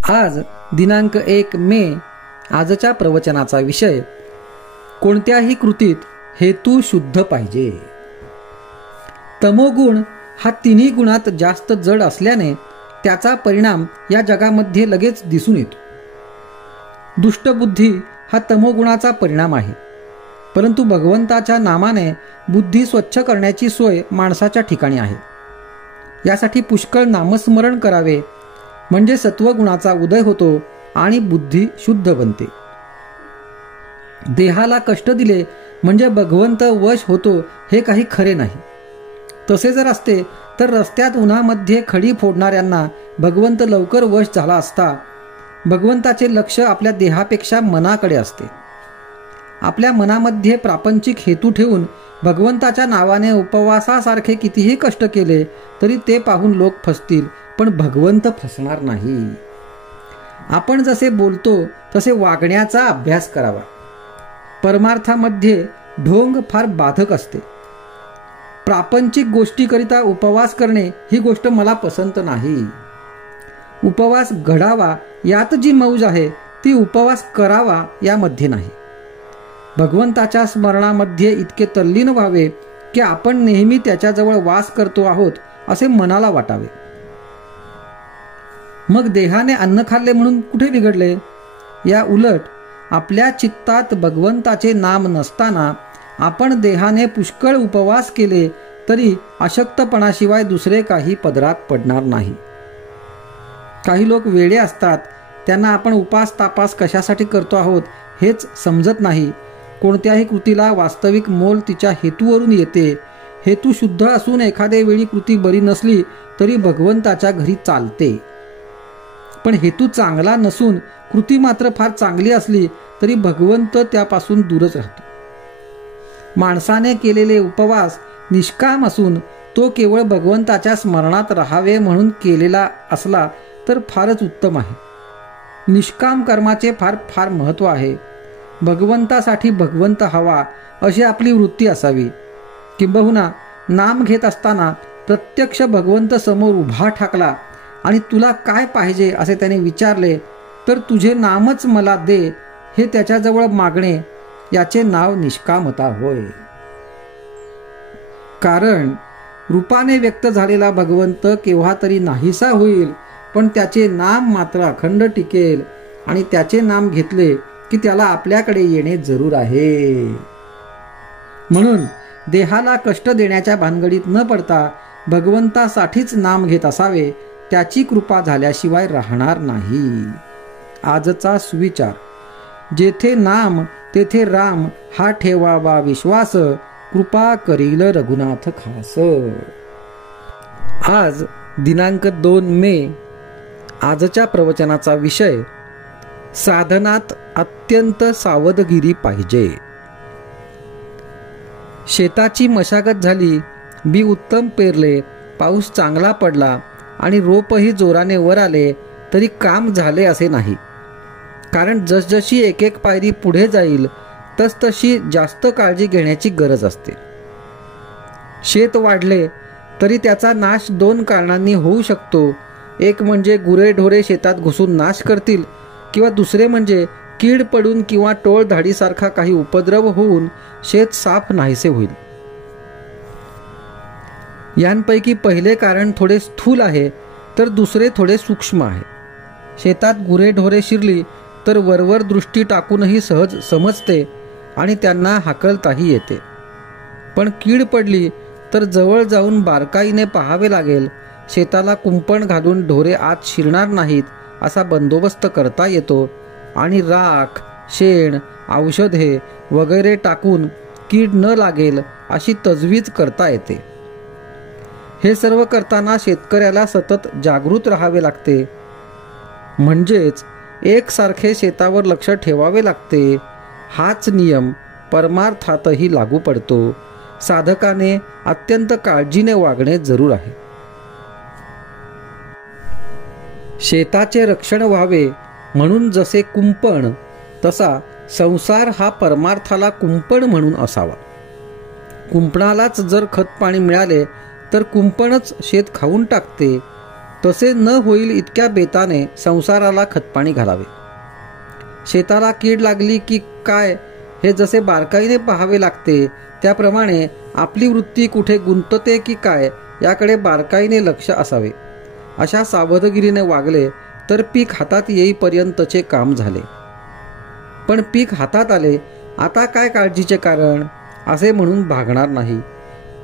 आज दिनांक 1 मे आजच्या प्रवचनाचा विषय, कोणत्याही कृतीत हेतू शुद्ध पाहिजे. तमोगुण हा तिन्ही गुणात जास्त जड असल्याने त्याचा परिणाम या जगामध्ये लगेच दिसून येतो. दुष्टबुद्धी हा तमोगुणाचा परिणाम आहे, परंतु भगवंताच्या नामाने बुद्धी स्वच्छ करण्याची सोय माणसाच्या ठिकाणी आहे. यासाठी पुष्कळ नामस्मरण करावे, म्हणजे सत्वगुणाचा उदय होतो आणि बुद्धी शुद्ध बनते. देहाला कष्ट दिले म्हणजे भगवंत वश होतो हे काही खरे नाही. तसे जर असते तर रस्त्यात उन्हामध्ये खडी फोडणाऱ्यांना भगवंत लवकर वश झाला असता. भगवंताचे लक्ष आपल्या देहापेक्षा मनाकडे असते. आपल्या मनामध्ये प्रापंचिक हेतू ठेवून भगवंताच्या नावाने उपवासासारखे कितीही कष्ट केले तरी ते पाहून लोक फसतील, पण भगवंत फसणार नाही. आपण जसे बोलतो तसे वागण्याचा अभ्यास करावा. परमार्थामध्ये ढोंग फार बाधक असते. प्रापंचिक गोष्टीकरिता उपवास करणे ही गोष्ट मला पसंत नाही. उपवास घडावा यात जी मौज आहे ती उपवास करावा यामध्ये नाही. भगवंताच्या स्मरणामध्ये इतके तल्लीन व्हावे की आपण नेहमी त्याच्याजवळ वास करतो आहोत असे मनाला वाटावे. मग देहाने अन्न खाल्ले म्हणून कुठे बिघडले? या उलट आपल्या चित्तात भगवंताचे नाम नसताना आपण देहाने पुष्कळ उपवास केले तरी अशक्तपणाशिवाय दुसरे काही पदरात पडणार नाही. काही लोक वेडे असतात. त्यांना आपण उपास तापास कशासाठी करतो आहोत हेच समजत नाही. कोणत्याही कृतीला वास्तविक मोल तिच्या हेतूवरून येते. हेतू शुद्ध असून एखाद्या वेळी कृती बरी नसली तरी भगवंताच्या घरी चालते. पण हेतू चांगला नसून कृती मात्र फार चांगली असली तरी भगवंत त्यापासून दूरच राहतो. माणसाने केलेले उपवास निष्काम असून तो केवळ भगवंताच्या स्मरणात राहावे म्हणून केलेला असला तर फारच उत्तम आहे. निष्काम कर्माचे फार फार महत्त्व आहे. भगवंतासाठी भगवंत हवा अशी आपली वृत्ती असावी. किंबहुना नाम घेत असताना प्रत्यक्ष भगवंत समोर उभा ठाकला आणि तुला काय पाहिजे असे त्याने विचारले तर तुझे नामच मला दे हे त्याच्याजवळ मागणे याचे नाव निष्कामता होय. कारण रूपाने व्यक्त झालेला भगवंत केव्हा तरी नाहीसा होईल, पण त्याचे नाम मात्र अखंड टिकेल आणि त्याचे नाम घेतले की त्याला आपल्याकडे येणे जरूर आहे. म्हणून देहाला कष्ट देण्याच्या भानगडीत न पडता भगवंतासाठीच नाम घेत असावे. त्याची कृपा झाल्याशिवाय राहणार नाही. आजचा सुविचार, जेथे नाम तेथे राम हा ठेवावा विश्वास, कृपा करील रघुनाथ खास. आज दिनांक 2 मे आजच्या प्रवचनाचा विषय, साधनात अत्यंत सावधगिरी पाहिजे. शेताची मशागत झाली, बी उत्तम पेरले, पाऊस चांगला पडला आणि रोपही जोराने वर आले तरी काम झाले असे नाही. कारण जसजशी एक एक पायरी पुढे जाईल तसतशी जास्त काळजी घेण्याची गरज असते. शेत वाढले तरी त्याचा नाश 2 कारणांनी होऊ शकतो. एक म्हणजे गुरेढोरे शेतात घुसून नाश करतील, किंवा दुसरे म्हणजे कीड पडून किंवा टोळधाडीसारखा काही उपद्रव होऊन शेत साफ नाहीसे होईल. यांपैकी पहिले कारण थोडे स्थूल आहे तर दुसरे थोडे सूक्ष्म आहे. शेतात गुरेढोरे शिरली तर वरवर दृष्टी टाकूनही सहज समजते आणि त्यांना हाकलताही येते. पण कीड पडली तर जवळ जाऊन बारकाईने पाहावे लागेल. शेताला कुंपण घालून ढोरे आत शिरणार नाहीत असा बंदोबस्त करता येतो आणि राख, शेण, औषधे वगैरे टाकून कीड न लागेल अशी तजवीज करता येते. हे सर्व करताना शेतकऱ्याला सतत जागृत राहावे लागते. म्हणजेच एकसारखे शेतावर लक्ष ठेवावे लागते. हाच नियम परमार्थातही लागू पडतो. साधकाने अत्यंत काळजीने वागणे जरूर आहे. शेताचे रक्षण व्हावे म्हणून जसे कुंपण, तसा संसार हा परमार्थाला कुंपण म्हणून असावा. कुंपणालाच जर खतपाणी मिळाले तर कुंपणच शेत खाऊन टाकते. तसे न होईल इतक्या बेताने संसाराला खतपाणी घालावे. शेताला कीड लागली की काय हे जसे बारकाईने पाहावे लागते, त्याप्रमाणे आपली वृत्ती कुठे गुंतते की काय याकडे बारकाईने लक्ष असावे. अशा सावधगिरीने वागले तर पीक हातात येईपर्यंतचे काम झाले. पण पीक हातात आले, आता काय काळजीचे कारण असे म्हणून भागणार नाही.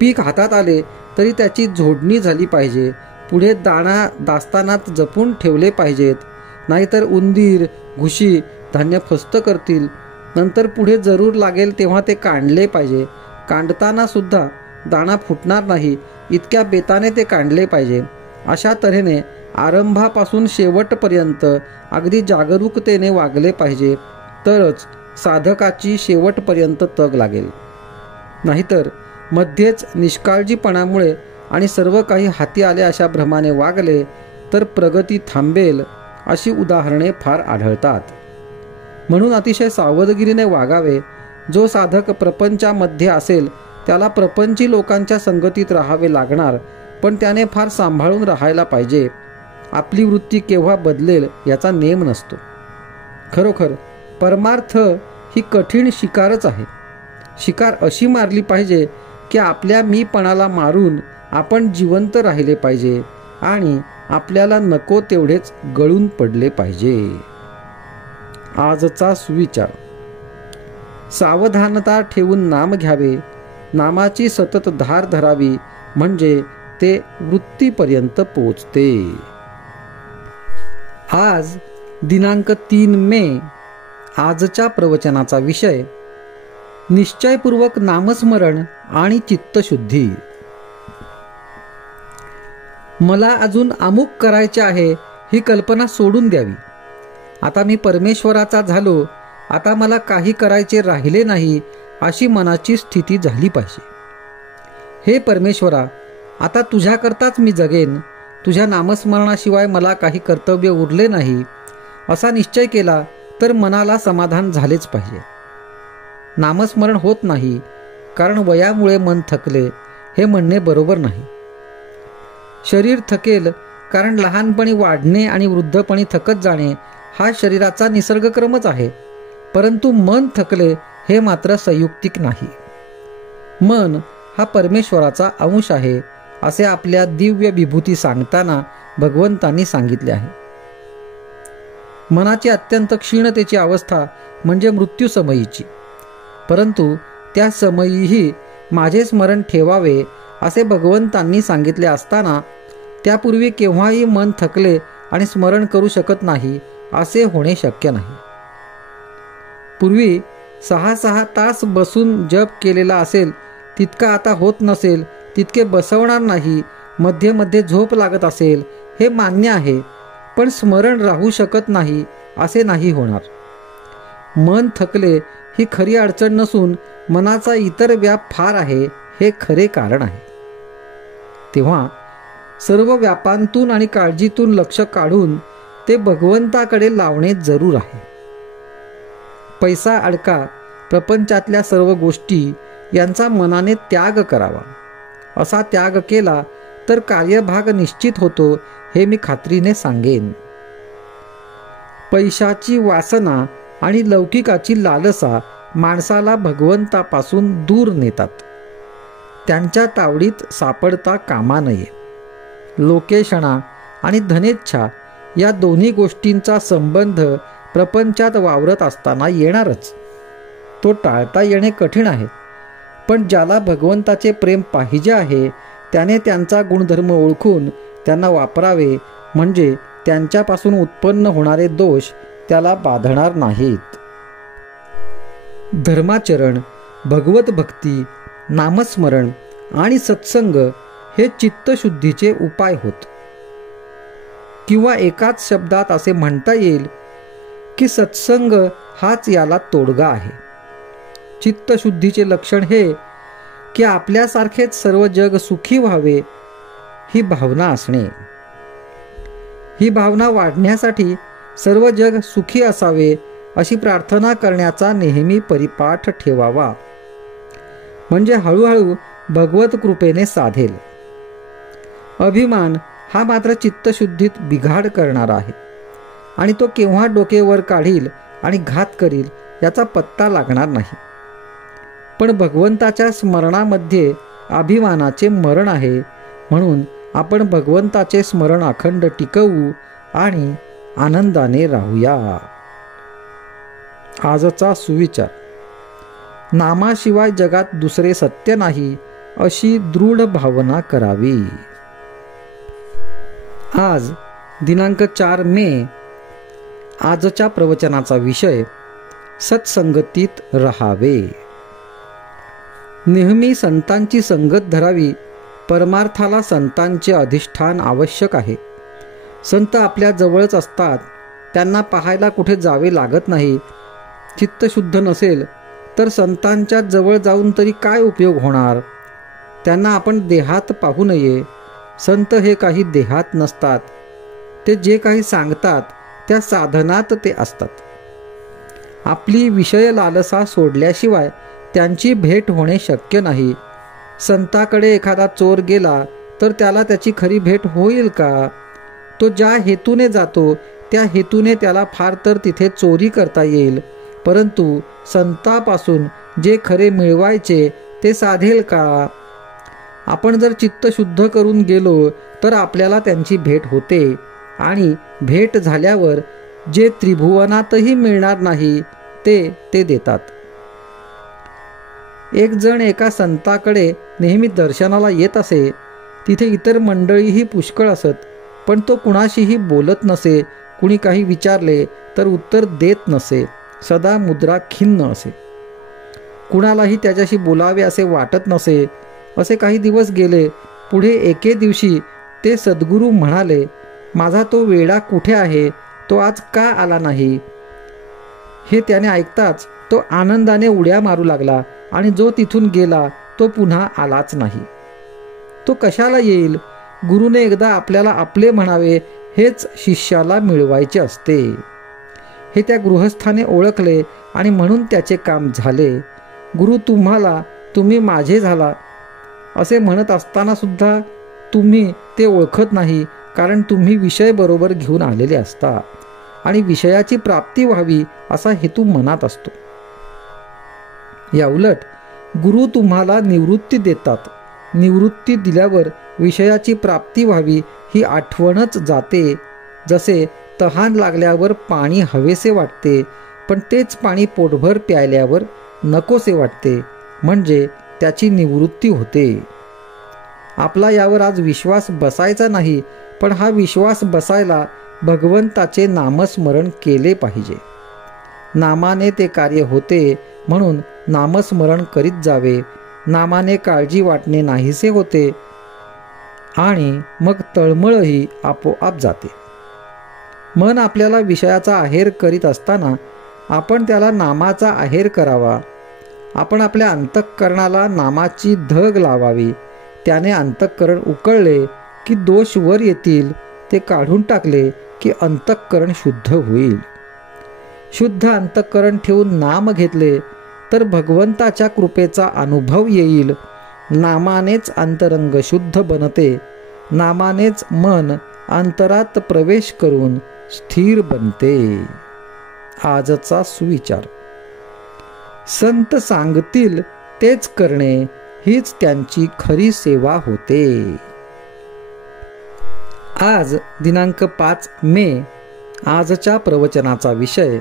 पीक हातात आले तरी त्याची झोडणी झाली पाहिजे. पुढे दाणा दास्तानात जपून ठेवले पाहिजेत, नाहीतर उंदीर घुशी धान्य फस्त करतील. नंतर पुढे जरूर लागेल तेव्हा ते काढले पाहिजे. काढताना सुद्धा दाणा फुटणार नाही इतक्या बेताने ते काढले पाहिजे. अशा तऱ्हेने आरंभापासून शेवटपर्यंत अगदी जागरूकतेने वागले पाहिजे, तरच साधकाची शेवटपर्यंत तग लागेल. नाहीतर मध्येच निष्काळजीपणामुळे आणि सर्व काही हाती आले अशा भ्रमाने वागले तर प्रगती थांबेल. अशी उदाहरणे फार आढळतात. म्हणून अतिशय सावधगिरीने वागावे. जो साधक प्रपंचामध्ये असेल त्याला प्रपंची लोकांच्या संगतीत राहावे लागणार, पण त्याने फार सांभाळून राहायला पाहिजे. आपली वृत्ती केव्हा बदलेल याचा नेम नसतो. खरोखर परमार्थ ही कठीण शिकारच आहे. शिकार अशी मारली पाहिजे की आपल्या मीपणाला मारून आपण जिवंत राहिले पाहिजे आणि आपल्याला नको तेवढेच गळून पडले पाहिजे. आजचा सुविचार: सावधानता ठेवून नाम घ्यावे. नामाची सतत धार धरावी, म्हणजे ते वृत्तीपर्यंत पोचते. आज दिनांक 3 मे. आजच्या प्रवचनाचा विषय निश्चयपूर्वक नामस्मरण आणि चित्तशुद्धी. मला अजून अमुक करायचे आहे ही कल्पना सोडून द्यावी. आता मी परमेश्वराचा झालो, आता मला काही करायचे राहिले नाही अशी मनाची स्थिती झाली पाहिजे. हे परमेश्वरा, आता तुझ्याकरताच मी जगेन, तुझ्या नामस्मरणाशिवाय मला काही कर्तव्य उरले नाही असा निश्चय केला तर मनाला समाधान झालेच पाहिजे. नामस्मरण होत नाही कारण वयामुळे मन थकले हे म्हणणे बरोबर नाही. शरीर थकेल कारण लहानपणी वाढणे आणि वृद्धपणी थकत जाणे हा शरीराचा निसर्गक्रमच आहे, परंतु मन थकले हे मात्र संयुक्तिक नाही. मन हा परमेश्वराचा अंश आहे असे आपल्या दिव्य विभूती सांगताना भगवंतांनी सांगितले आहे. मनाची अत्यंत क्षीणतेची अवस्था म्हणजे मृत्यूसमयीची, परंतु त्या समयीही माझे स्मरण ठेवावे असे भगवंतांनी सांगितले असताना त्यापूर्वी केव्हाही मन थकले आणि स्मरण करू शकत नाही असे होणे शक्य नाही. पूर्वी 6-6 तास बसून जप केलेला असेल तितका आता होत नसेल, तितके बसवणार नाही. मध्ये मध्ये झोप लागत असेल हे मान्य आहे, पण स्मरण राहू शकत नाही असे नाही होणार. मन थकले ही खरी अडचण नसून मनाचा इतर व्याप फार आहे हे खरे कारण आहे. तेव्हा सर्व व्यापांतून आणि काळजीतून लक्ष काढून ते भगवंताकडे लावणे जरूर आहे. पैसा अडका, प्रपंचातल्या सर्व गोष्टी यांचा मनाने त्याग करावा. असा त्याग केला तर कार्यभाग निश्चित होतो हे मी खात्रीने सांगेन. पैशाची वासना आणि लौकिकाची लालसा माणसाला भगवंतापासून दूर नेतात. त्यांच्या तावडीत सापडता कामा नये. लोकेशणा आणि धनेच्छा या दोन्ही गोष्टींचा संबंध प्रपंचात वावरत असताना येणारच. तो टाळता येणे कठीण आहे, पण ज्याला भगवंताचे प्रेम पाहिजे आहे त्याने त्यांचा गुणधर्म ओळखून त्यांना वापरावे, म्हणजे त्यांच्यापासून उत्पन्न होणारे दोष त्याला बाधणार नाहीत. धर्माचरण, भगवत भक्ती, नामस्मरण आणि सत्संग हे चित्तशुद्धीचे उपाय होत. किंवा एकाच शब्दात असे म्हणता येईल की सत्संग हाच याला तोडगा आहे. चित्तशुद्धीचे लक्षण हे की आपल्यासारखेच सर्व जग सुखी व्हावे ही भावना असणे. ही भावना वाढण्यासाठी सर्व जग सुखी असावे अशी प्रार्थना करण्याचा नेहमी परिपाठ ठेवावा, म्हणजे हळूहळू भगवत कृपेने साधेल. अभिमान हा मात्र चित्तशुद्धीत बिघाड करणारा आहे आणि तो केव्हा डोके वर काढील आणि घात करील याचा पत्ता लागणार नाही. पण भगवंताच्या स्मरणामध्ये अभिमानाचे मरण आहे, म्हणून आपण भगवंताचे स्मरण अखंड टिकवू आणि आनंदाने राहूया. आजचा सुविचार. नामाशिवाय जगात दुसरे सत्य नाही अशी दृढ भावना करावी. आज दिनांक 4 मे. आजच्या प्रवचनाचा विषय सत्संगतीत राहावे. नेहमी संतांची संगत धरावी. परमार्थाला संतांचे अधिष्ठान आवश्यक आहे. संत आपल्या जवळच असतात, त्यांना पाहायला कुठे जावे लागत नाही. चित्त शुद्ध नसेल तर संतांच्या जवळ जाऊन तरी काय उपयोग होणार. त्यांना आपण देहात पाहू नये. संत हे काही देहात नसतात, ते जे काही सांगतात त्या साधनात ते असतात. आपली विषय लालसा सोडल्याशिवाय त्यांची भेट होणे शक्य नाही. संताकडे एखादा चोर गेला तर त्याला त्याची खरी भेट होईल का? तो ज्या हेतूने जातो त्या हेतूने त्याला फार तर तिथे चोरी करता येईल, परंतु संतापासून जे खरे मिळवायचे ते साधेल का? आपण जर चित्त शुद्ध करून गेलो तर आपल्याला त्यांची भेट होते आणि भेट झाल्यावर जे त्रिभुवनातही मिळणार नाही ते देतात. एक जण एका संताकडे नेहमी दर्शनाला येत असे. तिथे इतर मंडळीही पुष्कळ असत, पण तो कुणाशीही बोलत नसे. कुणी काही विचारले तर उत्तर देत नसे. सदा मुद्रा खिन्न असे. कुणालाही त्याच्याशी बोलावे असे वाटत नसे. असे काही दिवस गेले. पुढे एके दिवशी ते सद्गुरू म्हणाले, माझा तो वेडा कुठे आहे? तो आज का आला नाही? हे त्याने ऐकताच तो आनंदाने उड्या मारू लागला आणि जो तिथून गेला तो पुन्हा आलाच नाही. तो कशाला येईल? गुरुने एकदा आपल्याला आपले म्हणावे हेच शिष्याला मिळवायचे असते. हे त्या गृहस्थाने ओळखले आणि म्हणून त्याचे काम झाले. गुरु तुम्ही माझे झाला असे म्हणत असताना सुद्धा तुम्ही ते ओळखत नाही, कारण तुम्ही विषय बरोबर घेऊन आलेले असता आणि विषयाची प्राप्ती व्हावी असा हेतू मनात असतो. या उलट गुरु तुम्हाला निवृत्ती देतात. निवृत्ती दिल्यावर विषयाची प्राप्ती व्हावी ही आठवणच जाते. जसे तहान लागल्यावर पाणी हवेसे वाटते, पण तेच पाणी पोटभर प्यायल्यावर नकोसे वाटते, म्हणजे त्याची निवृत्ती होते. आपला यावर आज विश्वास बसायचा नाही, पण हा विश्वास बसायला भगवंताचे नामस्मरण केले पाहिजे. नामाने ते कार्य होते, म्हणून नामस्मरण करीत जावे. नामाने काळजी वाटणे नाहीसे होते आणि मग तळमळही आपोआप जाते. मन आपल्याला विषयाचा आहेर करीत असताना आपण त्याला नामाचा आहेर करावा. आपण आपल्या अंतःकरणाला नामाची धग लावावी. त्याने अंतःकरण उकळले की दोष वर येतील, ते काढून टाकले की अंतःकरण शुद्ध होईल. शुद्ध अंतःकरण ठेवून नाम घेतले तर भगवंताच्या कृपेचा अनुभव येईल. नामानेच अंतरंग शुद्ध बनते. नामानेच मन अंतरात प्रवेश करून स्थिर बनते. आजचा सुविचार. संत सांगतील तेच करणे हीच त्यांची खरी सेवा होते. आज दिनांक 5 मे. आजच्या प्रवचनाचा विषय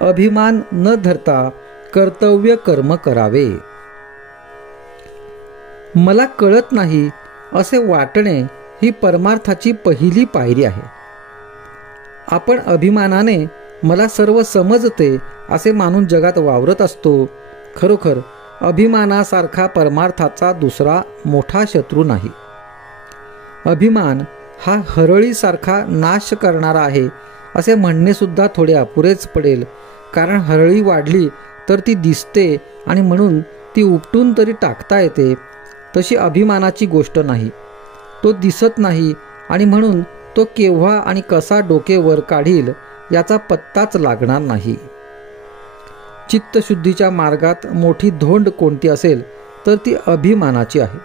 अभिमान न धरता कर्तव्य कर्म करावे. मला कळत नाही असे वाटणे ही परमार्थाची पहिली पायरी आहे. आपण अभिमानाने मला सर्व समजते असे मानून जगात वावरत असतो. खरोखर अभिमानासारखा परमार्थाचा दुसरा मोठा शत्रू नाही. अभिमान हा हरळीसारखा नाश करणारा आहे असे म्हणणे सुद्धा थोडे अपुरेच पडेल, कारण हरळी वाढली तर ती दिसते आणि म्हणून ती उपटून तरी टाकता येते. तशी अभिमानाची गोष्ट नाही. तो दिसत नाही आणि म्हणून तो केव्हा आणि कसा डोके वर काढील याचा पत्ताच लागणार नाही. चित्तशुद्धीच्या मार्गात मोठी धोंड कोणती असेल तर ती अभिमानाची आहे.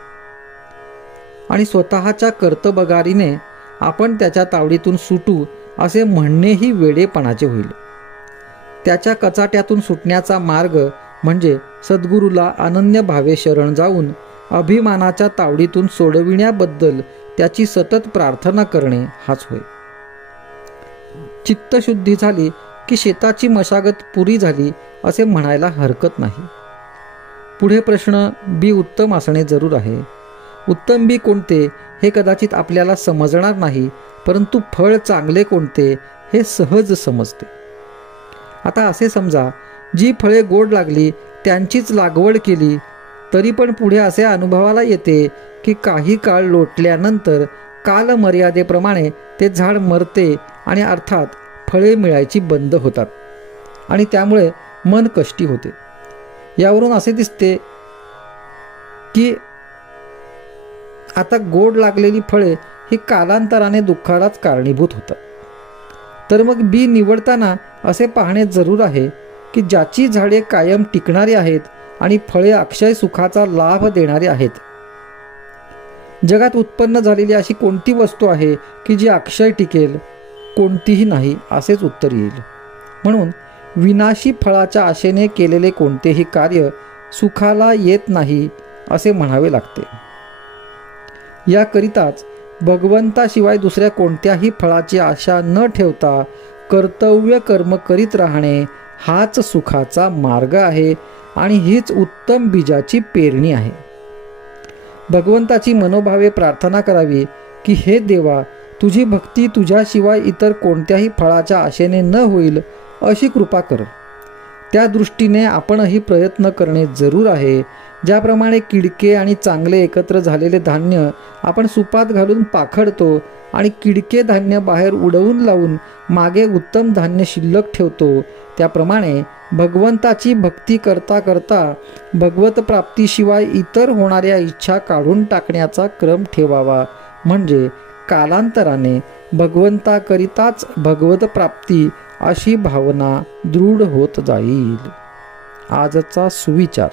आणि स्वतःच्या कर्तबगारीने आपण त्याच्या तावडीतून सुटू असे म्हणणेही वेडेपणाचे होईल. त्याच्या कचाट्यातून सुटण्याचा मार्ग म्हणजे सद्गुरूला अनन्य भावे शरण जाऊन अभिमानाच्या तावडीतून सोडविण्याबद्दल त्याची सतत प्रार्थना करणे हाच होय. चित्तशुद्धी झाली की शेताची मशागत पुरी झाली असे म्हणायला हरकत नाही. पुढे प्रश्न, बी उत्तम असणे जरूर आहे. उत्तम बी कोणते हे कदाचित आपल्याला समजणार नाही, परंतु फळ चांगले कोणते हे सहज समजते. आता असे समजा, जी फळे गोड लागली त्यांचीच लागवड केली तरी पण पुढे असे अनुभवाला येते की काही काळ लोटल्यानंतर कालमर्यादेप्रमाणे ते झाड मरते आणि अर्थात फळे मिळायची बंद होतात आणि त्यामुळे मन कष्टी होते. यावरून असे दिसते की आता गोड लागलेली फळे ही कालांतराने दुःखालाच कारणीभूत होतात. तर मग बी निवडताना असे पाहणे जरूर आहे की ज्याची झाडे कायम टिकणारी आहेत आणि फळे अक्षय सुखाचा लाभ देणारी आहेत. जगात उत्पन्न झालेली अशी कोणती वस्तू आहे की जी अक्षय टिकेल? कोणतीही नाही असेच उत्तर येईल. म्हणून विनाशी फळाच्या आशेने केलेले कोणतेही कार्य सुखाला येत नाही असे म्हणावे लागते. याकरिताच भगवंताशिवाय दुसऱ्या कोणत्याही फळाची आशा न ठेवता कर्तव्य कर्म करीत राहणे हाच सुखाचा मार्ग आहे आणि हीच उत्तम बीजाची पेरणी आहे. भगवंताची मनोभावे प्रार्थना करावी की हे देवा, तुझी भक्ती तुझ्याशिवाय इतर कोणत्याही फळाच्या आशेने न होईल अशी कृपा कर. त्या दृष्टीने आपणही प्रयत्न करणे जरूर आहे. ज्याप्रमाणे किडके आणि चांगले एकत्र झालेले धान्य आपण सुपात घालून पाखडतो आणि किडके धान्य बाहेर उडवून लावून मागे उत्तम धान्य शिल्लक ठेवतो, त्याप्रमाणे भगवंताची भक्ती करता करता भगवत प्राप्तीशिवाय इतर होणाऱ्या इच्छा काढून टाकण्याचा क्रम ठेवावा. म्हणजे कालांतराने भगवंताकरिताच भगवत प्राप्ती अशी भावना दृढ होत जाईल. आजचा सुविचार,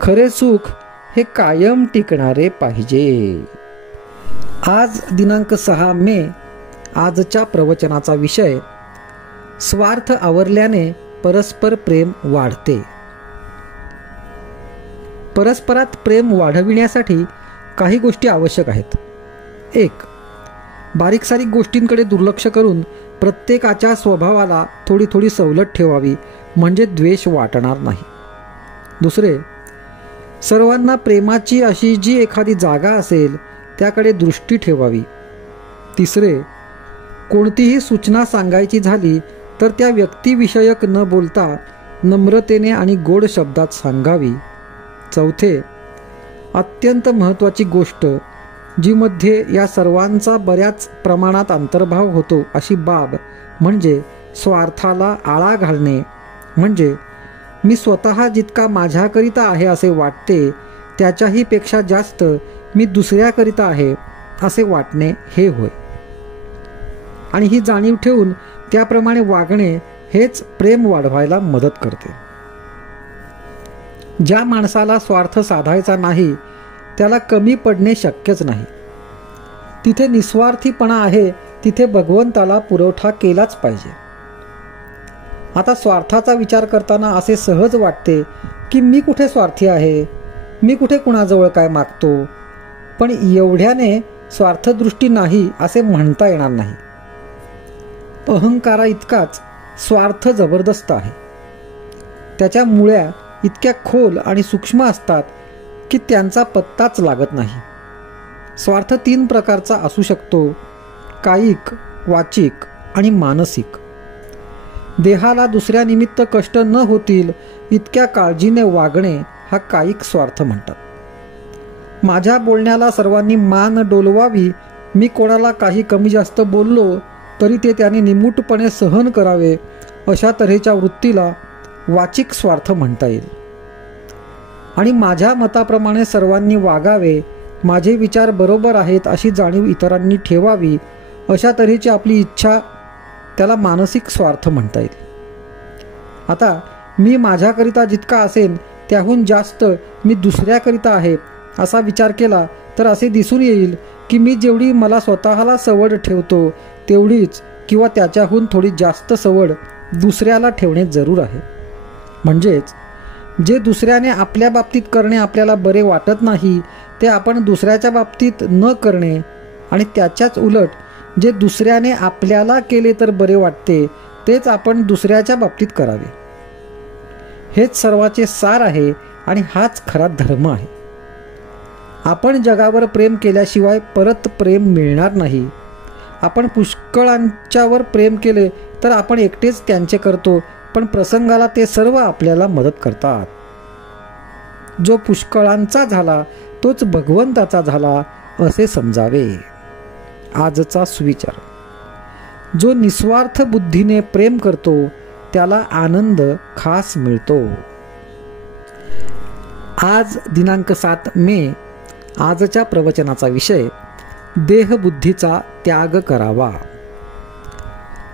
खरे सुख हे कायम टिकणारे पाहिजे. आज दिनांक 6 मे. आजच्या प्रवचनाचा विषय, स्वार्थ आवरल्याने परस्पर प्रेम वाढते. परस्परात प्रेम वाढविण्यासाठी काही गोष्टी आवश्यक आहेत. 1. बारीक सारीक गोष्टींकडे दुर्लक्ष करून प्रत्येकाच्या स्वभावाला थोडी थोडी सवलत ठेवावी, म्हणजे द्वेष वाटणार नाही. 2. सर्वांना प्रेमाची अशी जी एखादी जागा असेल त्याकडे दृष्टी ठेवावी. 3. कोणतीही सूचना सांगायची झाली तर त्या व्यक्तिविषयक न बोलता नम्रतेने आणि गोड शब्दात सांगावी. 4. अत्यंत महत्त्वाची गोष्ट जीमध्ये या सर्वांचा बऱ्याच प्रमाणात अंतर्भाव होतो अशी बाब म्हणजे स्वार्थाला आळा घालणे. म्हणजे मी स्वतः जितका माझ्याकरिता आहे असे वाटते त्याच्याही पेक्षा जास्त मी दुसऱ्याकरिता आहे असे वाटणे हे होय. आणि ही जाणीव ठेवून त्याप्रमाणे वागणे हेच प्रेम वाढवायला मदत करते. ज्या माणसाला स्वार्थ साधायचा नाही त्याला कमी पडणे शक्यच नाही. तिथे निस्वार्थीपणा आहे, तिथे भगवंताला पुरवठा केलाच पाहिजे. आता स्वार्थाचा विचार करताना असे सहज वाटते की मी कुठे स्वार्थी आहे, मी कुठे कुणाजवळ काय मागतो. पण एवढ्याने स्वार्थदृष्टी नाही असे म्हणता येणार नाही. अहंकारा इतकाच स्वार्थ जबरदस्त आहे. त्याच्या मुळ्या इतक्या खोल आणि सूक्ष्म असतात की त्यांचा पत्ताच लागत नाही. स्वार्थ 3 प्रकारचा असू शकतो: कायिक, वाचिक आणि मानसिक. देहाला दुसऱ्या निमित्त कष्ट न होतील इतक्या काळजीने वागणे हा कायिक स्वार्थ म्हणतात. माझ्या बोलण्याला सर्वांनी मान डोलवावी, मी कोणाला काही कमी जास्त बोललो तरी ते त्याने निमूटपणे सहन करावे, अशा तऱ्हेच्या वृत्तीला वाचिक स्वार्थ म्हणता येईल. आणि माझ्या मताप्रमाणे सर्वांनी वागावे, माझे विचार बरोबर आहेत अशी जाणीव इतरांनी ठेवावी, अशा तऱ्हेची आपली इच्छा, त्याला मानसिक स्वार्थ म्हणता येईल. आता मी माझ्याकरिता जितका असेल त्याहून जास्त मी दुसऱ्याकरिता आहे असा विचार केला तर असे दिसून येईल की मी जेवढी मला स्वतःला सवड ठेवतो तेवढीच किंवा त्याच्याहून थोडी जास्त सवड दुसऱ्याला ठेवणे जरूर आहे. म्हणजेच जे दुसऱ्याने आपल्या बाबतीत करणे आपल्याला बरे वाटत नाही ते आपण दुसऱ्याच्या बाबतीत न करणे आणि त्याच्याच उलट जे दुसऱ्याने आपल्याला केले तर बरे वाटते तेच आपण दुसऱ्याच्या बाबतीत करावे. हेच सर्वाचे सार आहे आणि हाच खरा धर्म आहे. आपण जगावर प्रेम केल्याशिवाय परत प्रेम मिळणार नाही. आपण पुष्कळांच्यावर प्रेम केले तर आपण एकटेच त्यांचे करतो, पण प्रसंगाला ते सर्व आपल्याला मदत करतात. जो पुष्कळांचा झाला तोच भगवंताचा झाला असे समजावे. आजचा सुविचार. जो निस्वार्थ बुद्धीने प्रेम करतो त्याला आनंद खास मिळतो. आज दिनांक 7 मे. आजच्या प्रवचनाचा विषय देहबुद्धीचा त्याग करावा.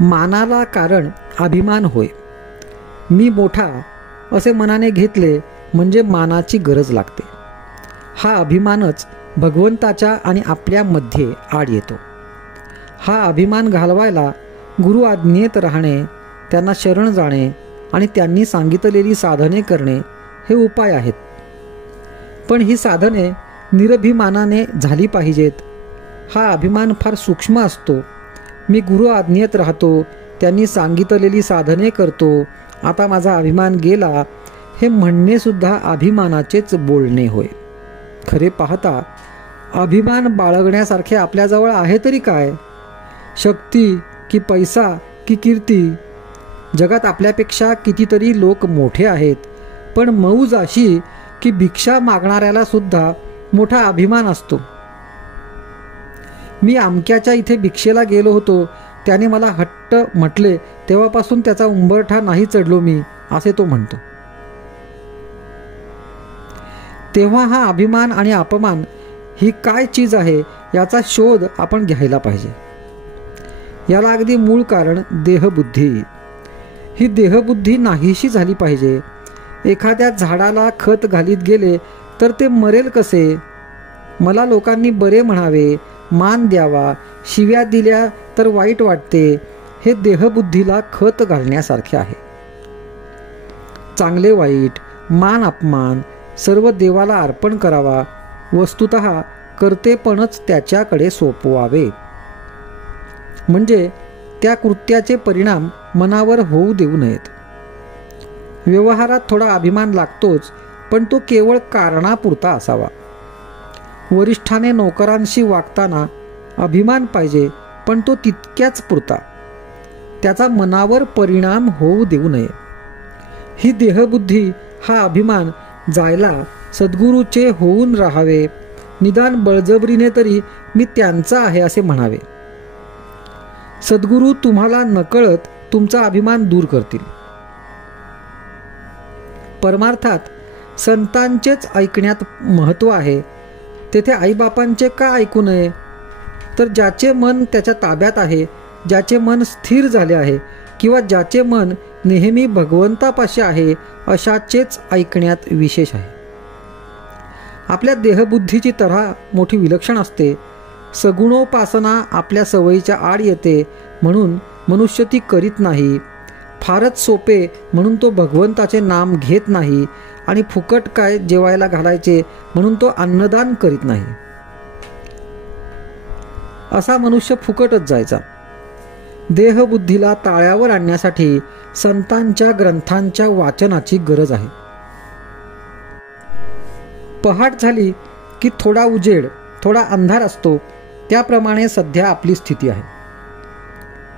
मानाला कारण अभिमान होय. मी मोठा असे मनाने घेतले म्हणजे मानाची गरज लागते. हा अभिमानच भगवंताच्या आणि आपल्यामध्ये आड येतो. हा अभिमान घालवायला गुरु आज्ञेत राहणे, त्यांना शरण जाणे आणि त्यांनी सांगितलेली साधने करणे हे उपाय आहेत. पण ही साधने निरभिमानाने झाली पाहिजेत. हा अभिमान फार सूक्ष्म असतो. मी गुरु आज्ञेत राहतो, त्यांनी सांगितलेली साधने करतो, आता माझा अभिमान गेला, हे म्हणणे सुद्धा अभिमानाचेच बोलणे होय. खरे पाहता अभिमान बाळगण्यासारखे आपल्याजवळ आहे तरी काय? शक्ती की पैसा की कीर्ती? जगात आपल्यापेक्षा कितीतरी लोक मोठे आहेत, पण मौज अशी की भिक्षा मागणाऱ्याला सुद्धा मोठा अभिमान असतो. मी अमक्याच्या इथे भिक्षेला गेलो होतो, त्याने मला हट्ट म्हटले, तेव्हापासून त्याचा उंबरठा नाही चढलो मी, असे तो म्हणतो. तेव्हा हा अभिमान आणि अपमान ही काय चीज आहे याचा शोध आपण घ्यायला पाहिजे. याला अगदी मूळ कारण देहबुद्धी. ही देहबुद्धी नाहीशी झाली पाहिजे. एखाद्या झाडाला खत घालीत गेले तर ते मरेल कसे? मला लोकांनी बरे म्हणावे, मान द्यावा, शिव्या दिल्या तर वाईट वाटते, हे देहबुद्धीला खत घालण्यासारखे आहे. चांगले वाईट, मान अपमान सर्व देवाला अर्पण करावा. वस्तुतः कर्तेपणच त्याच्याकडे सोपवावे. म्हणजे त्या कृत्याचे परिणाम मनावर होऊ देऊ नयेत. व्यवहारात थोडा अभिमान लागतोच, पण तो केवळ कारणापुरता असावा. वरिष्ठाने नोकरांशी वागताना अभिमान पाहिजे, पण तो तितक्याच पुरता. त्याचा मनावर परिणाम होऊ देऊ नये. ही देहबुद्धी, हा अभिमान जायला सद्गुरूचे होऊन राहावे. निदान बळजबरीने तरी मी त्यांचा आहे असे म्हणावे. सद्गुरू तुम्हाला नकळत तुमचा अभिमान दूर करतील. परमार्थात संतांचेच ऐकण्यात महत्त्व आहे. तेथे आईबापांचे का ऐकू नये? तर ज्याचे मन त्याच्या ताब्यात आहे, ज्याचे मन स्थिर झाले आहे किंवा ज्याचे मन नेहमी भगवंतापाशी आहे, अशाचेच ऐकण्यात विशेष आहे. आपल्या देहबुद्धीची तऱ्हा मोठी विलक्षण असते. सगुणोपासना आपल्या सवयीच्या आड येते म्हणून मनुष्य ती करीत नाही. फारच सोपे म्हणून तो भगवंताचे नाम घेत नाही आणि फुकट काय जेवायला घालायचे म्हणून तो अन्नदान करीत नाही. असा मनुष्य फुकटच जायचा. देहबुद्धीला ताळ्यावर आणण्यासाठी संतांच्या ग्रंथांच्या वाचनाची गरज आहे. पहाट झाली की थोडा उजेड, थोडा अंधार असतो, त्याप्रमाणे सध्या आपली स्थिती आहे.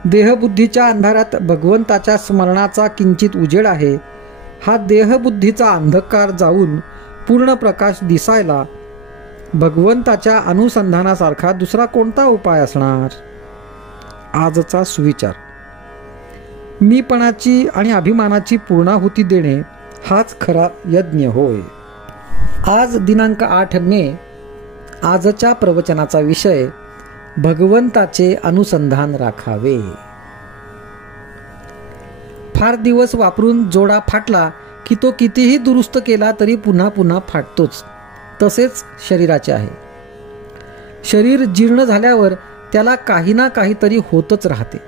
देहबुद्धीच्या अंधारात भगवंताच्या स्मरणाचा किंचित उजेड आहे. हा देहबुद्धीचा अंधकार जाऊन पूर्ण प्रकाश दिसायला भगवंताच्या अनुसंधानासारखा दुसरा कोणता उपाय असणार? आजचा सुविचार. मीपणाची आणि अभिमानाची पूर्णाहुती देणे हाच खरा यज्ञ होय. आज दिनांक 8 मे. आजच्या प्रवचनाचा विषय भगवंताचे अनुसंधान राखावे. फार दिवस वापरून जोडा फाटला की तो कितीही दुरुस्त केला तरी पुन्हा पुन्हा फाटतोच. तसेच शरीराचे आहे. शरीर जीर्ण झाल्यावर त्याला काही ना काहीतरी होतच राहते.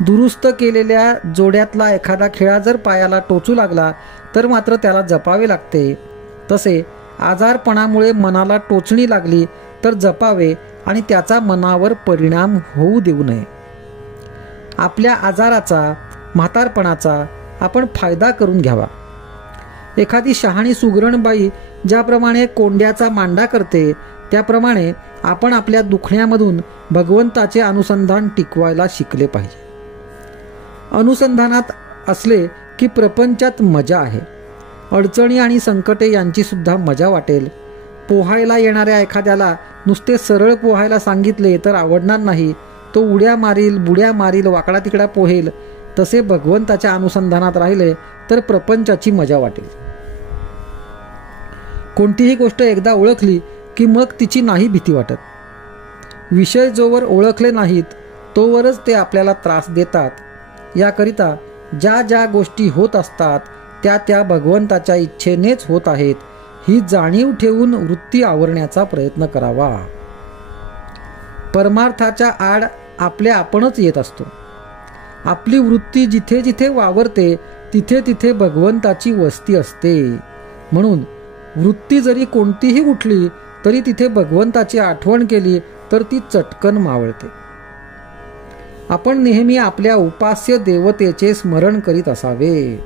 दुरुस्त केलेल्या जोड्यातला एखादा खिळा जर पायाला टोचू लागला तर मात्र त्याला जपावे लागते. तसे आजारपणामुळे मनाला टोचणी लागली तर जपावे आणि त्याचा मनावर परिणाम होऊ देऊ नये. आपल्या आजाराचा, म्हातारपणाचा आपण फायदा करून घ्यावा. एखादी शहाणी सुगरण बाई ज्याप्रमाणे कोंड्याचा मांडा करते त्याप्रमाणे आपण आपल्या दुखण्यामधून भगवंताचे अनुसंधान टिकवायला शिकले पाहिजे. अनुसंधानात असले की प्रपंचात मजा आहे. अडचणी आणि संकटे यांची सुद्धा मजा वाटेल. पोहायला येणाऱ्या एखाद्याला नुसते सरळ पोहायला सांगितले तर आवडणार नाही. तो उड्या मारील, बुड्या मारील, वाकडा तिकडा पोहेल. तसे भगवंताच्या अनुसंधानात राहिले तर प्रपंचाची मजा वाटेल. कोणतीही गोष्ट एकदा ओळखली की मग तिची नाही भीती वाटत. विषय जोवर ओळखले नाहीत तोवरच ते आपल्याला त्रास देतात. याकरिता ज्या ज्या गोष्टी होत असतात त्या त्या भगवंताच्या इच्छेनेच होत आहेत ही जाणीव ठेवून वृत्ती आवरण्याचा प्रयत्न करावा. परमार्थाच्या आड आपल्या आपणच येत असतो. आपली वृत्ती जिथे जिथे वावरते तिथे तिथे भगवंताची वस्ती असते. म्हणून वृत्ती जरी कोणतीही उठली तरी तिथे भगवंताची आठवण केली तर ती चटकन मावळते. आपण नेहमी आपल्या उपास्य देवतेचे स्मरण करीत असावे.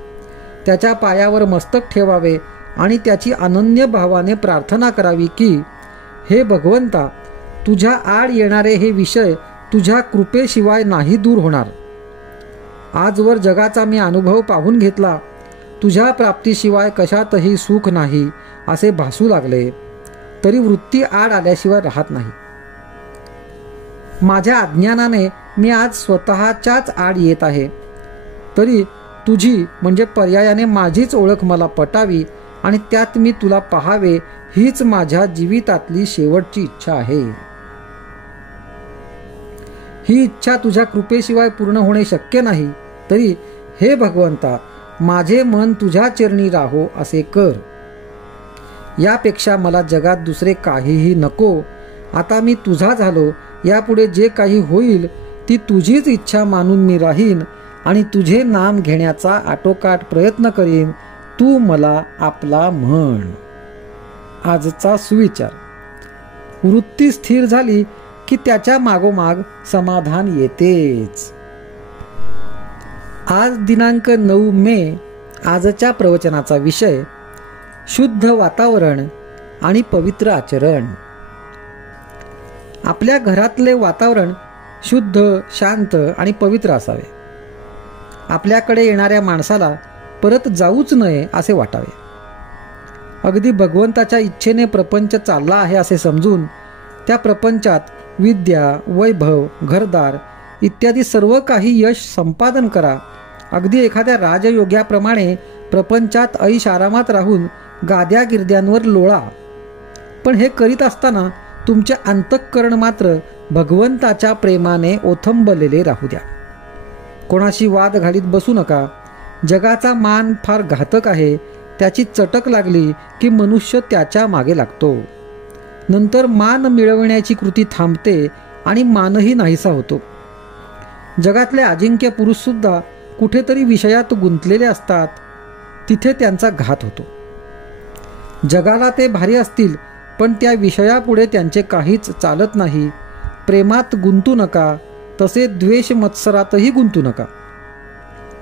त्याच्या पायावर मस्तक ठेवावे आणि त्याची अनन्य भावाने प्रार्थना करावी की हे भगवंता, तुझ्या आड येणारे हे विषय तुझ्या कृपेशिवाय नाही दूर होणार. आजवर जगाचा मी अनुभव पाहून घेतला. तुझ्या प्राप्तीशिवाय कशातही सुख नाही असे भासू लागले तरी वृत्ती आड आल्याशिवाय राहत नाही. माझ्या अज्ञानाने मी आज स्वतःच्याच आड येत आहे. तरी तुझी म्हणजे पर्यायाने माझीच ओळख मला पटावी आणि त्यात मी तुला पाहावे हीच माझ्या जीवितातली शेवटची इच्छा आहे. ही इच्छा तुझ्या कृपेशिवाय पूर्ण होणे शक्य नाही. तरी हे भगवंता, माझे मन तुझ्या चरणी राहो असे कर. यापेक्षा मला जगात दुसरे काहीही नको. आता मी तुझा झालो. यापुढे जे काही होईल ती तुझीच इच्छा मानून मी राहीन आणि तुझे नाम घेण्याचा आटोकाट प्रयत्न करीन. तू मला आपला म्हण. आजचा सुविचार. वृत्ती स्थिर झाली की त्याच्या मागोमाग समाधान येतेच. आज दिनांक 9 मे. आजच्या प्रवचनाचा विषय शुद्ध वातावरण आणि पवित्र आचरण. आपल्या घरातले वातावरण शुद्ध, शांत आणि पवित्र असावे. आपल्याकडे येणाऱ्या माणसाला परत जाऊच नये असे वाटावे. अगदी भगवंताच्या इच्छेने प्रपंच चालला आहे असे समजून त्या प्रपंचात विद्या, वैभव, घरदार इत्यादी सर्व काही यश संपादन करा. अगदी एखाद्या राजयोग्याप्रमाणे प्रपंचात ऐश आरामात राहून गाद्या गिरद्यांवर लोळा. पण हे करीत असताना तुमचे अंतःकरण मात्र भगवंताच्या प्रेमाने ओथंबलेले राहू द्या. कोणाशी वाद घालीत बसू नका. जगाचा मान फार घातक आहे. त्याची चटक लागली की मनुष्य त्याच्या मागे लागतो. नंतर मान मिळवण्याची कृती थांबते आणि मानही नाहीसा होतो. जगातले अजिंक्य पुरुषसुद्धा कुठेतरी विषयात गुंतलेले असतात. तिथे त्यांचा घात होतो. जगाला ते भारी असतील पण त्या विषयापुढे त्यांचे काहीच चालत नाही. प्रेमात गुंतू नका. तसे द्वेष मत्सरातही गुंतू नका.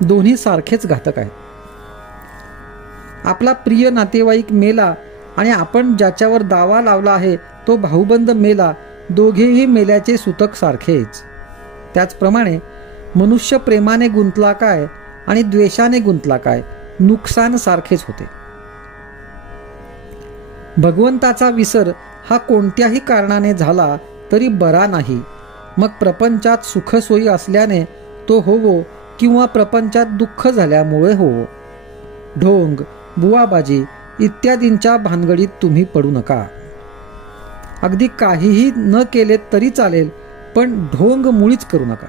दोन्ही सारखेच घातक आहेत. आपला प्रिय नातेवाईक मेला आणि आपण ज्याच्यावर दावा लावला आहे तो भाऊबंद मेला. दोघेही मेल्याचे सूतक सारखेच. त्याचप्रमाणे मनुष्य प्रेमाने गुंतला काय आणि द्वेषाने गुंतला काय, नुकसान सारखेच होते. भगवंताचा विसर हा कोणत्याही कारणाने झाला तरी बरा नाही. मग प्रपंचात सुखसोयी असल्याने तो होवो किंवा प्रपंचात दुःख झाल्यामुळे होवो. ढोंग, बुवाबाजी इत्यादींच्या भानगडीत तुम्ही पडू नका. अगदी काहीही न केले तरी चालेल पण ढोंग मुळीच करू नका.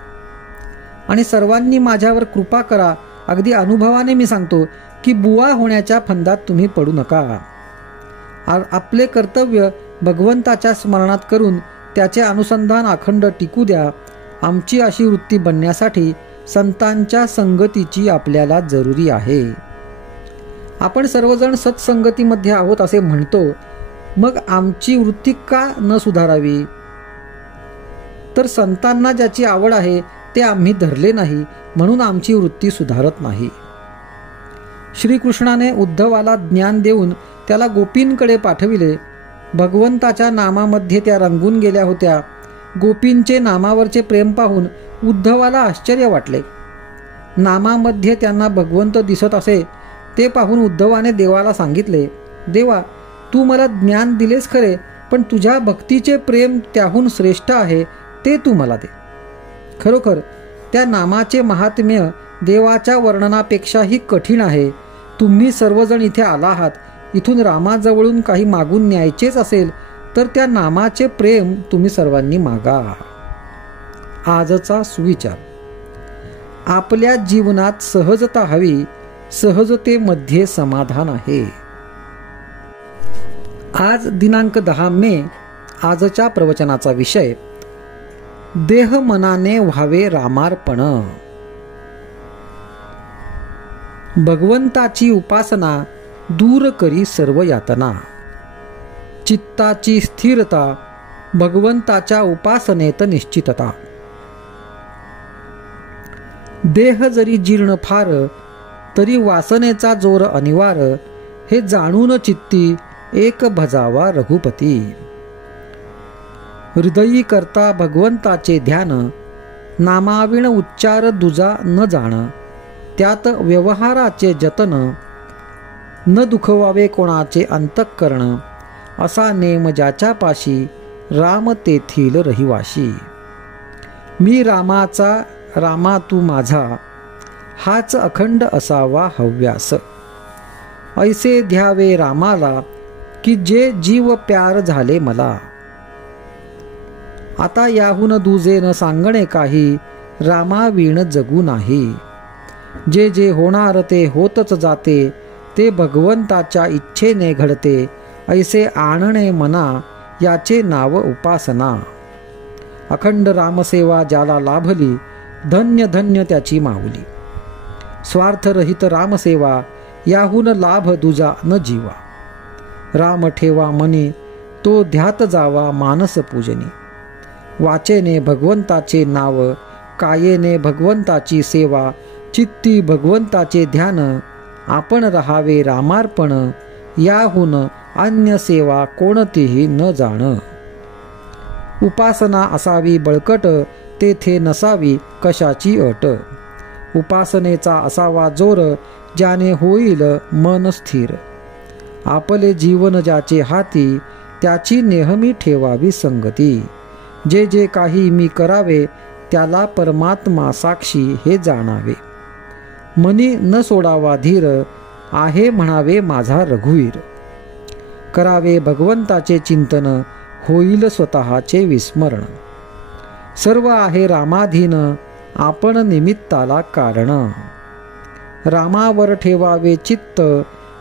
आणि सर्वांनी माझ्यावर कृपा करा. अगदी अनुभवाने मी सांगतो की बुवा होण्याच्या फंदात तुम्ही पडू नका. आपले कर्तव्य भगवंताच्या स्मरणात करून त्याचे अनुसंधान अखंड टिकू द्या. आमची अशी वृत्ती बनण्यासाठी संतांच्या संगतीची आपल्याला जरुरी आहे. आपण सर्वजण सत्संगतीमध्ये आहोत असे म्हणतो, मग आमची वृत्ती का न सुधारावी? तर संतांना ज्याची आवड आहे ते आम्ही धरले नाही, म्हणून आमची वृत्ती सुधारत नाही. श्रीकृष्णाने उद्धवाला ज्ञान देऊन त्याला गोपींकडे पाठविले. भगवंताच्या नामामध्ये त्या रंगून गेल्या होत्या. गोपींचे नामावरचे प्रेम पाहून उद्धवाला आश्चर्य वाटले. नामामध्ये त्यांना भगवंत दिसत असे ते पाहून उद्धवाने देवाला सांगितले, देवा, तू मला ज्ञान दिलेस खरे, पण तुझ्या भक्तीचे प्रेम त्याहून श्रेष्ठ आहे, ते तू मला दे. खरोखर त्या नामाचे महात्म्य देवाच्या वर्णनापेक्षाही कठीण आहे. तुम्ही सर्वजण इथे आला आहात, इथून रामाजवळून काही मागून न्यायचेच असेल तर त्या नामाचे प्रेम तुम्ही सर्वांनी मागा. आजचा सुविचार. आपल्या जीवनात सहजता हवी, सहजतेमध्ये समाधान आहे. आज दिनांक 10 मे. आजच्या प्रवचनाचा विषय देह मनाने व्हावे रामार्पण. भगवंताची उपासना दूर करी सर्व यातना. चित्ताची स्थिरता, भगवंताच्या उपासनेत निश्चितता. देह जरी जीर्ण फार, तरी वासनेचा जोर अनिवार. हे जाणून चित्ती एक भजावा रघुपती. हृदयी करता भगवंताचे ध्यान, नामाविण उच्चार दुजा न जाण. त्यात व्यवहाराचे जतन, न दुखवावे कोणाचे अंतःकरण. असा नेम ज्याच्या पाशी, राम तेथील रहिवाशी. मी रामाचा, रामा तू माझा, हाच अखंड असावा हव्यास. ऐसे ध्यावे रामाला, की जे जीव प्यार झाले मला. आता याहून दुजे न सांगणे काही, रामाविण जगू नाही. जे जे होणार ते होतच जाते, ते भगवंताच्या इच्छेने घडते. ऐसे आणणे मना, याचे नाव उपासना. अखंड रामसेवा ज्याला लाभली, धन्य धन्य त्याची माऊली. स्वार्थरहित रामसेवा, याहून लाभ दुजा न जीवा. राम ठेवा मनी, तो ध्यात जावा मानस पूजनी. वाचेने भगवंताचे नाव, कायेने भगवंताची सेवा. चित्ती भगवंताचे ध्यान, आपण रहावे रामार्पण. याहून अन्य सेवा कोणतीही न जाण. उपासना असावी बळकट, तेथे नसावी कशाची अट. उपासनेचा असावा जोर, ज्याने होईल मन स्थिर. आपले जीवन ज्याचे हाती, त्याची नेहमी ठेवावी संगती. जे जे काही मी करावे, त्याला परमात्मा साक्षी हे जाणावे. मनी न सोडावा धीर, आहे म्हणावे माझा रघुवीर. करावे भगवंताचे चिंतन, होईल स्वतःचे विस्मरण. सर्व आहे रामाधीन, आपण निमित्ताला कारण. रामावर ठेवावे चित्त,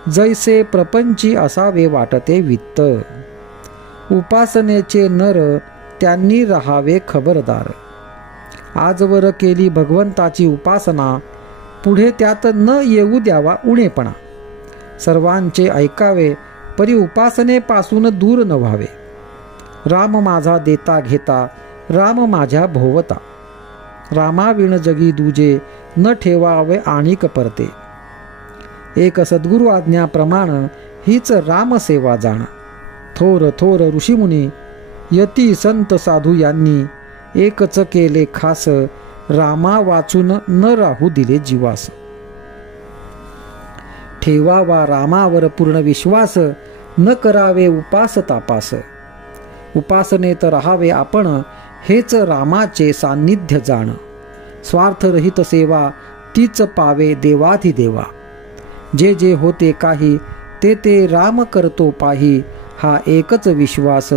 जैसे प्रपंची असावे वाटते वित्त. उपासनेचे नर, त्यांनी रहावे खबरदार. आजवर केली भगवंताची उपासना, पुढे त्यात न येऊ द्यावा उणेपणा. सर्वांचे ऐकावे, परी उपासनेपासून दूर न व्हावे. राम माझा देता घेता, राम माझ्या भोवता. रामाविण जगी दुजे, न ठेवावे आणिक परते. एक सद्गुरु आज्ञा प्रमाण, हीच रामसेवा जाण. थोर थोर ऋषीमुनी, यती संत साधू यांनी, एकच केले खास. रामा वाचून न राहू दिले जीवास. ठेवावा रामावर पूर्ण विश्वास, न करावे उपास तापास. उपासनेत राहावे आपण, हेच रामाचे सान्निध्य जाण. स्वार्थरहित सेवा, तीच पावे देवाधिदेवा. जे जे होते काही, ते ते राम करतो पाही. हा एकच विश्वास,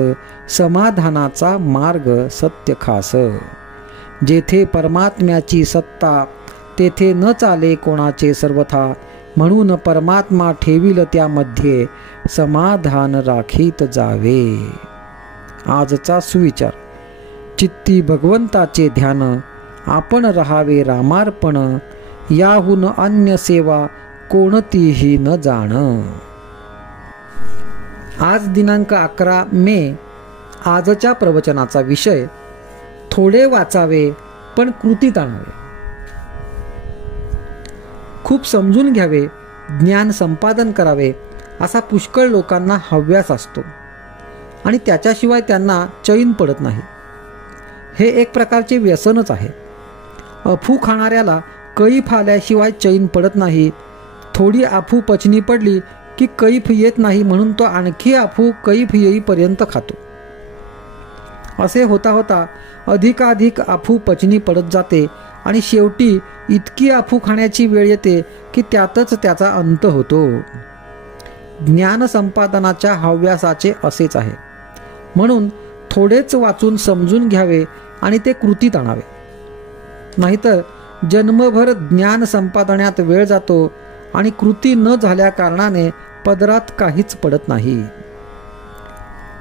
समाधानाचा मार्ग सत्य खास. जेथे परमात्म्याची सत्ता, तेथे न चाले कोणाचे सर्वथा. म्हणून परमात्मा ठेवील त्यामध्ये, समाधान राखीत जावे. आजचा सुविचार. चित्ती भगवंताचे ध्यान, आपण राहावे रामार्पण, याहून अन्य सेवा कोणतीही न जाण. आज दिनांक 11 मे. आजच्या प्रवचनाचा विषय थोडे वाचावे पण कृतीत आणावे. खूप समजून घ्यावे, ज्ञान संपादन करावे असा पुष्कळ लोकांना हव्यास असतो आणि त्याच्याशिवाय त्यांना चैन पडत नाही. हे एक प्रकारचे व्यसनच आहे. अफू खाणाऱ्याला कैफ आल्याशिवाय चैन पडत नाही. थोडी अफू पचनी पडली की कैफ येत नाही, म्हणून तो आणखी अफू कैफ येईपर्यंत खातो. असे होता होता अधिकाधिक अफू पचनी पडत जाते आणि शेवटी इतकी अफू खाण्याची वेळ येते की त्यातच त्याचा अंत होतो. ज्ञान संपादनाच्या हव्यासाचे असेच आहे. म्हणून थोडेच वाचून समजून घ्यावे आणि ते कृतीत आणावे. नाहीतर जन्मभर ज्ञान संपादनात वेळ जातो आणि कृती न झाल्या कारणाने पदरात काहीच पडत नाही.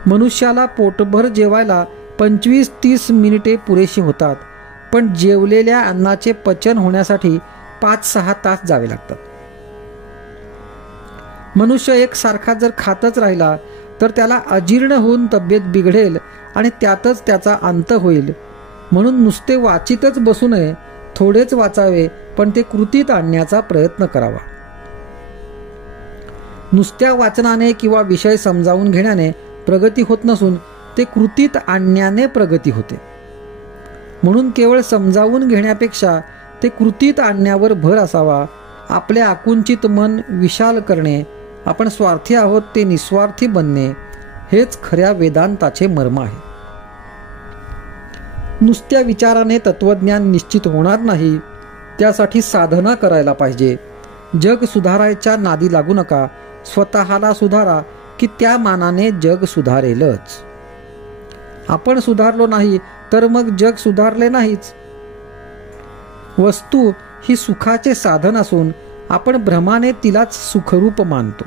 मनुष्याला पोटभर जेवायला 25-30 मिनिटे पुरेशी होतात, पण जेवलेल्या अन्नाचे पचन होण्यासाठी 5-6 तास जावे लागतात. मनुष्य एकसारखा जर खातच राहिला तर त्याला अजीर्ण होऊन तब्येत बिघडेल आणि त्यातच त्याचा अंत होईल. म्हणून नुसते वाचितच बसू नये, थोडेच वाचावे पण ते कृतीत आणण्याचा प्रयत्न करावा. नुसत्या वाचनाने किंवा विषय समजावून घेण्याने प्रगती होत नसून ते कृतीत आणण्याने प्रगती होते. म्हणून केवळ समजावून घेण्यापेक्षा ते कृतीत आणण्यावर भर असावा. आपले आकुंचित मन विशाल करणे, आपण स्वार्थी आहोत ते निस्वार्थी बनणे, हेच खऱ्या वेदांताचे मर्म आहे. नुसत्या विचाराने तत्वज्ञान निश्चित होणार नाही. त्यासाठी साधना करायला पाहिजे. जग सुधारायच्या नादी लागू नका. स्वतःला सुधारा की त्या मानाने जग सुधारेलच. आपण सुधारलो नाही तर मग जग सुधारले नाहीच. वस्तू ही सुखाचे साधन असून आपण भ्रमाने तिलाच सुखरूप मानतो.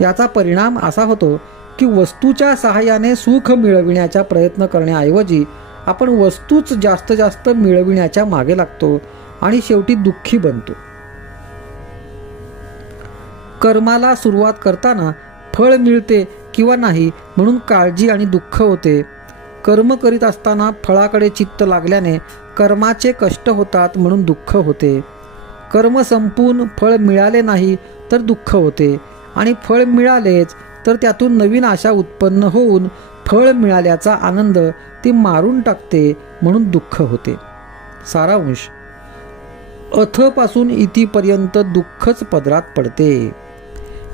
याचा परिणाम असा होतो की वस्तूच्या सहाय्याने सुख मिळविण्याचा प्रयत्न करण्याऐवजी आपण वस्तूच जास्त जास्त मिळविण्याच्या मागे लागतो आणि शेवटी दुःखी बनतो. कर्माला सुरुवात करताना फळ मिळते किंवा नाही म्हणून काळजी आणि दुःख होते. कर्म करीत असताना फळाकडे चित्त लागल्याने कर्माचे कष्ट होतात म्हणून दुःख होते. कर्म संपून फळ मिळाले नाही तर दुःख होते आणि फळ मिळालेच तर त्यातून नवीन आशा उत्पन्न होऊन फळ मिळाल्याचा आनंद ती मारून टाकते म्हणून दुःख होते. सारांश, अथपासून इथपर्यंत दुःखच पदरात पडते.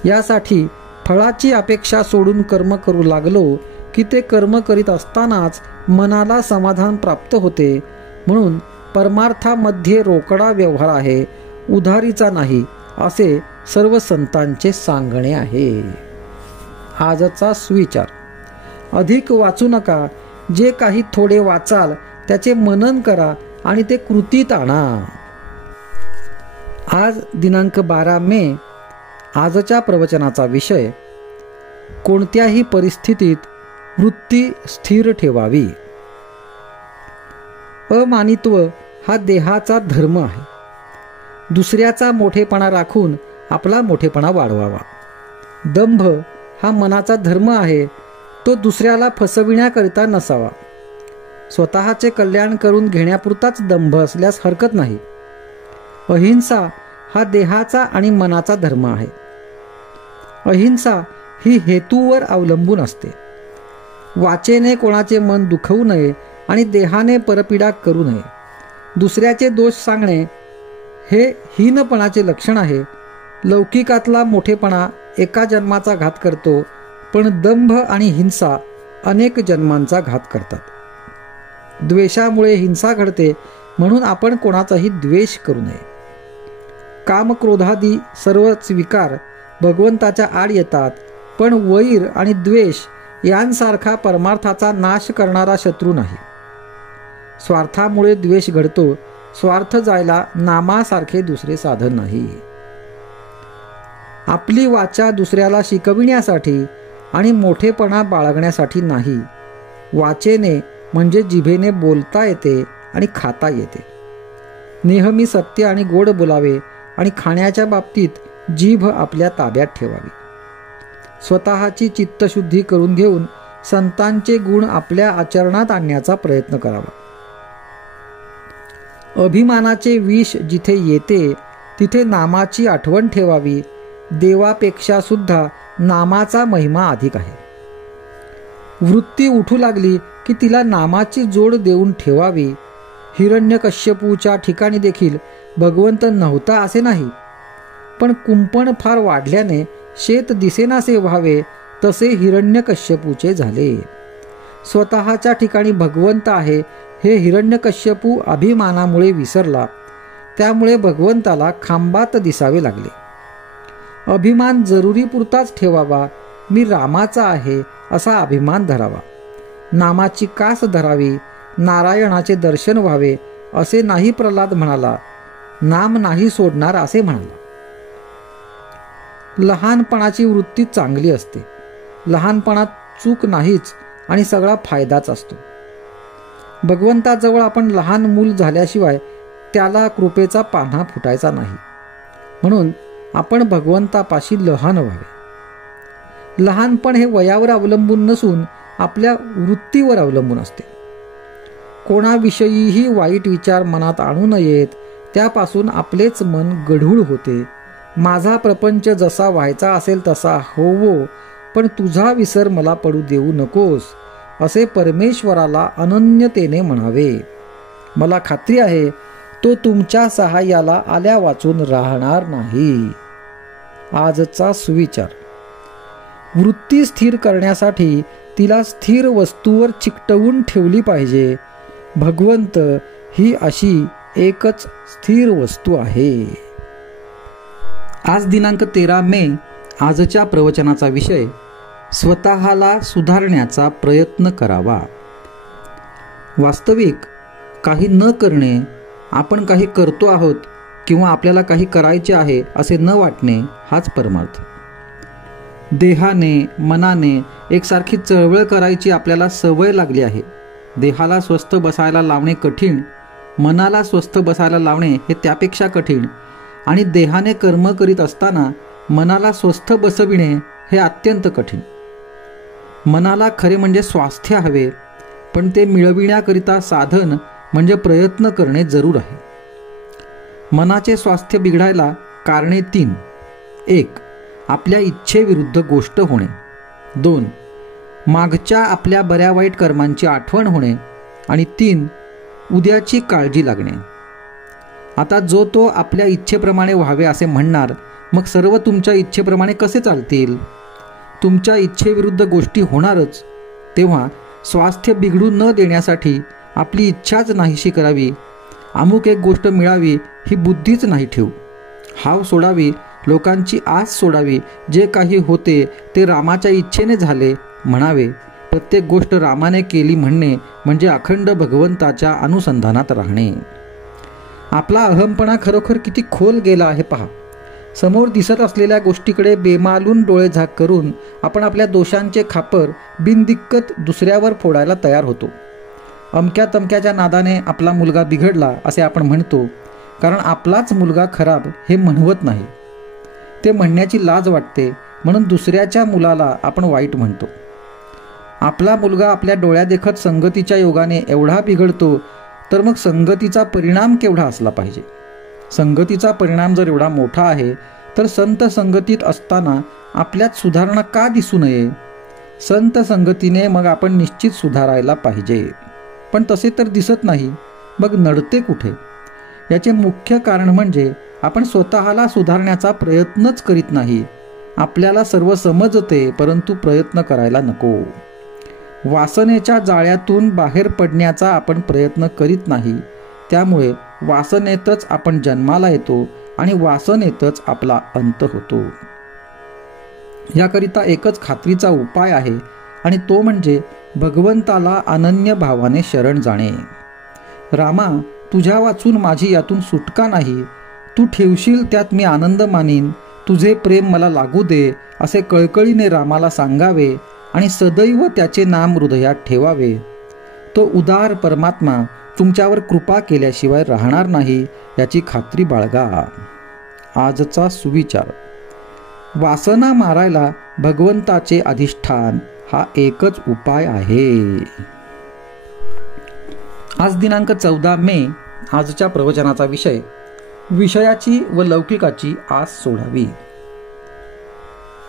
यासाठी फळाची अपेक्षा सोडून कर्म करू लागलो की ते कर्म करीत असतानाच मनाला समाधान प्राप्त होते. म्हणून परमार्थामध्ये रोकडा व्यवहार आहे, उधारीचा नाही, असे सर्व संतांचे सांगणे आहे. आजचा सुविचार. अधिक वाचू नका. जे काही थोडे वाचाल त्याचे मनन करा आणि ते कृतीत आणा. आज दिनांक 12 मे. आजच्या प्रवचनाचा विषय कोणत्याही परिस्थितीत वृत्ती स्थिर ठेवावी. अमानित्व हा देहाचा धर्म आहे. दुसऱ्याचा मोठेपणा राखून आपला मोठेपणा वाढवावा. दंभ हा मनाचा धर्म आहे. तो दुसऱ्याला फसविण्याकरिता नसावा. स्वतःचे कल्याण करून घेण्यापुरताच दंभ असल्यास हरकत नाही. अहिंसा हा देहाचा आणि मनाचा धर्म आहे. अहिंसा ही हेतूवर अवलंबून असते. वाचेने कोणाचे मन दुखवू नये आणि देहाने परपीडा करू नये. दुसऱ्याचे दोष सांगणे हे हीनपणाचे लक्षण आहे. लौकिकातला मोठेपणा एका जन्माचा घात करतो, पण दंभ आणि हिंसा अनेक जन्मांचा घात करतात. द्वेषामुळे हिंसा घडते, म्हणून आपण कोणाचाही द्वेष करू नये. कामक्रोधादी सर्वच विकार भगवंताच्या आड येतात, पण वैर आणि द्वेष यांसारखा परमार्थाचा नाश करणारा शत्रू नाही. स्वार्थामुळे द्वेष घडतो. स्वार्थ जायला नामासारखे दुसरे साधन नाही. आपली वाचा दुसऱ्याला शिकविण्यासाठी आणि मोठेपणा बाळगण्यासाठी नाही, वाचेने म्हणजे जिभेने बोलता येते आणि खाता येते. नेहमी सत्य आणि गोड बोलावे आणि खाण्याच्या बाबतीत जीभ आपल्या ताब्यात ठेवावी. स्वतःची चित्तशुद्धी करून घेऊन संतांचे गुण आपल्या आचरणात आणण्याचा प्रयत्न करावा. अभिमानाचे विष जिथे येते तिथे नामाची आठवण ठेवावी. देवापेक्षा सुद्धा नामाचा महिमा अधिक आहे. वृत्ती उठू लागली की तिला नामाची जोड देऊन ठेवावी. हिरण्यकश्यपूच्या ठिकाणी देखील भगवंत नव्हता असे नाही, पण कुंपण फार वाढल्याने शेत दिसेनासे व्हावे तसे हिरण्यकश्यपूचे झाले. स्वतःच्या ठिकाणी भगवंत आहे हे हिरण्यकश्यपू अभिमानामुळे विसरला. त्यामुळे भगवंताला खांबात दिसावे लागले. अभिमान जरुरीपुरताच ठेवावा. मी रामाचा आहे असा अभिमान धरावा. नामाची कास धरावी. नारायणाचे दर्शन व्हावे असे नाही प्रल्हाद म्हणाला. नाम नाही सोडणार असे म्हणाला. लहानपणाची वृत्ती चांगली असते. लहानपणात चूक नाहीच आणि सगळा फायदाच असतो. भगवंताजवळ आपण लहान मूल झाल्याशिवाय त्याला कृपेचा पान्हा फुटायचा नाही. म्हणून आपण भगवंतापाशी लहान व्हावे. लहानपण हे वयावर अवलंबून नसून आपल्या वृत्तीवर अवलंबून असते. कोणाविषयीही वाईट विचार मनात आणू नयेत. त्यापासून आपलेच मन गढूळ होते. माझा प्रपंच जसा व्हायचा असेल तसा होवो, पण तुझा विसर मला पडू देऊ नकोस असे परमेश्वराला अनन्यतेने म्हणावे. मला खात्री आहे तो तुमच्या सहाय्याला आल्या वाचून राहणार नाही. आजचा सुविचार. वृत्ती स्थिर करण्यासाठी तिला स्थिर वस्तूवर चिकटवून ठेवली पाहिजे. भगवंत ही अशी एकच स्थिर वस्तू आहे. आज दिनांक 13 मे. आजच्या प्रवचनाचा विषय स्वतःला सुधारण्याचा प्रयत्न करावा. वास्तविक काही न करणे, आपण काही करतो आहोत किंवा आपल्याला काही करायचे आहे असे न वाटणे हाच परमार्थ. देहाने मनाने एकसारखी चळवळ करायची आपल्याला सवय लागली आहे. देहाला स्वस्थ बसायला लावणे कठीण, मनाला स्वस्थ बसायला लावणे हे त्यापेक्षा कठीण, आणि देहाने कर्म करीत असताना मनाला स्वस्थ बसविणे हे अत्यंत कठीण. मनाला खरे म्हणजे स्वास्थ्य हवे, पण ते मिळविण्याकरिता साधन म्हणजे प्रयत्न करणे जरूर आहे. मनाचे स्वास्थ्य बिघडायला कारणे 3. 1. आपल्या इच्छेविरुद्ध गोष्ट होणे. 2. मागच्या आपल्या बऱ्या वाईट कर्मांची आठवण होणे. आणि 3. उद्याची काळजी लागणे. आता जो तो आपल्या इच्छेप्रमाणे व्हावे असे म्हणणार, मग सर्व तुमच्या इच्छेप्रमाणे कसे चालतील? तुमच्या इच्छेविरुद्ध गोष्टी होणारच. तेव्हा स्वास्थ्य बिघडू न देण्यासाठी आपली इच्छाच नाहीशी करावी. अमुक एक गोष्ट मिळावी ही बुद्धीच नाही ठेवू. हाव सोडावी, लोकांची आस सोडावी. जे काही होते ते रामाच्या इच्छेने झाले म्हणावे. प्रत्येक गोष्ट रामाने केली म्हणणे म्हणजे अखंड भगवंताच्या अनुसंधानात राहणे. आपला अहमपणा खरोखर किती खोल गेला आहे पहा. समोर दिसत असलेल्या गोष्टीकडे बेमालून डोळे झाक करून आपण आपल्या दोषांचे खापर बिनदिक्कत दुसऱ्यावर फोडायला तयार होतो. अमक्या तमक्याच्या नादाने आपला मुलगा बिघडला असे आपण म्हणतो, कारण आपलाच मुलगा खराब हे म्हणवत नाही. ते म्हणण्याची लाज वाटते, म्हणून दुसऱ्याच्या मुलाला आपण वाईट म्हणतो. आपला मुलगा आपल्या डोळ्यादेखत संगतीच्या योगाने एवढा बिघडतो, तर मग संगतीचा परिणाम केवढा असला पाहिजे. संगतीचा परिणाम जर एवढा मोठा आहे, तर संत संगतीत असताना आपल्यात सुधारणा का दिसू नये? संत संगतीने मग आपण निश्चित सुधारायला पाहिजे. पण तसे तर दिसत नाही. मग नडते कुठे? याचे मुख्य कारण म्हणजे आपण स्वतःला सुधारण्याचा प्रयत्नच करीत नाही. आपल्याला सर्व समजते, परंतु प्रयत्न करायला नको. वासनेच्या जाळ्यातून बाहेर पडण्याचा आपण प्रयत्न करीत नाही. त्यामुळे वासनेतच आपण जन्माला येतो आणि वासनेतच आपला अंत होतो. याकरिता एकच खात्रीचा उपाय आहे, आणि तो म्हणजे भगवंताला अनन्य भावाने शरण जाणे. रामा, तुझ्या वाचून माझी यातून सुटका नाही. तू ठेवशील त्यात मी आनंद मानीन. तुझे प्रेम मला लागू दे असे कळकळीने रामाला सांगावे आणि सदैव त्याचे नाम हृदयात ठेवावे. तो उदार परमात्मा तुमच्यावर कृपा केल्याशिवाय राहणार नाही याची खात्री बाळगा. आजचा सुविचार. वासना मारायला भगवंताचे अधिष्ठान हा एकच उपाय आहे. आज दिनांक 14 मे. आजच्या प्रवचनाचा विषय विषयाची व लौकिकाची आस सोडावी.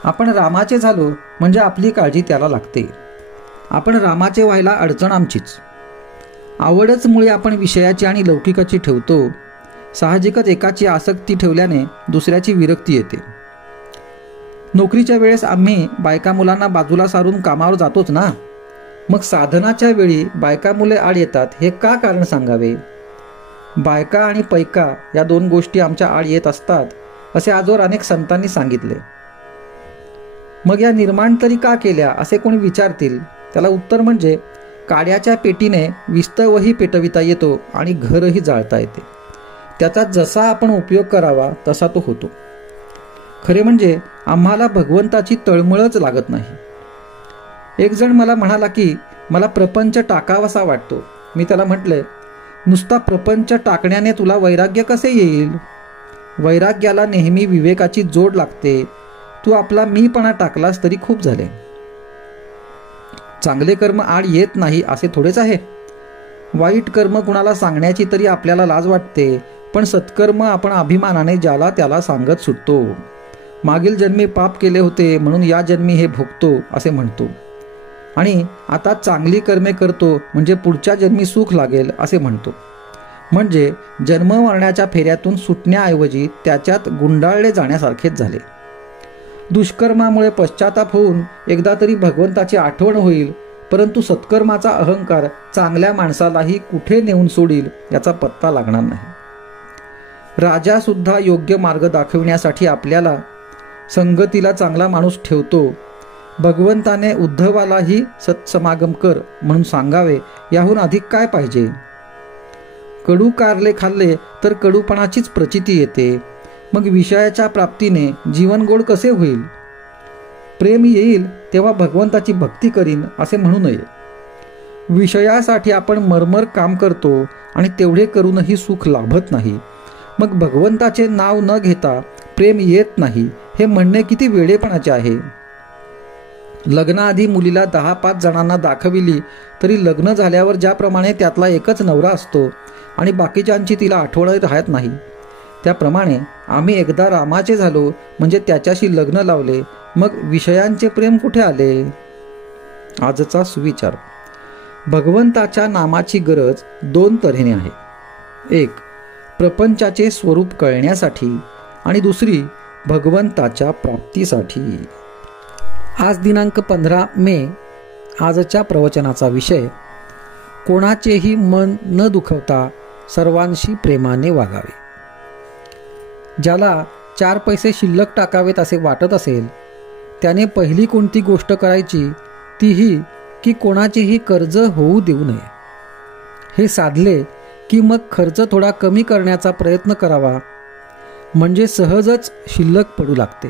आपण रामाचे झालो म्हणजे आपली काळजी त्याला लागते. आपण रामाचे व्हायला अडचण आमचीच. आवडच मुळे आपण विषयाची आणि लौकिकाची ठेवतो. साहजिकच एकाची आसक्ती ठेवल्याने दुसऱ्याची विरक्ती येते. नोकरीच्या वेळेस आम्ही बायका मुलांना बाजूला सारून कामावर जातोच ना. मग साधनाच्या वेळी बायका मुले आड येतात हे का कारण सांगावे. बायका आणि पैका या 2 गोष्टी आमच्या आड येत असतात असे आजवर अनेक संतांनी सांगितले. मग या निर्माण तरी का केल्या असे कोणी विचारतील. त्याला उत्तर म्हणजे काड्याच्या पेटीने विस्तवही पेटविता येतो आणि घरही जाळता येते. त्याचा जसा आपण उपयोग करावा तसा तो होतो. खरे म्हणजे आम्हाला भगवंताची तळमळच लागत नाही. एक जण मला म्हणाला की मला प्रपंच टाकावासा वाटतो. मी त्याला म्हटले, नुसता प्रपंच टाकण्याने तुला वैराग्य कसे येईल. वैराग्याला नेहमी विवेकाची जोड लागते. तू आपला मीपणा टाकलास तरी खूप झाले. चांगले कर्म आड येत नाही असे थोडेच आहे. वाईट कर्म कुणाला सांगण्याची तरी आपल्याला लाज वाटते. पण सत्कर्म आपण अभिमानाने ज्याला त्याला सांगत सुटतो. मागील जन्मी पाप केले होते म्हणून या जन्मी हे भोगतो असे म्हणतो. आणि आता चांगली कर्मे करतो म्हणजे पुढच्या जन्मी सुख लागेल असे म्हणतो. म्हणजे जन्म मरण्याच्या फेऱ्यातून सुटण्याऐवजी त्याच्यात गुंडाळले जाण्यासारखेच झाले. दुष्कर्मामुळे पश्चाताप होऊन एकदा तरी भगवंताची आठवण होईल, परंतु सत्कर्माचा अहंकार चांगल्या माणसालाही कुठे नेऊन सोडील याचा पत्ता लागणार नाही. राजा सुद्धा योग्य मार्ग दाखविण्यासाठी आपल्याला संगतीला चांगला माणूस ठेवतो. भगवंताने उद्धवालाही सत्समागम कर म्हणून सांगावे याहून अधिक काय पाहिजे. कडू कारले खाल्ले तर कडूपणाचीच प्रचिती येते. मग विषयाच्या प्राप्तीने जीवन गोड कसे होईल. प्रेम येईल तेव्हा भगवंताची भक्ती करीन असे म्हणू नये. विषयासाठी आपण मरमर काम करतो आणि तेवढे करूनही सुख लाभत नाही. मग भगवंताचे नाव न घेता प्रेम येत नाही हे म्हणणे किती वेडेपणाचे आहे. लग्नाआधी मुलीला 10-5 जणांना दाखविली तरी लग्न झाल्यावर ज्याप्रमाणे त्यातला एकच नवरा असतो आणि बाकीच्यांची तिला आठवण राहत नाही, त्याप्रमाणे आम्ही एकदा रामाचे झालो म्हणजे त्याच्याशी लग्न लावले. मग विषयांचे प्रेम कुठे आले. आजचा सुविचार. भगवंताच्या नामाची गरज 2 तऱ्हेने आहे. एक, प्रपंचाचे स्वरूप कळण्यासाठी आणि दुसरी भगवंताच्या प्राप्तीसाठी. आज दिनांक 15 मे. आजच्या प्रवचनाचा विषय कोणाचेही मन न दुखवता सर्वांशी प्रेमाने वागावे. ज्याला 4 पैसे शिल्लक टाकावेत असे वाटत असेल त्याने पहिली कोणती गोष्ट करायची ती ही की कोणाचेही कर्ज होऊ देऊ नये. हे साधले की मग खर्च थोडा कमी करण्याचा प्रयत्न करावा, म्हणजे सहजच शिल्लक पडू लागते.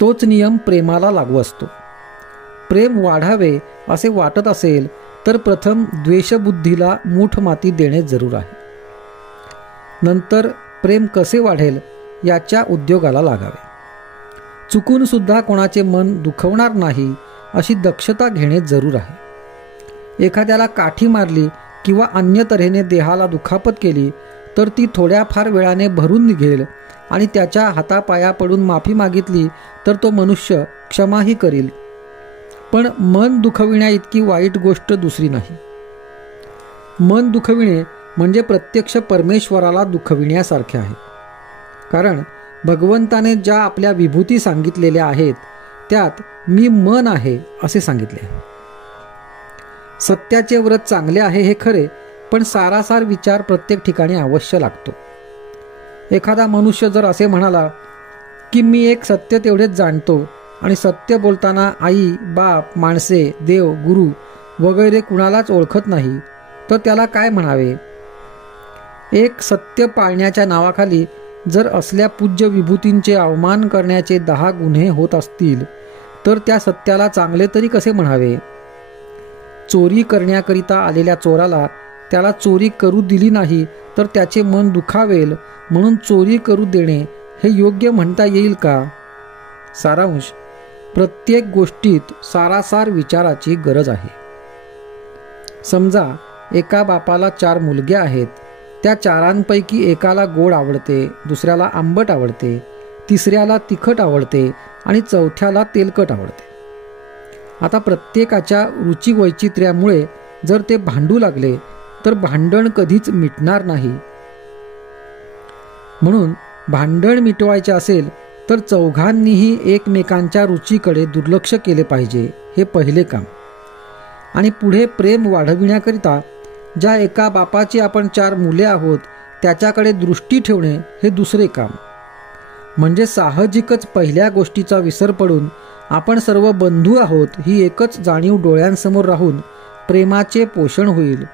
तोच नियम प्रेमाला लागू असतो. प्रेम वाढावे असे वाटत असेल तर प्रथम द्वेषबुद्धीला मूठ माती देणे जरूर आहे. नंतर प्रेम कसे वाढेल याच्या उद्योगाला लागावे. चुकून सुद्धा कोणाचे मन दुखवणार नाही अशी दक्षता घेणे जरूर आहे. एखाद्याला काठी मारली किंवा अन्य तऱ्हेने देहाला दुखापत केली तर ती थोड्याफार वेळाने भरून निघेल आणि त्याच्या हातापाया पडून माफी मागितली तर तो मनुष्य क्षमाही करील. पण मन दुखविण्या इतकी वाईट गोष्ट दुसरी नाही. मन दुखविणे म्हणजे प्रत्यक्ष परमेश्वराला दुखविण्यासारखे आहे. कारण भगवंताने ज्या आपल्या विभूती सांगितलेल्या आहेत त्यात मी मन आहे असे सांगितले आहे. सत्याचे व्रत चांगले आहे हे खरे, पण सारासार विचार प्रत्येक ठिकाणी अवश्य लागतो. एखादा मनुष्य जर असे म्हणाला की मी एक सत्य तेवढेच जाणतो आणि सत्य बोलताना आई, बाप, माणसे, देव, गुरु वगैरे कुणालाच ओळखत नाही, तर त्याला काय म्हणावे. एक सत्य पाळण्याच्या नावाखाली जर असल्या पूज्य विभूतींचे अवमान करण्याचे 10 गुन्हे होत असतील तर त्या सत्याला चांगले तरी कसे म्हणावे? चोरी करण्याकरिता आलेल्या चोराला त्याला चोरी करू दिली नाही तर त्याचे मन दुखावेल म्हणून चोरी करू देणे हे योग्य म्हणता येईल का? सारांश: प्रत्येक गोष्टीत सारासार विचाराची गरज आहे. समजा एका बापाला 4 मुलगे आहेत. त्या 4 एकाला गोड आवडते, दुसऱ्याला आंबट आवडते, तिसऱ्याला तिखट आवडते आणि चौथ्याला तेलकट आवडते. आता प्रत्येकाच्या रुची वैचित्र्यामुळे जर ते भांडू लागले तर भांडण कधीच मिटणार नाही. म्हणून भांडण मिटवायचे असेल तर चौघांनीही एकमेकांच्या रुचीकडे दुर्लक्ष केले पाहिजे, हे पहिले काम. आणि पुढे प्रेम वाढविण्याकरिता ज्या एका बापाची आपण 4 मुले आहोत त्याच्याकडे दृष्टी ठेवणे हे दुसरे काम. म्हणजे साहजिकच पहिल्या गोष्टीचा विसर पडून आपण सर्व बंधू आहोत ही एकच जाणीव डोळ्यांसमोर राहून प्रेमाचे पोषण होईल.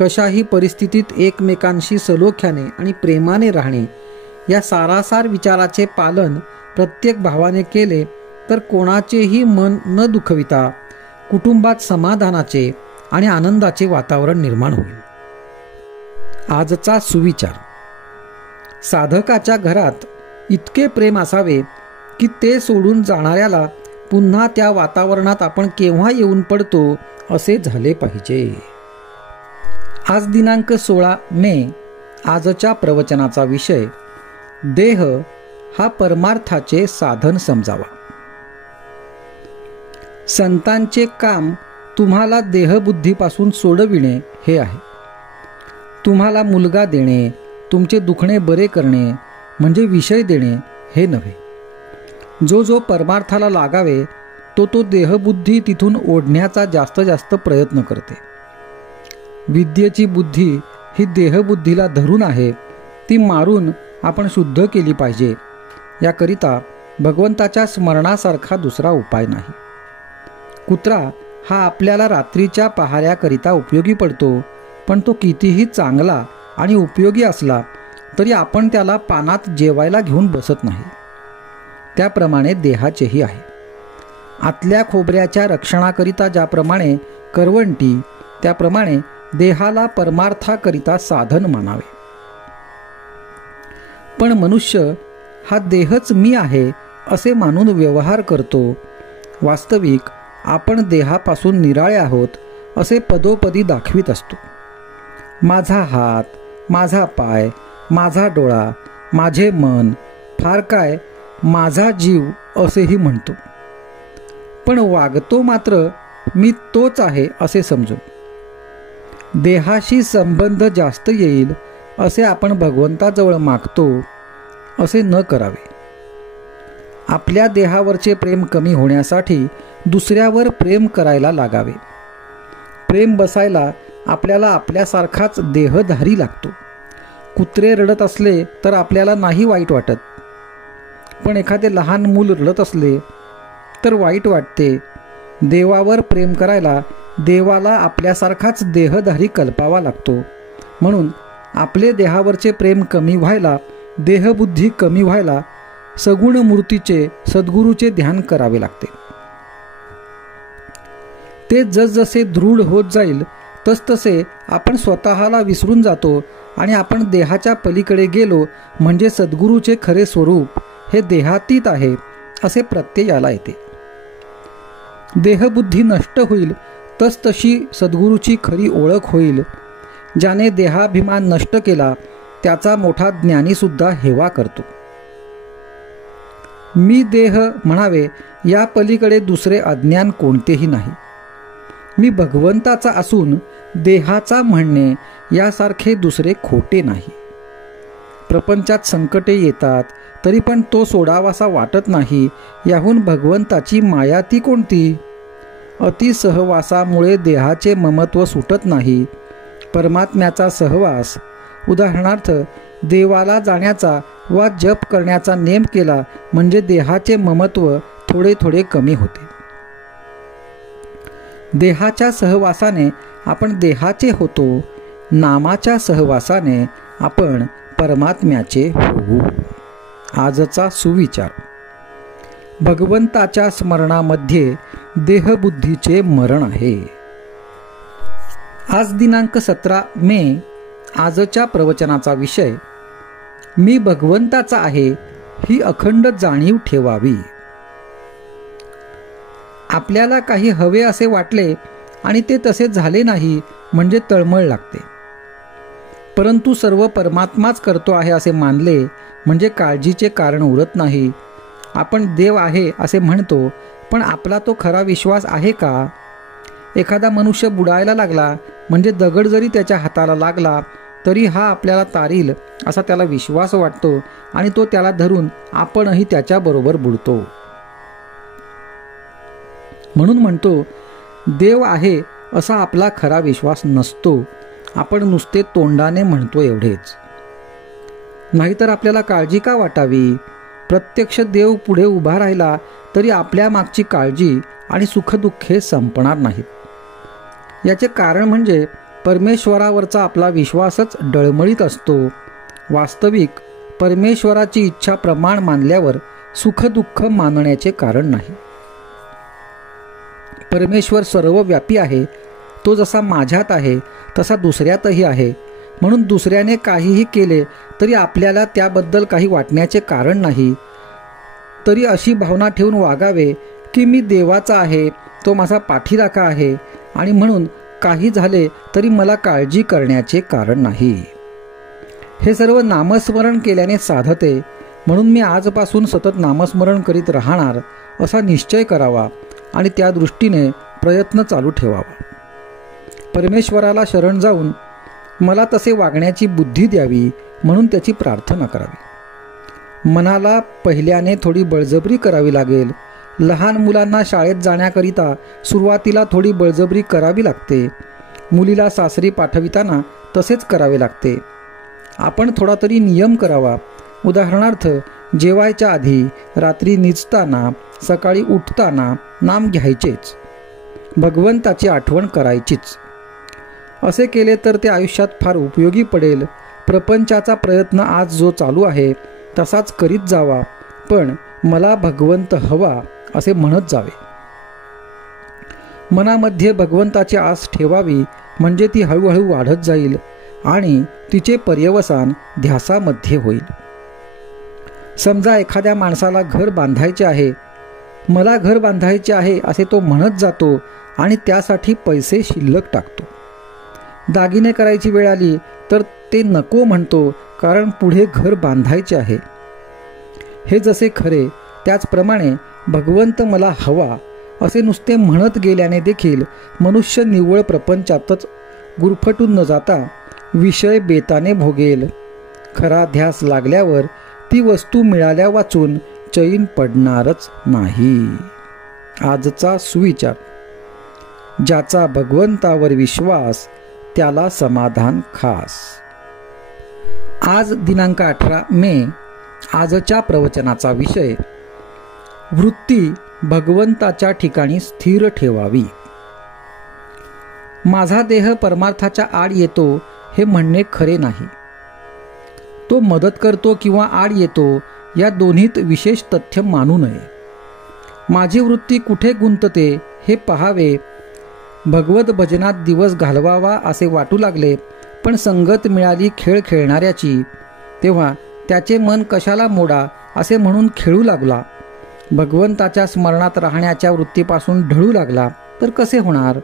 कशाही परिस्थितीत एकमेकांशी सलोख्याने आणि प्रेमाने राहणे या सारासार विचाराचे पालन प्रत्येक भावाने केले तर कोणाचेही मन न दुखविता कुटुंबात समाधानाचे आणि आनंदाचे वातावरण निर्माण होईल. आजचा सुविचार: साधकाच्या घरात इतके प्रेम असावे की ते सोडून जाणाऱ्याला पुन्हा त्या वातावरणात आपण केव्हा येऊन पडतो असे झाले पाहिजे. आज दिनांक 16 मे. आजच्या प्रवचनाचा विषय: देह हा परमार्थाचे साधन समजावा. संतांचे काम तुम्हाला देहबुद्धीपासून सोडविणे हे आहे. तुम्हाला मुलगा देणे, तुमचे दुखणे बरे करणे म्हणजे विषय देणे हे नव्हे. जो परमार्थाला लागावे तो देहबुद्धी तिथून ओढण्याचा जास्त प्रयत्न करते. विद्येची बुद्धी ही देहबुद्धीला धरून आहे, ती मारून आपण शुद्ध केली पाहिजे. याकरिता भगवंताच्या स्मरणासारखा दुसरा उपाय नाही. कुत्रा हा आपल्याला रात्रीच्या पहाऱ्याकरिता उपयोगी पडतो, पण तो कितीही चांगला आणि उपयोगी असला तरी आपण त्याला पानात जेवायला घेऊन बसत नाही. त्याप्रमाणे देहाचेही आहे. आतल्या खोबऱ्याच्या रक्षणाकरिता ज्याप्रमाणे करवंटी, त्याप्रमाणे देहाला परमार्थाकरिता साधन मानावे. पण मनुष्य हा देहच मी आहे असे मानून व्यवहार करतो. वास्तविक आपण देहापासून निराळे आहोत असे पदोपदी दाखवित असतो. माझा हात, माझा पाय, माझा डोळा, माझे मन, फार काय माझा जीव असेही म्हणतो. पण वागतो मात्र मी तोच आहे असे समजू. देहाशी संबंध जास्त येईल असे आपण भगवंताजवळ मागतो, असे न करावे. आपल्या देहावरचे प्रेम कमी होण्यासाठी दुसऱ्यावर प्रेम करायला लागावे. प्रेम बसायला आपल्याला आपल्यासारखाच देहधारी लागतो. कुत्रे रडत असले तर आपल्याला नाही वाईट वाटत, पण एखादे लहान मूल रडत असले तर वाईट वाटते. देवावर प्रेम करायला देवाला आपल्यासारखाच देहधारी कल्पावा लागतो. म्हणून आपले देहावरचे प्रेम कमी व्हायला, देहबुद्धी कमी व्हायला सगुण मूर्तीचे, सद्गुरूचे ध्यान करावे लागते. ते जसजसे दृढ होत जाईल तसतसे आपण स्वतःला विसरून जातो आणि आपण देहाच्या पलीकडे गेलो म्हणजे सद्गुरूचे खरे स्वरूप हे देहातीत आहे असे प्रत्ययाला येते. देहबुद्धी नष्ट होईल तसतशी सद्गुरूची खरी ओळख होईल. ज्याने देहाभिमान नष्ट केला त्याचा मोठा ज्ञानीसुद्धा हेवा करतो. मी देह म्हणावे या पलीकडे दुसरे अज्ञान कोणतेही नाही. मी भगवंताचा असून देहाचा म्हणणे यासारखे दुसरे खोटे नाही. प्रपंचात संकटे येतात तरी पण तो सोडावासा वाटत नाही. याहून भगवंताची माया ती कोणती? अतिसहवासामुळे देहाचे ममत्व सुटत नाही. परमात्म्याचा सहवास, उदाहरणार्थ देवाला जाण्याचा वा जप करण्याचा नेम केला म्हणजे देहाचे ममत्व थोडे थोडे कमी होते. देहाच्या सहवासाने आपण देहाचे होतो, नामाच्या सहवासाने आपण परमात्म्याचे होऊ. आजचा सुविचार: भगवंताच्या स्मरणामध्ये देहबुद्धीचे मरण आहे. आज दिनांक 17 मे. आजच्या प्रवचनाचा विषय मी भगवंताचा आहे ही अखंड जाणीव ठेवावी. आपल्याला काही हवे असे वाटले आणि ते तसे झाले नाही म्हणजे तळमळ लागते. परंतु सर्व परमात्माच करतो आहे असे मानले म्हणजे काळजीचे कारण उरत नाही. आपण देव आहे असे म्हणतो, पण आपला तो खरा विश्वास आहे का? एखादा मनुष्य बुडायला लागला म्हणजे दगड जरी त्याच्या हाताला लागला तरी हा आपल्याला तारील असा त्याला विश्वास वाटतो आणि तो त्याला धरून आपणही त्याच्याबरोबर बुडतो. म्हणून म्हणतो देव आहे असा आपला खरा विश्वास नसतो. आपण नुसते तोंडाने म्हणतो एवढेच. नाहीतर आपल्याला काळजी का वाटावी? प्रत्यक्ष देव पुढे उभा राहिला तरी आपल्या मागची काळजी आणि सुखदुःखे संपणार नाहीत. याचे कारण म्हणजे परमेश्वरावरचा आपला विश्वासच डळमळीत असतो. वास्तविक परमेश्वराची इच्छा प्रमाण मानल्यावर सुखदुःख मानण्याचे कारण नाही. परमेश्वर सर्वव्यापी आहे. तो जसा माझ्यात आहे तसा दुसऱ्यातही आहे. म्हणून दुसऱ्याने काहीही केले तरी आपल्याला त्याबद्दल काही वाटण्याचे कारण नाही. तरी अशी भावना ठेवून वागावे की मी देवाचा आहे, तो माझा पाठीराखा आहे आणि म्हणून काही झाले तरी मला काळजी करण्याचे कारण नाही. हे सर्व नामस्मरण केल्याने साधते. म्हणून मी आजपासून सतत नामस्मरण करीत राहणार असा निश्चय करावा आणि त्या दृष्टीने प्रयत्न चालू ठेवावा. परमेश्वराला शरण जाऊन मला तसे वागण्याची बुद्धी द्यावी म्हणून त्याची प्रार्थना करावी. मनाला पहिल्याने थोडी बळजबरी करावी लागेल. लहान मुलांना शाळेत जाण्याकरिता सुरुवातीला थोडी बळजबरी करावी लागते. मुलीला सासरी पाठविताना तसेच करावे लागते. आपण थोडा तरी नियम करावा. उदाहरणार्थ जेवायच्या आधी, रात्री निजताना, सकाळी उठताना नाम घ्यायचेच. भगवंताची आठवण करायचीच. असे केले तर ते आयुष्यात फार उपयोगी पडेल. प्रपंचाचा प्रयत्न आज जो चालू आहे तसाच करीत जावा, पण मला भगवंत हवा असे म्हणत जावे. मनामध्ये भगवंताची आस ठेवावी म्हणजे ती हळूहळू वाढत जाईल आणि तिचे पर्यवसान ध्यासामध्ये होईल. समजा एखाद्या माणसाला घर बांधायचे आहे. मला घर बांधायचे आहे असे तो म्हणत जातो आणि त्यासाठी पैसे शिल्लक टाकतो. दागिने करायची वेळ आली तर ते नको म्हणतो, कारण पुढे घर बांधायचे आहे. हे जसे खरे त्याचप्रमाणे भगवंत मला हवा असे नुसते म्हणत गेल्याने देखील मनुष्य निव्वळ प्रपंचातच गुरफटून न जाता विषय बेताने भोगेल. खरा ध्यास लागल्यावर ती वस्तू मिळाल्या वाचून चैन पडणारच नाही. आजचा सुविचार: ज्याचा भगवंतावर विश्वास त्याला समाधान खास. आज दिनांक 18 मे. आजच्या प्रवचनाचा विषय वृत्ती भगवंताच्या ठिकाणी स्थिर ठेवावी. माझा देह परमार्थाच्या आड येतो हे म्हणणे खरे नाही. तो मदत करतो किंवा आड येतो या दोन्हीत विशेष तथ्य मानू नये. माझी वृत्ती कुठे गुंतते हे पहावे. भगवत भजनात दिवस घालवावा असे वाटू लागले, पण संगत मिळाली खेळ खेळणाऱ्याची, तेव्हा त्याचे मन कशाला मोडा असे म्हणून खेळू लागला. भगवंताच्या स्मरणात राहण्याच्या वृत्तीपासून ढळू लागला तर कसे होणार?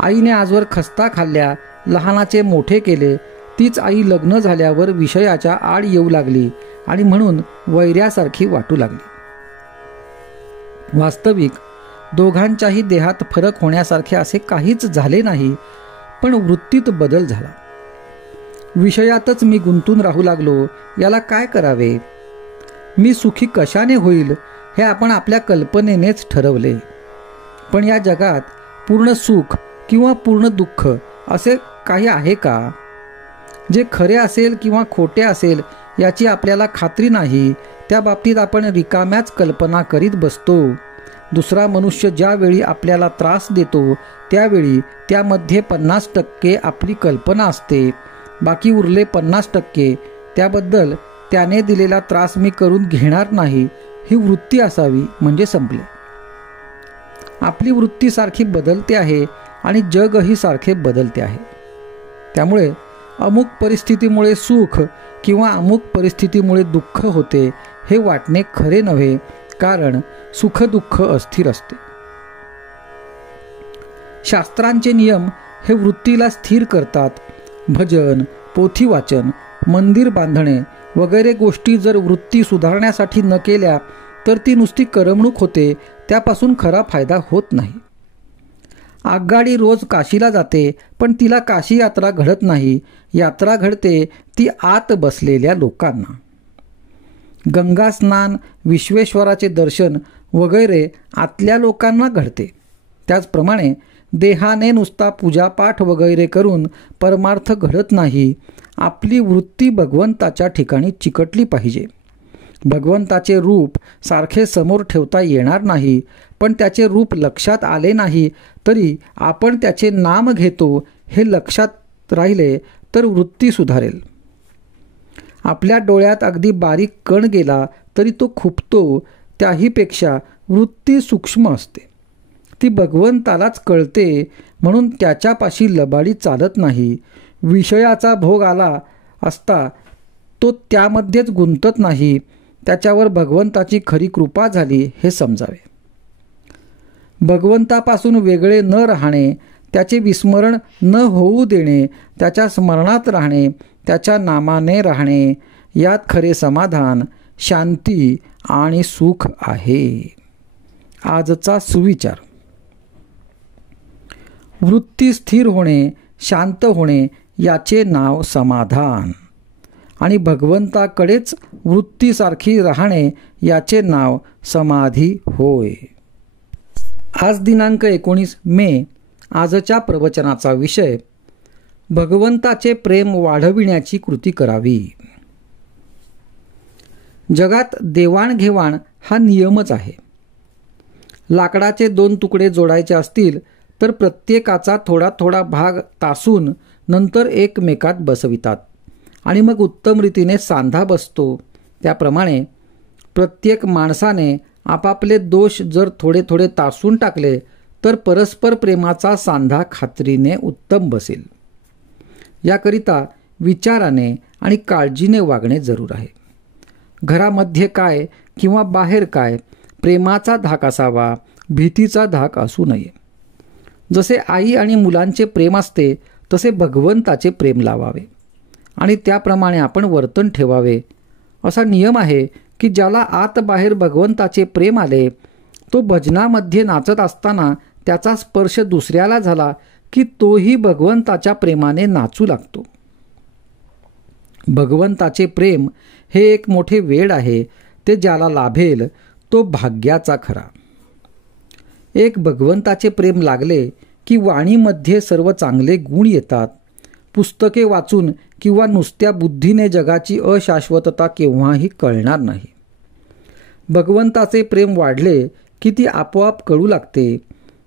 आईने आजवर खस्ता खाल्ल्या, लहानाचे मोठे केले. तीच आई लग्न झाल्यावर विषयाच्या आड येऊ लागली आणि म्हणून वैऱ्यासारखी वाटू लागली. वास्तविक दोघांच्याही देहात फरक होण्यासारखे असे काहीच झाले नाही, पण वृत्तीत बदल झाला. विषयातच मी गुंतून राहू लागलो. याला काय करावे? मी सुखी कशाने होईल हे आपण आपल्या कल्पनेनेच ठरवले. पण या जगात पूर्ण सुख किंवा पूर्ण दुःख असे काही आहे का? जे खरे असेल किंवा खोटे असेल याची आपल्याला खात्री नाही, त्या बाबतीत आपण रिकाम्याच कल्पना करीत बसतो. दुसरा मनुष्य ज्यावेळी आपल्याला त्रास देतो त्यावेळी त्यामध्ये 50% आपली कल्पना असते. बाकी उरले 50% त्याबद्दल त्याने दिलेला त्रास मी करून घेणार नाही ही वृत्ती असावी म्हणजे संपले. आपली वृत्ती सारखी बदलते आहे आणि जगही सारखे बदलते आहे. त्यामुळे अमुक परिस्थितीमुळे सुख किंवा अमुक परिस्थितीमुळे दुःख होते हे वाटणे खरे नव्हे, कारण सुख दुःख अस्थिर असते. शास्त्रांचे नियम हे वृत्तीला स्थिर करतात. भजन, पोथी वाचन, मंदिर बांधणे वगैरे गोष्टी जर वृत्ती सुधारण्यासाठी न केल्या तर ती नुसती करमणूक होते, त्यापासून खरा फायदा होत नाही. आगगाडी रोज काशीला जाते, पण तिला काशी यात्रा घडत नाही. यात्रा घडते ती आत बसलेल्या लोकांना. गंगा स्नान, विश्वेश्वराचे दर्शन वगैरे आतल्या लोकांना घडते. त्याचप्रमाणे देहाने नुसता पूजापाठ वगैरे करून परमार्थ घडत नाही. आपली वृत्ती भगवंताच्या ठिकाणी चिकटली पाहिजे. भगवंताचे रूप सारखे समोर ठेवता येणार नाही, पण त्याचे रूप लक्षात आले नाही तरी आपण त्याचे नाम घेतो हे लक्षात राहिले तर वृत्ती सुधारेल. आपल्या डोळ्यात अगदी बारीक कण गेला तरी तो खुपतो, त्याहीपेक्षा वृत्ती सूक्ष्म असते. ती भगवंतालाच कळते, म्हणून त्याच्यापाशी लबाडी चालत नाही. विषयाचा भोग आला असता तो त्यामध्येच गुंतत नाही. त्याच्यावर भगवंताची खरी कृपा झाली हे समजावे. भगवंतापासून वेगळे न राहणे, त्याचे विस्मरण न होऊ देणे, त्याच्या स्मरणात राहणे, त्याच्या नामाने राहणे, यात खरे समाधान, शांती आणि सुख आहे. आजचा सुविचार. वृत्ती स्थिर होणे, शांत होणे याचे नाव समाधान आणि भगवंताकडेच वृत्तीसारखी राहणे याचे नाव समाधी होय. आज दिनांक 19 मे. आजच्या प्रवचनाचा विषय भगवंताचे प्रेम वाढविण्याची कृती करावी. जगात देवाणघेवाण हा नियमच आहे. लाकडाचे 2 तुकडे जोडायचे असतील तर प्रत्येकाचा थोडा थोडा भाग तासून नंतर एकमेकात बसवितात आणि मग उत्तम रीतीने सांधा बसतो. त्याप्रमाणे प्रत्येक माणसाने आपापले दोष जर थोडे थोडे तासून टाकले तर परस्पर प्रेमाचा सांधा खात्रीने उत्तम बसेल. याकरिता विचाराने आणि काळजीने वागणे जरूर आहे. घरामध्ये काय किंवा बाहेर काय प्रेमाचा धाक असावा, भीतीचा धाक असू नये. जसे आई आणि मुलांचे प्रेम असते तसे भगवंताचे प्रेम लावावे आणि त्याप्रमाणे आपण वर्तन ठेवावे. असा नियम आहे की ज्याला आत बाहेर भगवंताचे प्रेम आले तो भजनामध्ये नाचत असताना त्याचा स्पर्श दुसऱ्याला झाला की तोही भगवंताच्या प्रेमाने नाचू लागतो. भगवंताचे प्रेम हे एक मोठे वेड आहे. ते ज्याला लाभेल तो भाग्याचा खरा. एक भगवंताचे प्रेम लागले की वाणीमध्ये सर्व चांगले गुण येतात. पुस्तके वाचून किंवा नुसत्या बुद्धीने जगाची अशाश्वतता केव्हाही कळणार नाही. भगवंताचे प्रेम वाढले की ती आपोआप कळू लागते.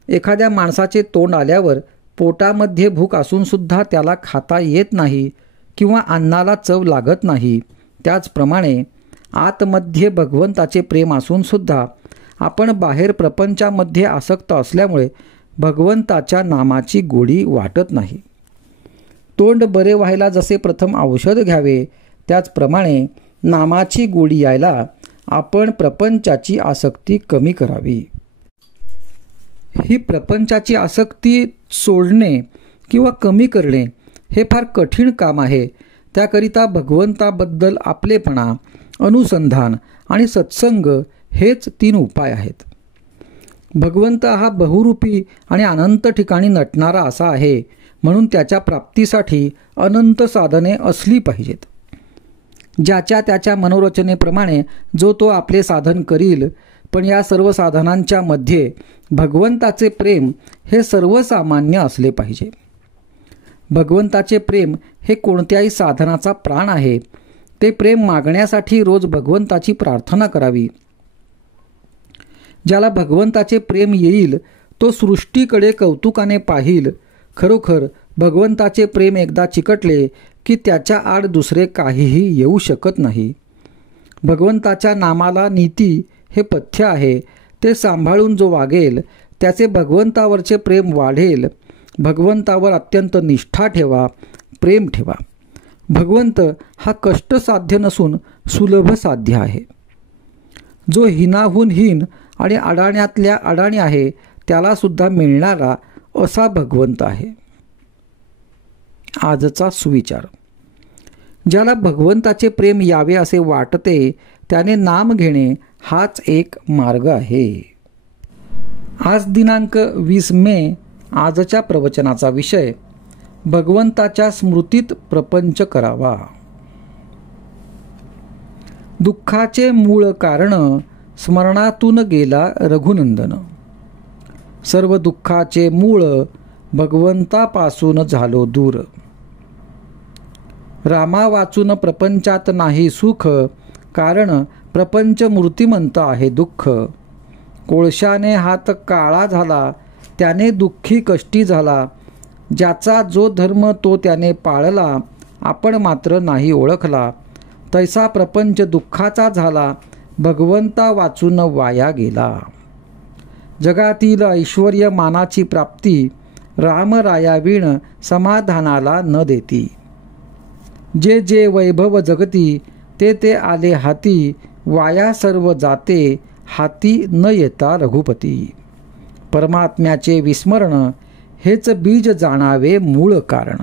एखाद्या माणसाचे तोंड आल्यावर पोटामध्ये भूक असूनसुद्धा त्याला खाता येत नाही किंवा अन्नाला चव लागत नाही. त्याचप्रमाणे आतमध्ये भगवंताचे प्रेम असूनसुद्धा आपण बाहेर प्रपंचामध्ये आसक्त असल्यामुळे भगवंताच्या नामाची गोडी वाटत नाही. तोंड बरे व्हायला जसे प्रथम औषध घ्यावे त्याचप्रमाणे नामाची गोडी यायला आपण प्रपंचाची आसक्ती कमी करावी. ही प्रपंचाची आसक्ती सोडणे किंवा कमी करणे हे फार कठीण काम आहे. त्याकरिता भगवंताबद्दल आपलेपणा, अनुसंधान आणि सत्संग हेच 3 उपाय आहेत. भगवंत हा बहुरूपी आणि अनंत ठिकाणी नटणारा असा आहे, म्हणून त्याच्या प्राप्तीसाठी अनंत साधने असली पाहिजेत. ज्याच्या त्याच्या मनोरचनेप्रमाणे जो तो आपले साधन करील, पण या सर्व साधनांच्या मध्ये भगवंताचे प्रेम हे सर्वसामान्य असले पाहिजे. भगवंताचे प्रेम हे कोणत्याही साधनाचा प्राण आहे. ते प्रेम मागण्यासाठी रोज भगवंताची प्रार्थना करावी. ज्याला भगवंताचे प्रेम येईल तो सृष्टीकडे कौतुकाने पाहिल. खरोखर भगवंताचे प्रेम एकदा चिकटले की त्याच्या आड दुसरे काहीही येऊ शकत नाही. भगवंताच्या नामाला नीती हे पथ्य आहे, ते सांभाळून जो वागेल त्याचे भगवंतावरचे प्रेम वाढेल. भगवंतावर अत्यंत निष्ठा ठेवा, प्रेम ठेवा. भगवंत हा कष्टसाध्य नसून सुलभ साध्य आहे. जो हिनाहून हीन आणि अडाण्यातल्या अडाणी आहे त्याला सुद्धा मिळणारा असा भगवंत आहे. आजचा सुविचार. ज्याला भगवंताचे प्रेम यावे असे वाटते त्याने नाम घेणे हाच एक मार्ग आहे. आज दिनांक 20 मे. आजच्या प्रवचनाचा विषय भगवंताच्या स्मृतीत प्रपंच करावा. दुःखाचे मूळ कारण स्मरणातून गेला रघुनंदन. सर्व दुःखाचे मूळ भगवंतापासून झालो दूर. रामा वाचून प्रपंचात नाही सुख, कारण प्रपंच मूर्तिमंत आहे दुःख. कोळशाने हात काळा झाला, त्याने दुःखी कष्टी झाला. ज्याचा जो धर्म तो त्याने पाळला, आपण मात्र नाही ओळखला. तैसा प्रपंच दुःखाचा झाला, भगवंता वाचून वाया गेला. जगातील ऐश्वर्य मानाची प्राप्ती, रामरायाविण समाधानाला न देती. जे जे वैभव जगती, ते ते आले हाती. वाया सर्व जाते, हाती न येता रघुपती. परमात्म्याचे विस्मरण, हेच बीज जाणावे मूळ कारण.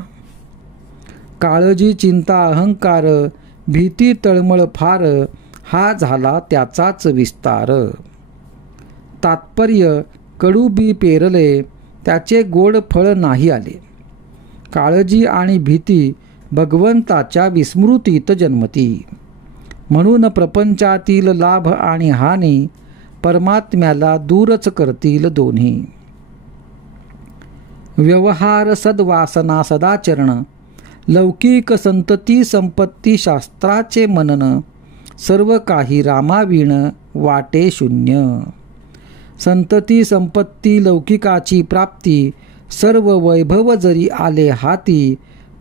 काळजी चिंता अहंकार, भीती तळमळ फार, हा झाला त्याचाच विस्तार. तात्पर्य, कडू बी पेरले, त्याचे गोड फळ नाही आले. काळजी आणि भीती भगवंताच्या विस्मृतीत जन्मती. म्हणून प्रपंचातील लाभ आणि हानी परमात्म्याला दूरच करतील दोन्ही. व्यवहार सद्वासना सदाचरण, लौकिक संतती संपत्ती शास्त्राचे मनन. सर्व काही रामाविण वाटे शून्य. संतती संपत्ती लौकिकाची प्राप्ती, सर्व वैभव जरी आले हाती,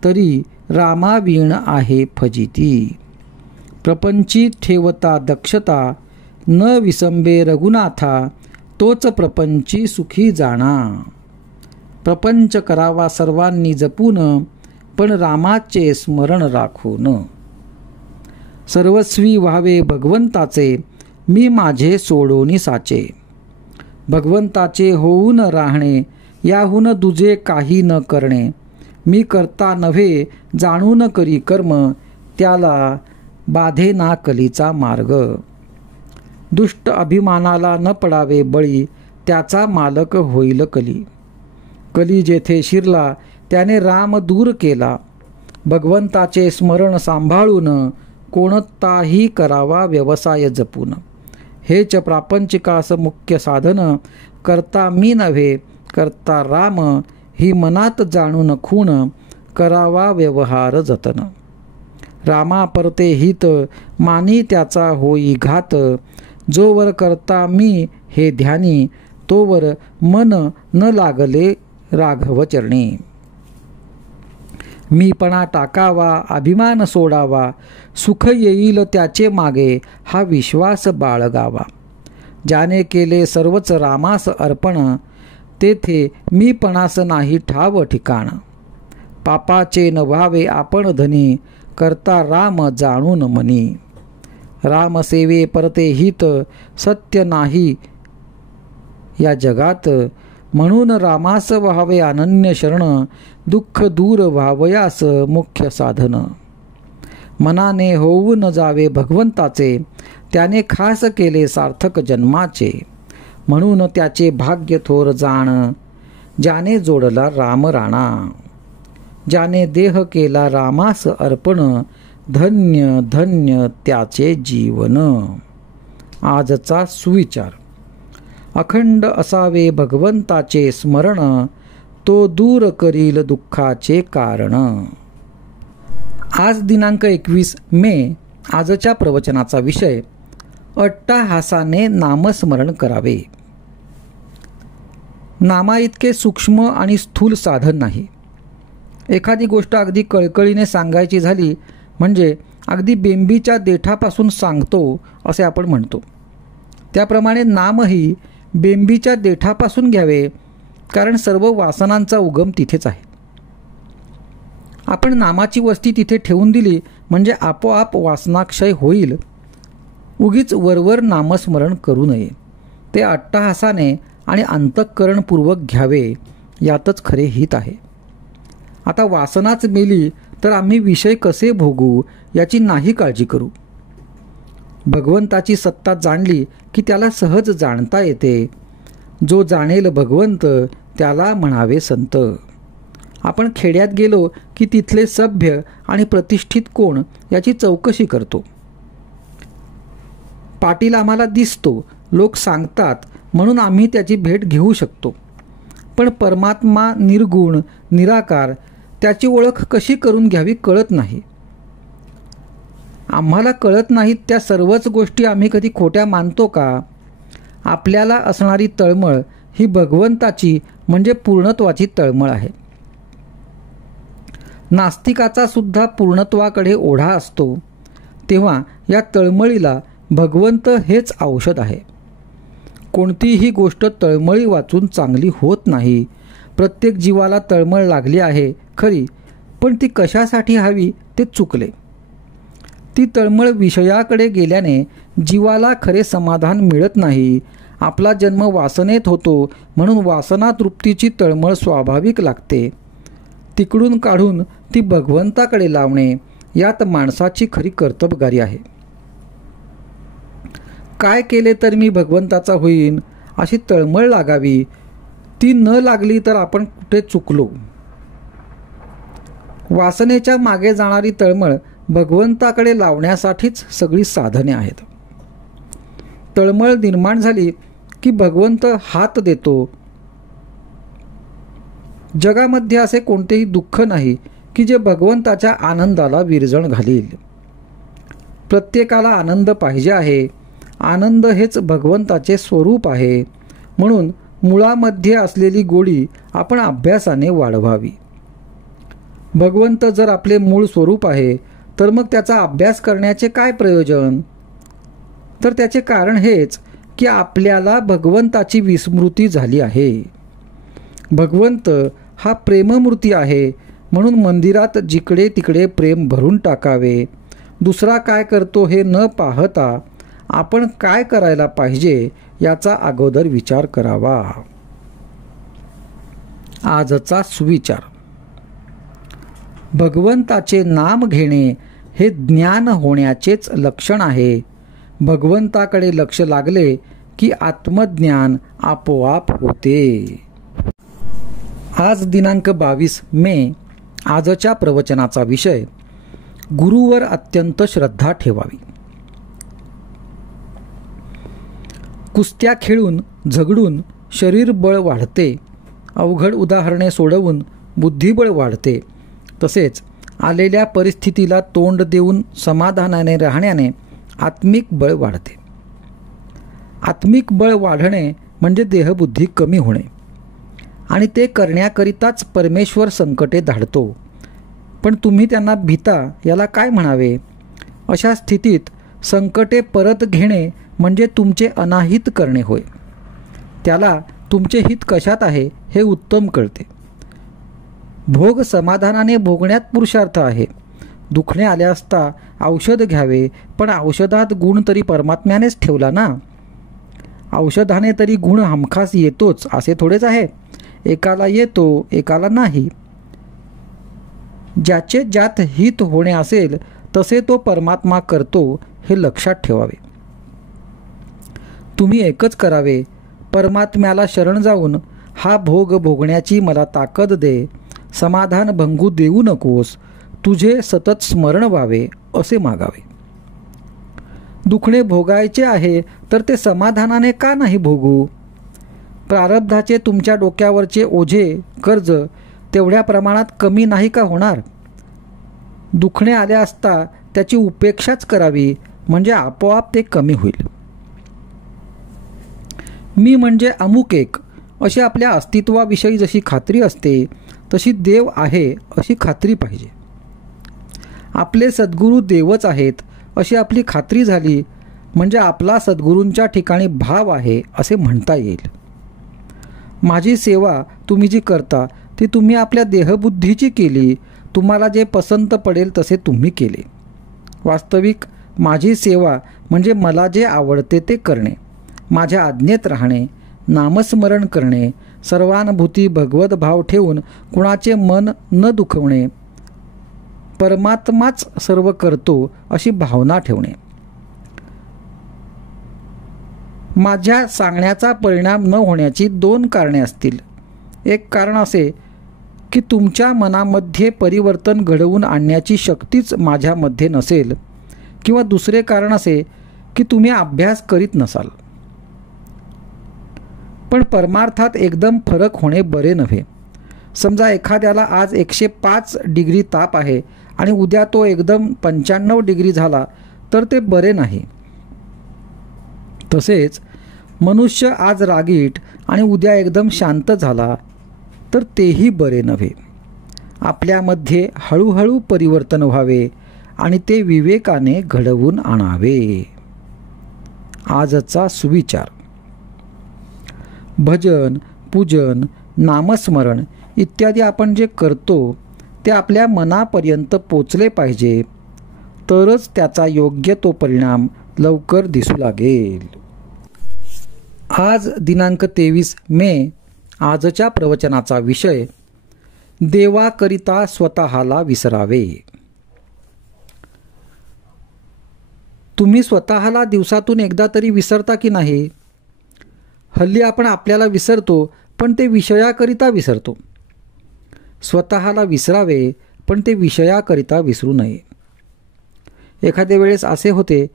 तरी रामाविण आहे फजिती. प्रपंची ठेवता दक्षता, न विसंबे रघुनाथा. तोच प्रपंची सुखी जाणा. प्रपंच करावा सर्वांनी जपून, पण रामाचे स्मरण राखून. सर्वस्वी व्हावे भगवंताचे, मी माझे सोडोनी साचे. भगवंताचे होऊन राहणे, याहून दुजे काही न करणे. मी करता नव्हे, जाणून करी कर्म, त्याला बाधे ना कलीचा मार्ग. दुष्ट अभिमानाला न पडावे बळी, त्याचा मालक होईल कली. कली जेथे शिरला, त्याने राम दूर केला. भगवंताचे स्मरण सांभाळून, कोणताही करावा व्यवसाय जपून. हेच प्रापंचिकास मुख्य साधन, करता मी नव्हे करता राम. ही मनात जाणून खूण, करावा व्यवहार जतन. रामा परते हित, मानी त्याचा होई घात. जोवर करता मी हे ध्यानी, तोवर मन न लागले राघव चरणी. मीपणा टाकावा, अभिमान सोडावा. सुख येईल त्याचे मागे, हा विश्वास बाळगावा. ज्याने केले सर्वच रामास अर्पण, तेथे मीपणास नाही ठाव ठिकाण. पापाचे न व्हावे आपण धनी, करता राम जाणून मनी. रामसेवे परते हित, सत्य नाही या जगात. म्हणून रामास व्हावे अनन्य शरण, दुःख दूर व्हावयास मुख्य साधन. मनाने होऊन जावे भगवंताचे, त्याने खास केले सार्थक जन्माचे. म्हणून त्याचे भाग्य थोर जाण, ज्याने जोडला राम राणा. ज्याने देह केला रामास अर्पण, धन्य धन्य त्याचे जीवन. आजचा सुविचार. अखंड असावे भगवंताचे स्मरण, तो दूर करील दुःखाचे कारण. आज दिनांक 21 मे. आजच्या प्रवचनाचा विषय अट्टाहासाने नामस्मरण करावे. नामा इतके सूक्ष्म आणि स्थूल साधन नाही. एखादी गोष्ट अगदी कळकळीने सांगायची झाली म्हणजे अगदी बेंबीच्या देठापासून सांगतो असे आपण म्हणतो. त्याप्रमाणे नामही बेंबीच्या देठापासून घ्यावे, कारण सर्व वासनांचा उगम तिथेच आहे. आपण नामाची वस्ती तिथे ठेवून दिली म्हणजे आपोआप वासनाक्षय होईल. उगीच वरवर नामस्मरण करू नये. ते अट्टहासाने आणि अंतःकरणपूर्वक घ्यावे, यातच खरे हित आहे. आता वासनाच मेली तर आम्ही विषय कसे भोगू याची नाही काळजी करू. भगवंताची सत्ता जाणली की त्याला सहज जाणता येते. जो जाणेल भगवंत त्याला म्हणावे संत. आपण खेड्यात गेलो की तिथले सभ्य आणि प्रतिष्ठित कोण याची चौकशी करतो. पाटील आम्हाला दिसतो, लोक सांगतात म्हणून आम्ही त्याची भेट घेऊ शकतो. पण परमात्मा निर्गुण निराकार, त्याची ओळख कशी करून घ्यावी कळत नाही. आम्हाला कळत नाहीत त्या सर्वच गोष्टी आम्ही कधी खोट्या मानतो का? आपल्याला असणारी तळमळ ही भगवंताची म्हणजे पूर्णत्वाची तळमळ आहे. नास्तिकाचा सुद्धा पूर्णत्वाकडे ओढा असतो. तेव्हा या तळमळीला भगवंत हेच औषध आहे. कोणतीही गोष्ट तळमळी वाचून चांगली होत नाही. प्रत्येक जीवाला तळमळ लागली आहे खरी, पण ती कशासाठी हवी ते चुकले. ती तळमळ विषयाकडे गेल्याने जीवाला खरे समाधान मिळत नाही. आपला जन्म वासनेत होतो म्हणून वासना तृप्तीची तळमळ स्वाभाविक लागते. तिकडून काढून ती भगवंताकडे लावणे, यात माणसाची खरी कर्तबगारी आहे. काय केले तर मी भगवंताचा होईन अशी तळमळ लागावी. ती न लागली तर आपण कुठे चुकलो. वासनेच्या मागे जाणारी तळमळ भगवंताकडे लावण्यासाठीच सगळी साधने आहेत. तळमळ निर्माण झाली की भगवंत हात देतो. जगामध्ये असे कोणतेही दुःख नाही की जे भगवंताच्या आनंदाला विरजण घालील. प्रत्येकाला आनंद पाहिजे आहे. आनंद हेच भगवंताचे स्वरूप आहे. म्हणून मुळामध्ये असलेली गोडी आपण अभ्यासाने वाढवावी. भगवंत जर आपले मूळ स्वरूप आहे तर मग त्याचा अभ्यास करण्याचे काय प्रयोजन? तर त्याचे कारण हेच की आपल्याला भगवंताची विस्मृती झाली आहे. भगवंत हा प्रेममूर्ती आहे, म्हणून मंदिरात जिकडे तिकडे प्रेम भरून टाकावे. दुसरा काय करतो हे न पाहता आपण काय करायला पाहिजे याचा अगोदर विचार करावा. आजचा सुविचार. भगवंताचे नाम घेणे हे ज्ञान होण्याचेच लक्षण आहे. भगवंताकडे लक्ष लागले की आत्मज्ञान आपोआप होते. आज दिनांक 22 मे. आजच्या प्रवचनाचा विषय गुरुवर अत्यंत श्रद्धा ठेवावी. कुस्त्या खेळून झगडून शरीर बळ वाढते. अवघड उदाहरणे सोडवून बुद्धिबळ वाढते. तसेच आलेल्या परिस्थितीला तोंड देऊन समाधानाने राहण्याने आत्मिक बळ वाढते. आत्मिक बळ वाढणे म्हणजे देहबुद्धी कमी होणे, आणि ते करण्याकरिताच परमेश्वर संकटे धाडतो. पण तुम्ही त्यांना भीता याला काय म्हणावे? अशा स्थितीत संकटे परत घेणे म्हणजे तुमचे अनाहित करणे होय. त्याला तुमचे हित कशात आहे हे उत्तम कळते. भोग समाधानाने भोगण्यात पुरुषार्थ आहे. दुखणे आले असता औषध घ्यावे, पण औषधात गुण तरी परमात्म्यानेच ठेवला ना. औषधाने तरी गुण हमखास येतोच असे थोडेच आहे. एकाला येतो एकाला नाही. ज्याचे ज्यात हित होणे असेल तसे तो परमात्मा करतो हे लक्षात ठेवावे. तुम्ही एकच करावे, परमात्म्याला शरण जाऊन हा भोग भोगण्याची मला ताकद दे, समाधान भंगू देऊ नकोस, तुझे सतत स्मरण व्हावे असे मागावे. दुखणे भोगायचे आहे तर ते समाधानाने का नाही भोगू? प्रारब्धाचे तुमच्या डोक्यावरचे ओझे कर्ज तेवढ्या प्रमाणात कमी नाही का होणार? दुखणे आले असता त्याची उपेक्षाच करावी, म्हणजे आपोआप ते कमी होईल. मी म्हणजे अमुक एक अशी आपल्या अस्तित्वाविषयी जशी खात्री असते तशी देव आहे अशी खात्री पाहिजे. आपले सद्गुरू देवच आहेत अशी आपली खात्री झाली म्हणजे आपला सद्गुरूंच्या ठिकाणी भाव आहे असे म्हणता येईल. माझी सेवा तुम्ही जी करता ती तुम्ही आपल्या देहबुद्धीची केली, तुम्हाला जे पसंत पडेल तसे तुम्ही केले. वास्तविक माझी सेवा म्हणजे मला जे आवडते ते करणे, माझ्या आज्ञेत राहणे, नामस्मरण करणे, सर्वानुभूती भगवत भाव ठेवून कुणाचे मन न दुखवणे, परमात्माच सर्व करतो अशी भावना ठेवणे. माझ्या सांगण्याचा परिणाम न होण्याची 2 कारणे असतील. एक कारण असे की तुमच्या मनामध्ये परिवर्तन घडवून आणण्याची शक्तीच माझ्यामध्ये नसेल, किंवा दुसरे कारण असे की तुम्ही अभ्यास करीत नसाल. पण परमार्थात एकदम फरक होणे बरे नव्हे. समजा एखाद्याला आज 105 डिग्री ताप आहे आणि उद्या तो एकदम 95 डिग्री झाला तर ते बरे नाही. तसेच मनुष्य आज रागीट आणि उद्या एकदम शांत झाला तर तेही बरे नव्हे. आपल्यामध्ये हळूहळू परिवर्तन व्हावे आणि ते विवेकाने घडवून आणावे. आजचा सुविचार: भजन, पूजन, नामस्मरण इत्यादी आपण जे करतो ते आपल्या मनापर्यंत पोचले पाहिजे, तरच त्याचा योग्य तो परिणाम लवकर दिसू लागेल. आज दिनांक 23 मे. आजच्या प्रवचनाचा विषय: देवाकरिता स्वतःला विसरावे. तुम्ही स्वतःला दिवसातून एकदा तरी विसरता की नाही? हल्ली आपण आपल्याला विसरतो, पण ते विषयाकरिता विसरतो. स्वतःला विसरावे, पण ते विषयाकरिता विसरू नये. एखाद्या वेळेस असे होते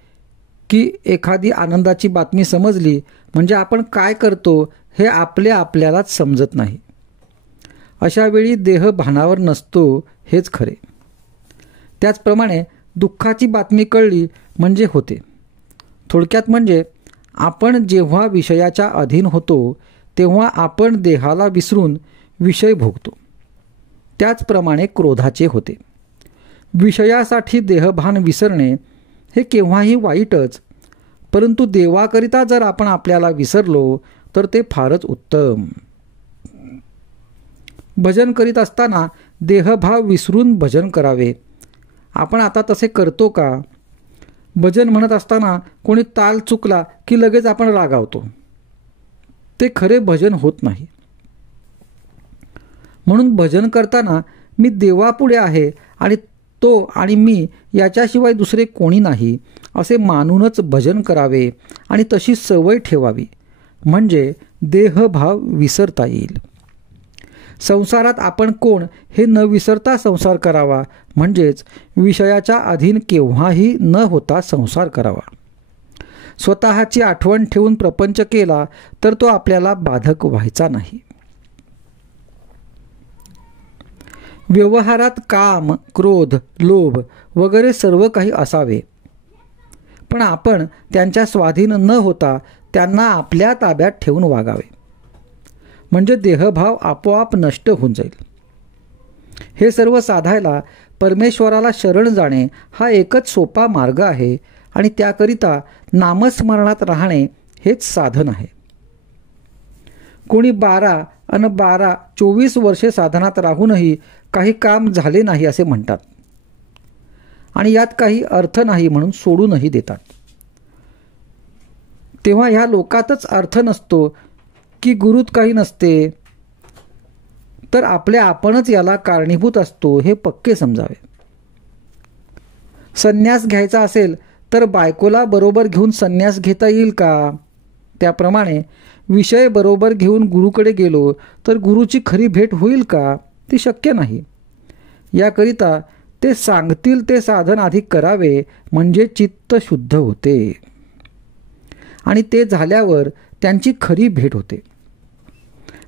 की एखादी आनंदाची बातमी समजली म्हणजे आपण काय करतो हे आपल्यालाच समजत नाही. अशा वेळी देह भानावर नसतो हेच खरे. त्याचप्रमाणे दुःखाची बातमी कळली म्हणजे होते. थोडक्यात म्हणजे आपण जेव्हा विषयाच्या अधीन होतो तेव्हा आपण देहाला विसरून विषय भोगतो. त्याचप्रमाणे क्रोधाचे होते. विषयासाठी देहभान विसरणे हे केव्हाही वाईटच, परंतु देवाकरिता जर आपण आपल्याला विसरलो तर ते फारच उत्तम. भजन करीत असताना देहभाव विसरून भजन करावे. आपण आता तसे करतो का? भजन म्हणत असताना कोणी ताल चुकला की लगेच आपण रागावतो. ते खरे भजन होत नाही. म्हणून भजन करताना मी देवापुढे आहे आणि तो आणि मी याच्याशिवाय दुसरे कोणी नाही असे मानूनच भजन करावे आणि तशी सवय ठेवावी, म्हणजे देहभाव विसरता येईल. संसारात आपण कोण हे न विसरता संसार करावा, म्हणजेच विषयाच्या अधीन केव्हाही न होता संसार करावा. स्वतःची आठवण ठेवून प्रपंच केला तर तो आपल्याला बाधक व्हायचा नाही. व्यवहारात काम, क्रोध, लोभ वगैरे सर्व काही असावे, पण आपण त्यांच्या स्वाधीन न होता त्यांना आपल्या ताब्यात ठेवून वागावे, म्हणजे देहभाव आपोआप नष्ट होऊन जाईल. हे सर्व साधायला परमेश्वराला शरण जाणे हा एकच सोपा मार्ग आहे आणि त्याकरिता नामस्मरणात राहणे हेच साधन आहे. कोणी 12 आणि 24 वर्षे साधनात राहूनही काही काम झाले नाही असे म्हणतात आणि यात काही अर्थ नाही म्हणून सोडूनही देतात. तेव्हा ह्या लोकातच अर्थ नसतो की गुरुत काही नसते, तर आपणच याला कारणीभूत असतो हे पक्के समजावे. संन्यास घ्यायचा असेल तर बायकोला बरोबर घेऊन संन्यास घेता येईल का? त्याप्रमाणे विषय बरोबर घेऊन गुरुकडे गेलो तर गुरुची खरी भेट होईल का? ती शक्य नाही. याकरिता ते सांगतील ते साधन आधी करावे, म्हणजे चित्त शुद्ध होते आणि ते झाल्यावर त्यांची खरी भेट होते.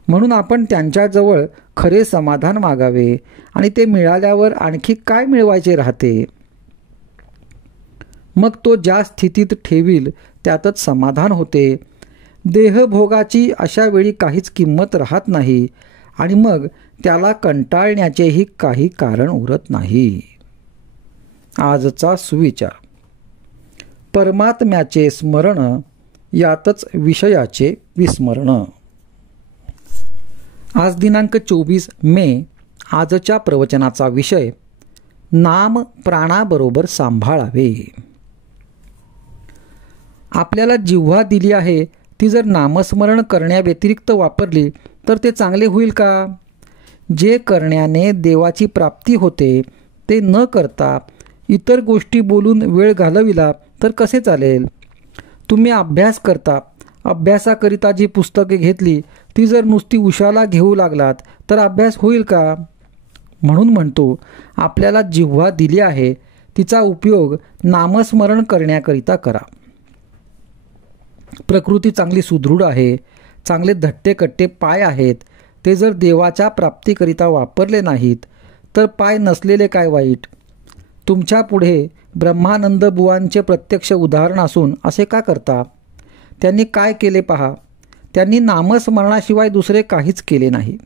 म्हणून आपण त्यांच्याजवळ खरे समाधान मागावे आणि ते मिळाल्यावर आणखी काय मिळवायचे राहते. मग तो ज्या स्थितीत ठेवील त्यातच समाधान होते. देहभोगाची अशा वेळी काहीच किंमत राहत नाही आणि मग त्याला कंटाळण्याचेही काही कारण उरत नाही. आजचा सुविचार: परमात्म्याचे स्मरण, यातच विषयाचे विस्मरण. आज दिनांक 24 मे. आजच्या प्रवचनाचा विषय नाम प्राणाबरोबर सांभाळावे. आपल्याला जिव्हा दिली आहे ती जर नामस्मरण करण्याव्यतिरिक्त वापरली तर ते चांगले होईल का? जे करण्याने देवाची प्राप्ती होते ते न करता इतर गोष्टी बोलून वेळ घालविला तर कसे चालेल? तुम्ही अभ्यास करता, अभ्यासाकरिता जी पुस्तके घेतली ती जर नुसती उशाला घेऊ लागलात तर अभ्यास होईल का? म्हणून म्हणतो, आपल्याला जिव्हा दिली आहे तिचा उपयोग नामस्मरण करण्याकरिता करा. प्रकृती चांगली सुदृढ आहे, चांगले धट्टेकट्टे पाय आहेत, ते जर देवाच्या प्राप्तीकरिता वापरले नाहीत तर पाय नसलेले काय वाईट? तुमच्या पुढे ब्रह्मानंद बुवांचे प्रत्यक्ष उदाहरण असून असे का करता? त्यांनी काय केले पहा. त्यांनी नामस्मरणाशिवाय दुसरे काहीच केले नाही.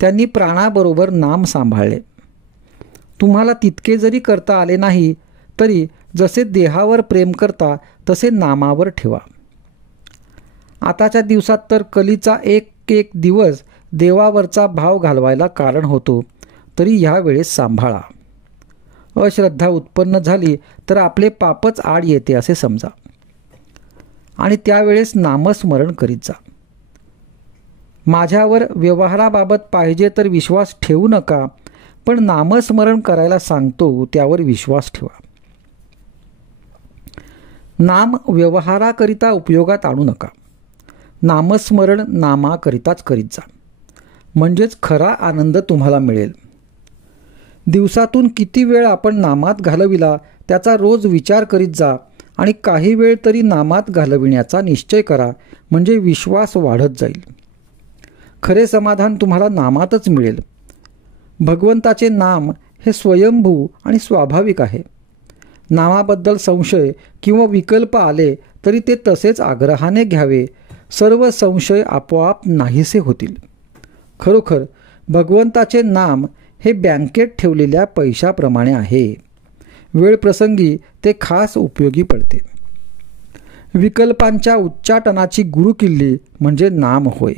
त्यांनी प्राणाबरोबर नाम सांभाळले. तुम्हाला तितके जरी करता आले नाही तरी जसे देहावर प्रेम करता तसे नामावर ठेवा. आताच्या दिवसात तर कलीचा एक एक दिवस देवावरचा भाव घालवायला कारण होतो, तरी ह्या वेळेस सांभाळा. अश्रद्धा उत्पन्न झाली तर आपले पापच आड येते असे समजा आणि त्यावेळेस नामस्मरण करीत जा. माझ्यावर व्यवहाराबाबत पाहिजे तर विश्वास ठेवू नका, पण नामस्मरण करायला सांगतो त्यावर विश्वास ठेवा. नाम व्यवहाराकरिता उपयोगात आणू नका. नामस्मरण नामाकरिताच करीत जा, म्हणजेच खरा आनंद तुम्हाला मिळेल. दिवसातून किती वेळ आपण नामात घालविला त्याचा रोज विचार करीत जा आणि काही वेळ तरी नामात घालविण्याचा निश्चय करा, म्हणजे विश्वास वाढत जाईल. खरे समाधान तुम्हाला नामातच मिळेल. भगवंताचे नाम हे स्वयंभू आणि स्वाभाविक आहे. नामाबद्दल संशय किंवा विकल्प आले तरी ते तसेच आग्रहाने घ्यावे. सर्व संशय आपोआप नाहीसे होतील. खरोखर भगवंताचे नाम हे बँकेत ठेवलेल्या पैशाप्रमाणे आहे. वेळप्रसंगी ते खास उपयोगी पडते. विकल्पांच्या उच्चाटनाची गुरुकिल्ली म्हणजे नाम होय.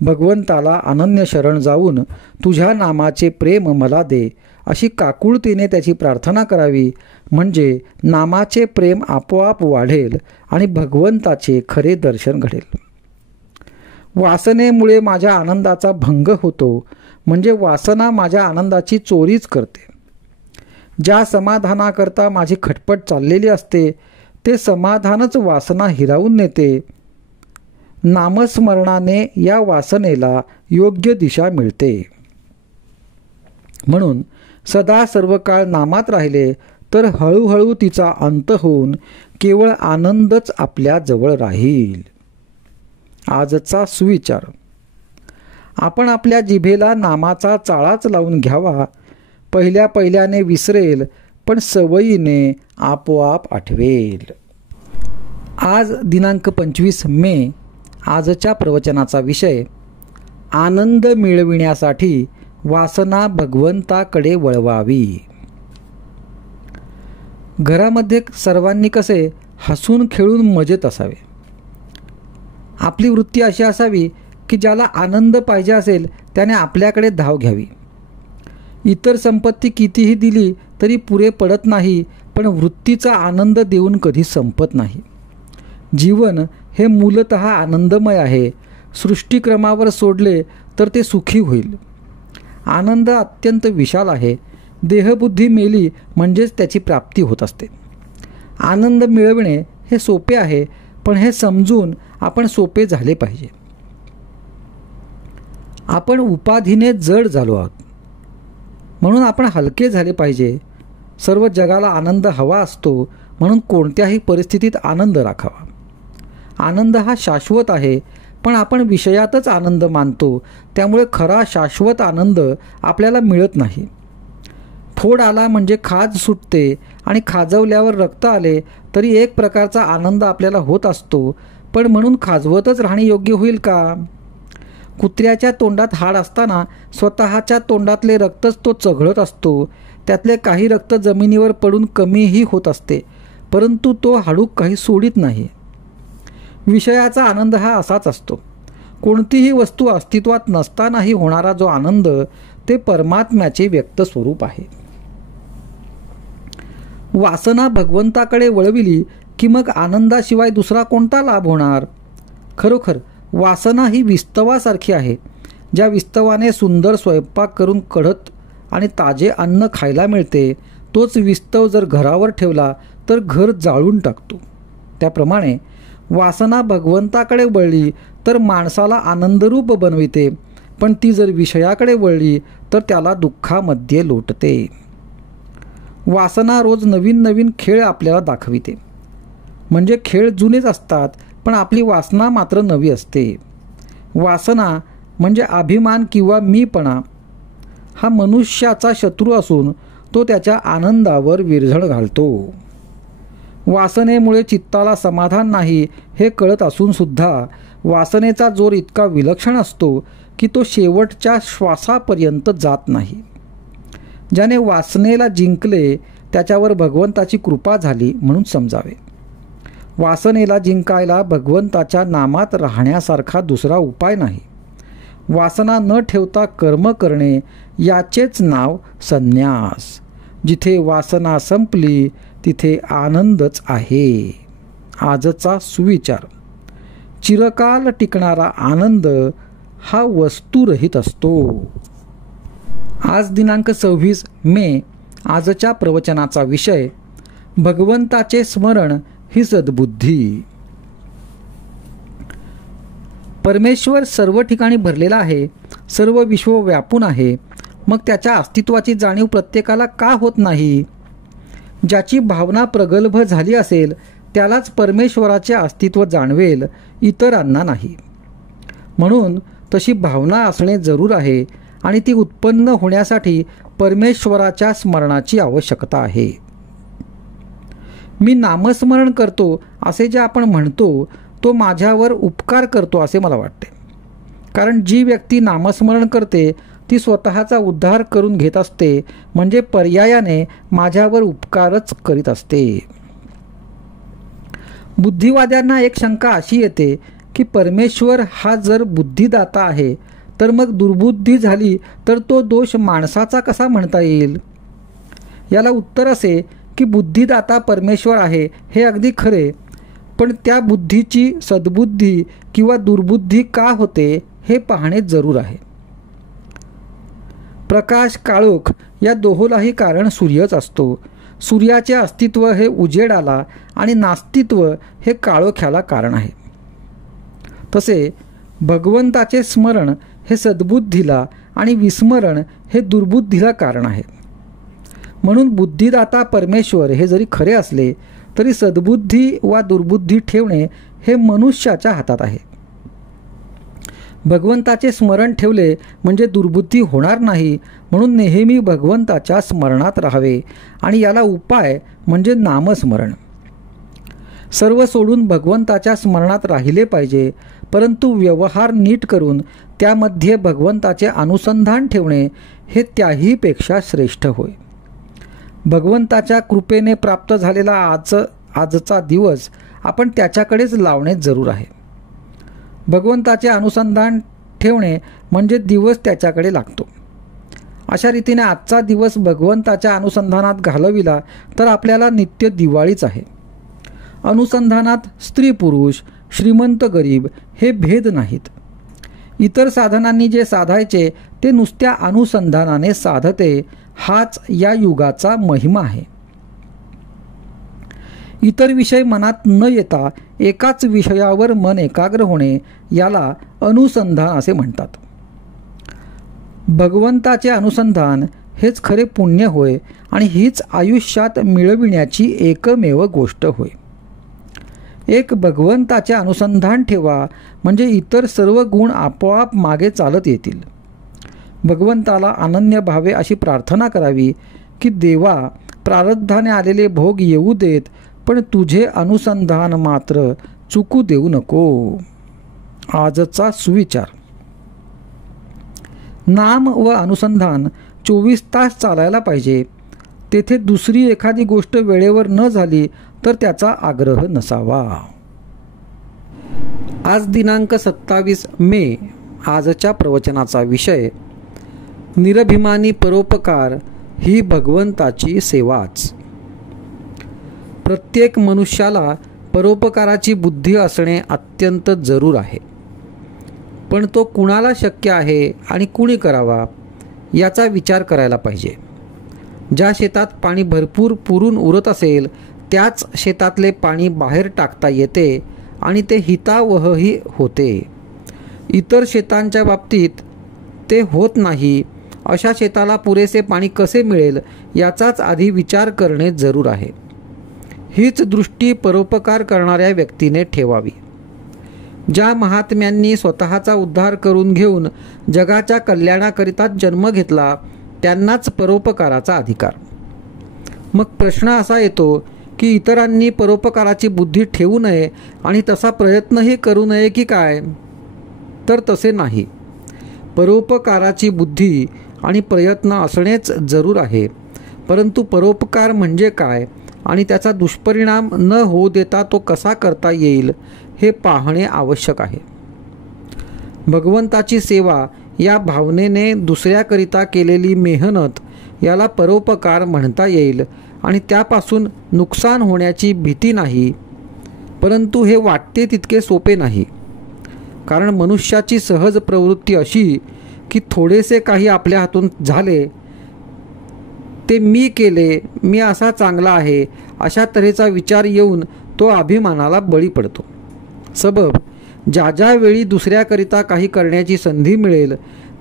भगवंताला अनन्य शरण जाऊन तुझ्या नामाचे प्रेम मला दे अशी काकुळतीने त्याची प्रार्थना करावी, म्हणजे नामाचे प्रेम आपोआप वाढेल आणि भगवंताचे खरे दर्शन घडेल. वासनेमुळे माझ्या आनंदाचा भंग होतो, म्हणजे वासना माझ्या आनंदाची चोरीच करते. ज्या समाधानाकरता माझी खटपट चाललेली असते ते समाधानच वासना हिरावून नेते. नामस्मरणाने या वासनेला योग्य दिशा मिळते. म्हणून सदा सर्व काळ नामात राहिले तर हळूहळू तिचा अंत होऊन केवळ आनंदच आपल्या जवळ राहील. आजचा सुविचार. आपण आपल्या जिभेला नामाचा चाळाच लावून घ्यावा. पहिल्याने विसरेल, पण सवयीने आपोआप आठवेल. आज दिनांक 25 मे. आजच्या प्रवचनाचा विषय आनंद मिळविण्यासाठी वासना भगवंताकडे वळवावी. घरामध्ये सर्वांनी कसे हसून खेळून मजेत असावे. आपली वृत्ती अशी असावी की ज्याला आनंद पाहिजे असेल त्याने आपल्याकडे धाव घ्यावी. इतर संपत्ती कितीही दिली तरी पुरे पडत नाही, पण वृत्तीचा आनंद देऊन कधी संपत नाही. जीवन हे मूलतः आनंदमय आहे. सृष्टिक्रमावर सोडले तर ते सुखी होईल. आनंद अत्यंत विशाल आहे. देहबुद्धी मेली म्हणजेच त्याची प्राप्ती होत असते. आनंद मिळविणे हे सोपे आहे, पण हे समजून आपण सोपे झाले पाहिजे. आपण उपाधीने जड झालो आहोत, म्हणून आपण हलके झाले पाहिजे. सर्व जगाला आनंद हवा असतो, म्हणून कोणत्याही परिस्थितीत आनंद राखावा. आनंद हा शाश्वत आहे, पण आपण विषयातच आनंद मानतो, त्यामुळे खरा शाश्वत आनंद आपल्याला मिळत नाही. फोड आला म्हणजे खाज सुटते आणि खाजवल्यावर रक्त आले तरी एक प्रकारचा आनंद आपल्याला होत असतो, पण म्हणून खाजवतच राहणे योग्य होईल का? कुत्र्याच्या तोंडात हाड असताना स्वतःच्या तोंडातले रक्तच तो चघळत असतो. त्यातले काही रक्त जमिनीवर पडून कमीही होत असते, परंतु तो हाडूक काही सोडित नाही. विषयाचा आनंद हा असाच असतो. कोणतीही वस्तू अस्तित्वात नसतानाही होणारा जो आनंद ते परमात्म्याचे व्यक्त स्वरूप आहे. वासना भगवंताकडे वळविली की मग आनंदाशिवाय दुसरा कोणता लाभ होणार? खरोखर वासना ही विस्तवासारखी आहे. ज्या विस्तवाने सुंदर स्वयंपाक करून कढत आणि ताजे अन्न खायला मिळते, तोच विस्तव जर घरावर ठेवला तर घर जाळून टाकतो. त्याप्रमाणे वासना भगवंताकडे वळली तर माणसाला आनंदरूप बनविते, पण ती जर विषयाकडे वळली तर त्याला दुःखामध्ये लोटते. वासना रोज नवीन नवीन खेळ आपल्याला दाखविते. म्हणजे खेळ जुनेच असतात, पण आपली वासना मात्र नवी असते. वासना म्हणजे अभिमान किंवा मीपणा हा मनुष्याचा शत्रू असून तो त्याच्या आनंदावर विरझळ घालतो. वासनेमुळे चित्ताला समाधान नाही हे कळत असून सुद्धा वासनेचा जोर इतका विलक्षण असतो की तो शेवटच्या श्वासापर्यंत जात नाही. ज्याने वासनेला जिंकले त्याच्यावर भगवंताची कृपा झाली म्हणून समजावे. वासनेला जिंकायला भगवंताच्या नामात राहण्यासारखा दुसरा उपाय नाही. वासना न ठेवता कर्म करणे याचेच नाव संन्यास. जिथे वासना संपली तिथे आनंदच आहे. आजचा सुविचार: चिरकाल टिकणारा आनंद हा वस्तुरहित असतो. आज दिनांक 26 मे. आजच्या प्रवचनाचा विषय: भगवंताचे स्मरण ही सद्बुद्धी. परमेश्वर सर्व ठिकाणी भरलेला आहे, सर्व विश्व व्यापून आहे. मग त्याच्या अस्तित्वाची जाणीव प्रत्येकाला का होत नाही? ज्याची भावना प्रगल्भ झाली असेल त्यालाच परमेश्वराचे अस्तित्व जाणवेल, इतरांना नाही. म्हणून तशी भावना असणे जरूर आहे आणि ती उत्पन्न होण्यासाठी परमेश्वराच्या स्मरणाची आवश्यकता आहे. मी नामस्मरण करतो असे जे आपण म्हणतो तो माझ्यावर उपकार करतो असे मला वाटते. कारण जी व्यक्ती नामस्मरण करते ती स्वतःचा उद्धार करून घेत असते, म्हणजे पर्यायाने माझ्यावर उपकारच करीत असते. बुद्धिवाद्यांना एक शंका अशी येते की परमेश्वर हा जर बुद्धिदाता आहे तर मग दुर्बुद्धी झाली तर तो दोष माणसाचा कसा म्हणता येईल? याला उत्तर असे की बुद्धिदाता परमेश्वर आहे हे अगदी खरे, पण त्या बुद्धीची सद्बुद्धी किंवा दुर्बुद्धी का होते हे पाहणे जरूर आहे. प्रकाश काळोख या दोहोलाही कारण सूर्यच असतो. सूर्याचे अस्तित्व हे उजेडाला आणि नास्तित्व हे काळोख्याला कारण आहे. तसे भगवंताचे स्मरण हे सद्बुद्धीला आणि विस्मरण हे दुर्बुद्धीला कारण आहे. म्हणून बुद्धिदाता परमेश्वर हे जरी खरे असले तरी सद्बुद्धी वा दुर्बुद्धी ठेवणे हे मनुष्याच्या हातात आहे. भगवंताचे स्मरण ठेवले म्हणजे दुर्बुद्धी होणार नाही, म्हणून नेहमी भगवंताच्या स्मरणात राहावे आणि याला उपाय म्हणजे नामस्मरण. सर्व सोडून भगवंताच्या स्मरणात राहिले पाहिजे, परंतु व्यवहार नीट करून त्यामध्ये भगवंताचे अनुसंधान ठेवणे हे त्याहीपेक्षा श्रेष्ठ होय. भगवंताच्या कृपेने प्राप्त झालेला आजचा दिवस आपण त्याच्याकडेच लावणे जरूर आहे. भगवंताचे अनुसंधान ठेवणे म्हणजे दिवस त्याच्याकडे लागतो. अशा रीतीने आजचा दिवस भगवंताच्या अनुसंधानात घालविला तर आपल्याला नित्य दिवाळीच आहे. अनुसंधानात स्त्री पुरुष, श्रीमंत गरीब हे भेद नाहीत. इतर साधनांनी जे साधायचे ते नुसत्या अनुसंधानाने साधते, हाच या युगाचा महिमा आहे. इतर विषय मनात न येता एकाच विषयावर मन एकाग्र होणे याला अनुसंधान असे म्हणतात. भगवंताचे अनुसंधान हेच खरे पुण्य होय आणि हीच आयुष्यात मिळविण्याची एकमेव गोष्ट होय. एक भगवंताचे अनुसंधान ठेवा म्हणजे इतर सर्व गुण आपोआप मागे चालत येतील. भगवंताला अनन्य भावे अशी प्रार्थना करावी की देवा, प्रारब्धाने आलेले भोग येऊ देत, पण तुझे अनुसंधान मात्र चुकू देऊ नको. आजचा सुविचार: नाम व अनुसंधान 24 तास चालायला पाहिजे. तेथे दुसरी एखादी गोष्ट वेळेवर न झाली तर त्याचा आग्रह नसावा. आज दिनांक 27 मे. आजच्या प्रवचनाचा विषय निरभिमानी परोपकार ही भगवंताची सेवाच. प्रत्येक मनुष्याला परोपकाराची बुद्धी असणे अत्यंत जरूर आहे, पण तो कुणाला शक्य आहे आणि कुणी करावा याचा विचार करायला पाहिजे. ज्या शेतात पाणी भरपूर पुरून उरत असेल त्याच शेतातले पाणी बाहेर टाकता येते आणि ते हितावहही होते. इतर शेतांच्या बाबतीत ते होत नाही. अशा शेताला पुरेसे पाणी कसे मिळेल याचाच आधी विचार करणे जरूर आहे. हीच दृष्टी परोपकार करणाऱ्या व्यक्तीने ठेवावी. ज्या महात्म्यांनी स्वतःचा उद्धार करून घेऊन जगाच्या कल्याणाकरिता जन्म घेतला त्यांनाच परोपकाराचा अधिकार. मग प्रश्न असा येतो की इतरांनी परोपकाराची बुद्धी ठेवू नये आणि तसा प्रयत्नही करू नये की काय? तर तसे नाही. परोपकाराची बुद्धी आणि प्रयत्न असणेच जरूर आहे, परंतु परोपकार म्हणजे काय आणि त्याचा दुष्परिणाम न होऊ देता तो कसा करता येईल हे पाहणे आवश्यक आहे. भगवंताची सेवा या भावनेने दुसऱ्याकरिता केलेली मेहनत याला परोपकार म्हणता येईल आणि त्यापासून नुकसान होण्याची भीती नाही. परंतु हे वाटते तितके सोपे नाही, कारण मनुष्याची सहज प्रवृत्ती अशी की थोडेसे काही आपल्या हातून झाले ते मी केले, मी असा चांगला आहे अशा तऱ्हेचा विचार येऊन तो अभिमानाला बळी पडतो. सबब ज्या ज्या वेळी दुसऱ्याकरिता काही करण्याची संधी मिळेल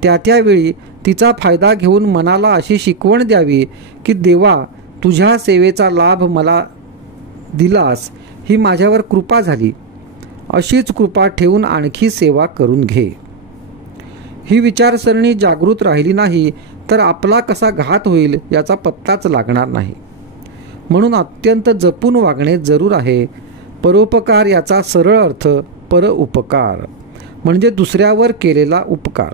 त्या त्यावेळी तिचा फायदा घेऊन मनाला अशी शिकवण द्यावी की देवा, तुझ्या सेवेचा लाभ मला दिलास, ही माझ्यावर कृपा झाली. अशीच कृपा ठेवून आणखी सेवा करून घे. ही विचारसरणी जागृत राहिली नाही तर आपला कसा घात होईल याचा पत्ताच लागणार नाही. म्हणून अत्यंत जपून वागणे जरूर आहे. परोपकार याचा सरळ अर्थ परउपकार म्हणजे दुसऱ्यावर केलेला उपकार.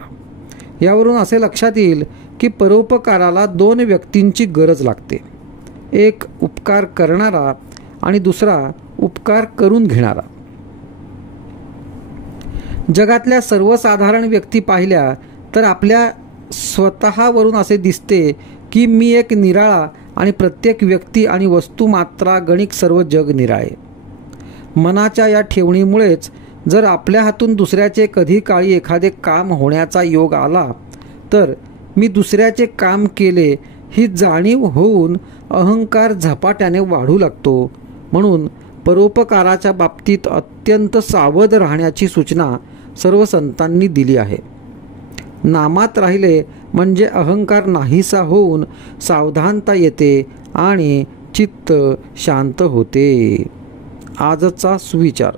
यावरून असे लक्षात येईल की परोपकाराला दोन व्यक्तींची गरज लागते. एक उपकार करणारा आणि दुसरा उपकार करून घेणारा. जगातल्या सर्वसाधारण व्यक्ती पाहिल्या तर आपल्या स्वतःवरून असे दिसते की मी एक निराळा आणि प्रत्येक व्यक्ती आणि वस्तू मात्रा गणिक सर्व जग निराळे. मनाच्या या ठेवणीमुळेच जर आपल्या हातून दुसऱ्याचे कधी काळी एखादे काम होण्याचा योग आला तर मी दुसऱ्याचे काम केले ही जाणीव होऊन अहंकार झपाट्याने वाढू लागतो. म्हणून परोपकाराच्या बाबतीत अत्यंत सावध राहण्याची सूचना सर्व संतांनी दिली आहे. नामात राहिले म्हणजे अहंकार नाहीसा होऊन सावधानता येते आणि चित्त शांत होते. आजचा सुविचार.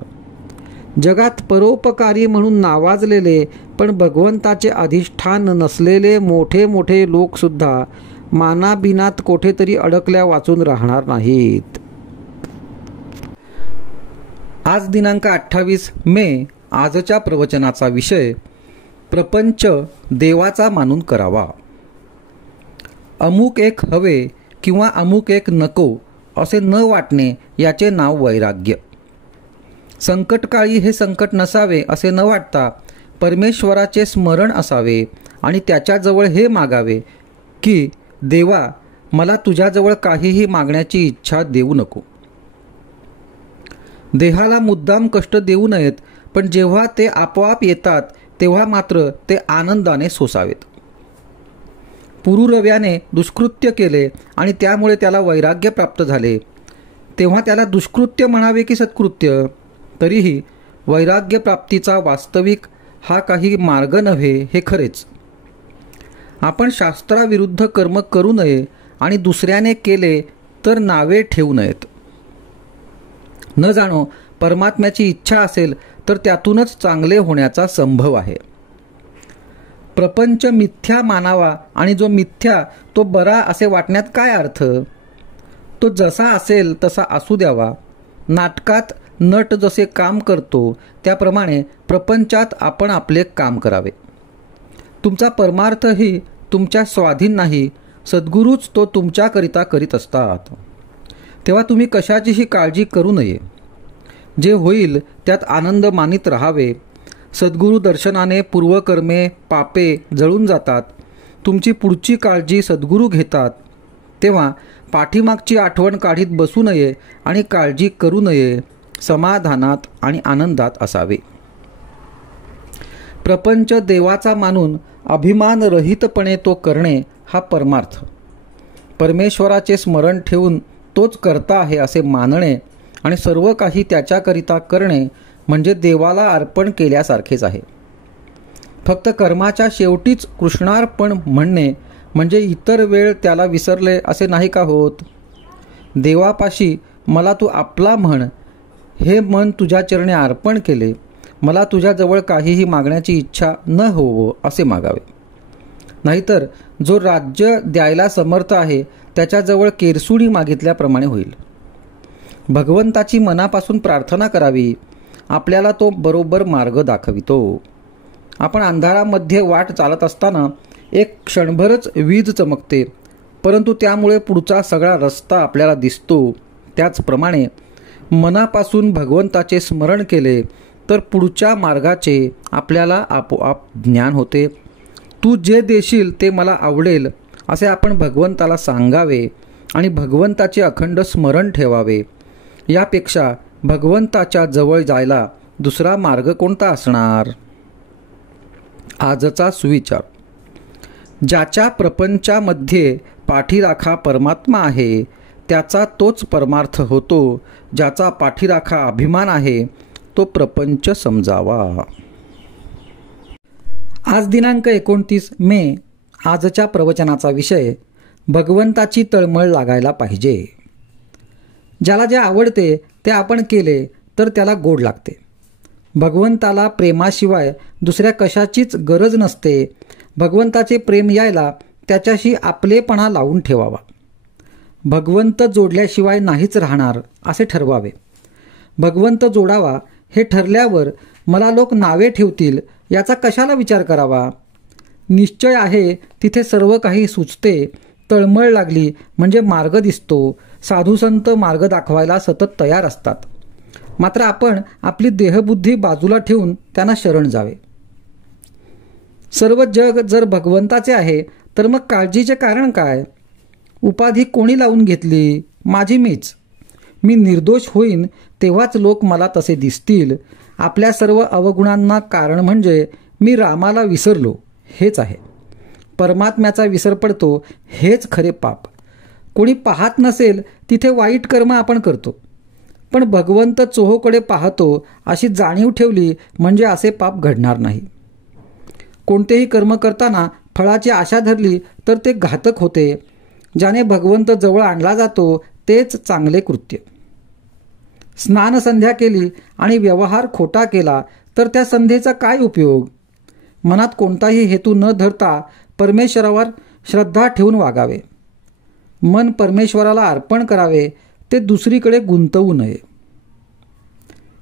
जगात परोपकारी म्हणून नावाजलेले पण भगवंताचे अधिष्ठान नसलेले मोठे मोठे लोकसुद्धा मानाबिनात कोठेतरी अडकल्या वाचून राहणार नाहीत. आज दिनांक 28 मे. आजच्या प्रवचनाचा विषय प्रपंच देवाचा मानून करावा. अमुक एक हवे किंवा अमुक एक नको असे न वाटणे याचे नाव वैराग्य. संकटकाळी हे संकट नसावे असे न वाटता परमेश्वराचे स्मरण असावे आणि त्याच्याजवळ हे मागावे की देवा, मला तुझ्याजवळ काहीही मागण्याची इच्छा देऊ नको. देहाला मुद्दाम कष्ट देऊ नयेत, पण जेव्हा ते आपोआप येतात तेव्हा मात्र ते आनंदाने सोसावेत. पुरुरव्याने दुष्कृत्य केले आणि त्यामुळे त्याला वैराग्य प्राप्त झाले, तेव्हा त्याला दुष्कृत्य म्हणावे की सत्कृत्य? तरीही वैराग्य प्राप्तीचा वास्तविक हा काही मार्ग नव्हे हे खरेच. आपण शास्त्राविरुद्ध कर्म करू नये आणि दुसऱ्याने केले तर नावे ठेवू नयेत. न जाणो परमात्म्याची इच्छा असेल तर त्यातूनच चांगले होण्याचा संभव आहे. प्रपंच मिथ्या मानावा आणि जो मिथ्या तो बरा असे वाटण्यात काय अर्थ? तो जसा असेल तसा असू द्यावा. नाटकात नट जसे काम करतो त्याप्रमाणे प्रपंचात आपण आपले काम करावे. तुमचा परमार्थही तुमच्या स्वाधीन नाही, सद्गुरूच तो तुमच्याकरिता करीत असतात. तेव्हा तुम्ही कशाचीही काळजी करू नये. जे होईल त्यात आनंद मानित राहावे. सद्गुरू दर्शनाने पूर्वकर्मे पापे जळून जातात. तुमची पुढची काळजी सद्गुरू घेतात. तेव्हा पाठीमागची आठवण काढीत बसू नये आणि काळजी करू नये. समाधानात आणि आनंदात असावे. प्रपंच देवाचा मानून अभिमानरहितपणे तो करणे हा परमार्थ. परमेश्वराचे स्मरण ठेवून तोच करता आहे असे मानणे आणि सर्व काही त्याच्याकरिता करणे म्हणजे देवाला अर्पण केल्यासारखेच आहे. फक्त कर्माच्या शेवटीच कृष्णार्पण म्हणणे म्हणजे इतर वेळ त्याला विसरले असे नाही का होत. देवापाशी मला तू आपला म्हण, हे मन तुझ्या चरणी अर्पण केले, मला तुझ्याजवळ काहीही मागण्याची इच्छा न होवो असे मागावे. नाहीतर जो राज्य द्यायला समर्थ आहे त्याच्याजवळ केरसुणी मागितल्याप्रमाणे होईल. भगवंताची मनापासून प्रार्थना करावी. आपल्याला तो बरोबर मार्ग दाखवितो. आपण अंधारामध्ये वाट चालत असताना एक क्षणभरच वीज चमकते, परंतु त्यामुळे पुढचा सगळा रस्ता आपल्याला दिसतो. त्याचप्रमाणे मनापासून भगवंताचे स्मरण केले तर पुढच्या मार्गाचे आपल्याला आपोआप ज्ञान होते. तू जे देशील ते मला आवडेल असे आपण भगवंताला सांगावे आणि भगवंताचे अखंड स्मरण ठेवावे. यापेक्षा भगवंताच्या जवळ जायला दुसरा मार्ग कोणता असणार. आजचा सुविचार. ज्याच्या प्रपंचामध्ये पाठीराखा परमात्मा आहे त्याचा तोच परमार्थ होतो. ज्याचा पाठीराखा अभिमान आहे तो प्रपंच समजावा. आज दिनांक 29 मे. आजच्या प्रवचनाचा विषय भगवंताची तळमळ लागायला पाहिजे. ज्याला जे आवडते ते आपण केले तर त्याला गोड लागते. भगवंताला प्रेमाशिवाय दुसऱ्या कशाचीच गरज नसते. भगवंताचे प्रेम यायला त्याच्याशी आपलेपणा लावून ठेवावा. भगवंत जोडल्याशिवाय नाहीच राहणार असे ठरवावे. भगवंत जोडावा हे ठरल्यावर मला लोक नावे ठेवतील याचा कशाला विचार करावा. निश्चय आहे तिथे सर्व काही सुचते. तळमळ लागली म्हणजे मार्ग दिसतो. साधुसंत मार्ग दाखवायला सतत तयार असतात. मात्र आपण आपली देहबुद्धी बाजूला ठेवून त्यांना शरण जावे. सर्व जग जर भगवंताचे आहे तर मग काळजीचे कारण काय. उपाधी कोणी लावून घेतली. माझी मीच. मी निर्दोष होईन तेव्हाच लोक मला तसे दिसतील. आपल्या सर्व अवगुणांना कारण म्हणजे मी रामाला विसरलो हेच आहे. परमात्म्याचा विसर पडतो हेच खरे पाप. कोणी पाहत नसेल तिथे वाईट कर्म आपण करतो, पण भगवंत चोहोकडे पाहतो अशी जाणीव ठेवली म्हणजे असे पाप घडणार नाही. कोणतेही कर्म करताना फळाची आशा धरली तर ते घातक होते. ज्याने भगवंत जवळ आणला जातो तेच चांगले कृत्य. स्नानसंध्या केली आणि व्यवहार खोटा केला तर त्या संध्येचा काय उपयोग. मनात कोणताही हेतू न धरता परमेश्वरावर श्रद्धा ठेवून वागावे. मन परमेश्वराला अर्पण करावे, ते दुसरीकडे गुंतवू नये.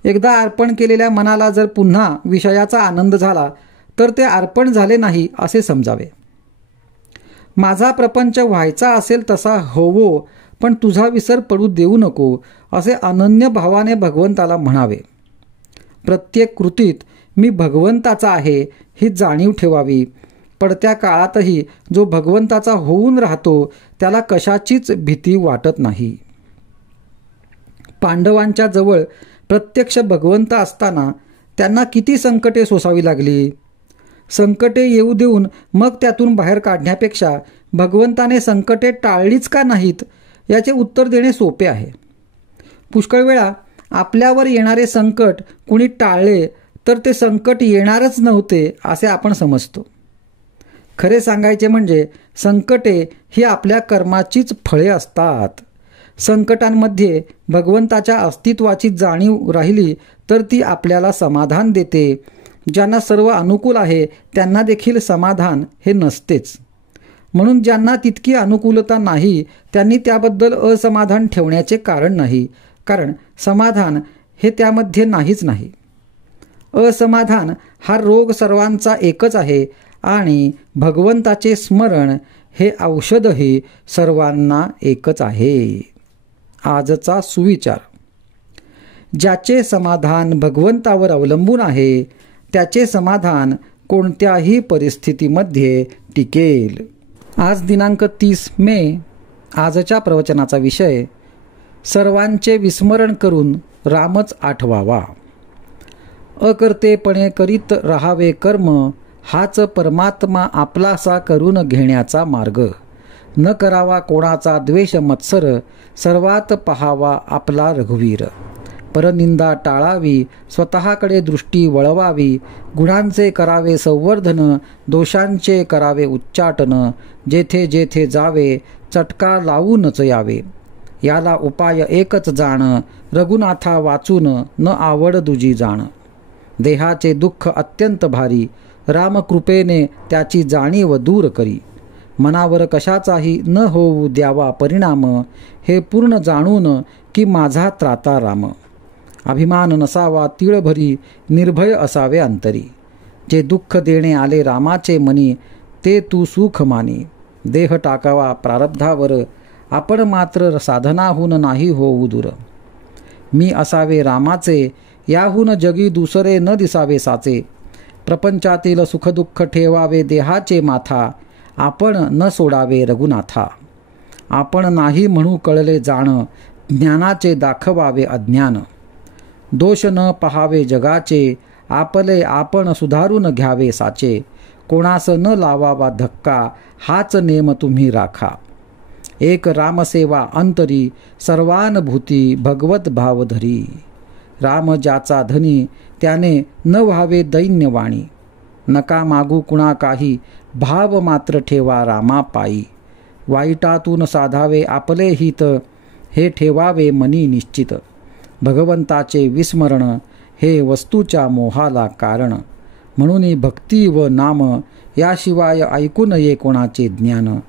एकदा अर्पण केलेल्या मनाला जर पुन्हा विषयाचा आनंद झाला तर ते अर्पण झाले नाही असे समजावे. माझा प्रपंच व्हायचा असेल तसा होवो, पण तुझा विसर पडू देऊ नको असे अनन्य भावाने भगवंताला म्हणावे. प्रत्येक कृतीत मी भगवंताचा आहे ही जाणीव ठेवावी. पडत्या काळातही जो भगवंताचा होऊन राहतो त्याला कशाचीच भीती वाटत नाही. पांडवांच्या जवळ प्रत्यक्ष भगवंत असताना त्यांना किती संकटे सोसावी लागली. संकटे येऊ देऊन मग त्यातून बाहेर काढण्यापेक्षा भगवंताने संकटे टाळलीच का नाहीत याचे उत्तर देणे सोपे आहे. पुष्कळ वेळा आपल्यावर येणारे संकट कुणी टाळले तर ते संकट येणारच नव्हते असे आपण समजतो. खरे सांगायचे म्हणजे संकटे ही आपल्या कर्माचीच फळे असतात. संकटांमध्ये भगवंताच्या अस्तित्वाची जाणीव राहिली तर ती आपल्याला समाधान देते. ज्यांना सर्व अनुकूल आहे त्यांना देखील समाधान हे नसतेच. म्हणून ज्यांना तितकी अनुकूलता नाही त्यांनी त्याबद्दल असमाधान ठेवण्याचे कारण नाही, कारण समाधान हे त्यामध्ये नाहीच नाही. असमाधान हा रोग सर्वांचा एकच आहे आणि भगवंताचे स्मरण हे औषधही सर्वांना एकच आहे. आजचा सुविचार. ज्याचे समाधान भगवंतावर अवलंबून आहे त्याचे समाधान कोणत्याही परिस्थितीमध्ये टिकेल. आज दिनांक 30 मे. आजच्या प्रवचनाचा विषय सर्वांचे विस्मरण करून रामच आठवावा. अकर्तेपणे करीत राहावे कर्म, हाच परमात्मा आपलासा करून घेण्याचा मार्ग. न करावा कोणाचा द्वेष मत्सर, सर्वात पहावा आपला रघुवीर. परनिंदा टाळावी, स्वतःकडे दृष्टी वळवावी. गुणांचे करावे संवर्धन, दोषांचे करावे उच्चाटन. जेथे जेथे जावे चटका लावूनच यावे. याला उपाय एकच जाण, रघुनाथा वाचून न आवड दुजी जाण. देहाचे दुःख अत्यंत भारी, रामकृपेने त्याची जाणीव दूर करी. मनावर कशाचाही न होऊ द्यावा परिणाम, हे पूर्ण जाणून की माझा त्राता राम. अभिमान नसावा तिळभरी, निर्भय असावे अंतरी. जे दुःख देणे आले रामाचे मनी, ते तू सुख मानी. देह टाकावा प्रारब्धावर, आपण मात्र साधनाहून नाही होऊ दूर. मी असावे रामाचे, याहून जगी दुसरे न दिसावे साचे. प्रपंचातील सुखदुःख ठेवावे देहाचे माथा, आपण न सोडावे रघुनाथा. आपण नाही म्हणू कळले जाण, ज्ञानाचे दाखवावे अज्ञान. दोष न पहावे जगाचे, आपले आपण सुधारून घ्यावे साचे. कोणास न लावावा धक्का, हाच नेम तुम्ही राखा. एक रामसेवा अंतरी, सर्वानुभूती भगवत भावधरी. राम ज्याचा धनी, त्याने न व्हावे दैन्यवाणी. नका मागू कुणा काही, भाव मात्र ठेवा रामा पायी. वाईटातून साधावे आपले हित, हे ठेवावे मनी निश्चित. भगवंताचे विस्मरण, हे वस्तूच्या मोहाला कारण. म्हणून भक्ती व नाम, याशिवाय ऐकू नये कोणाचे ज्ञान.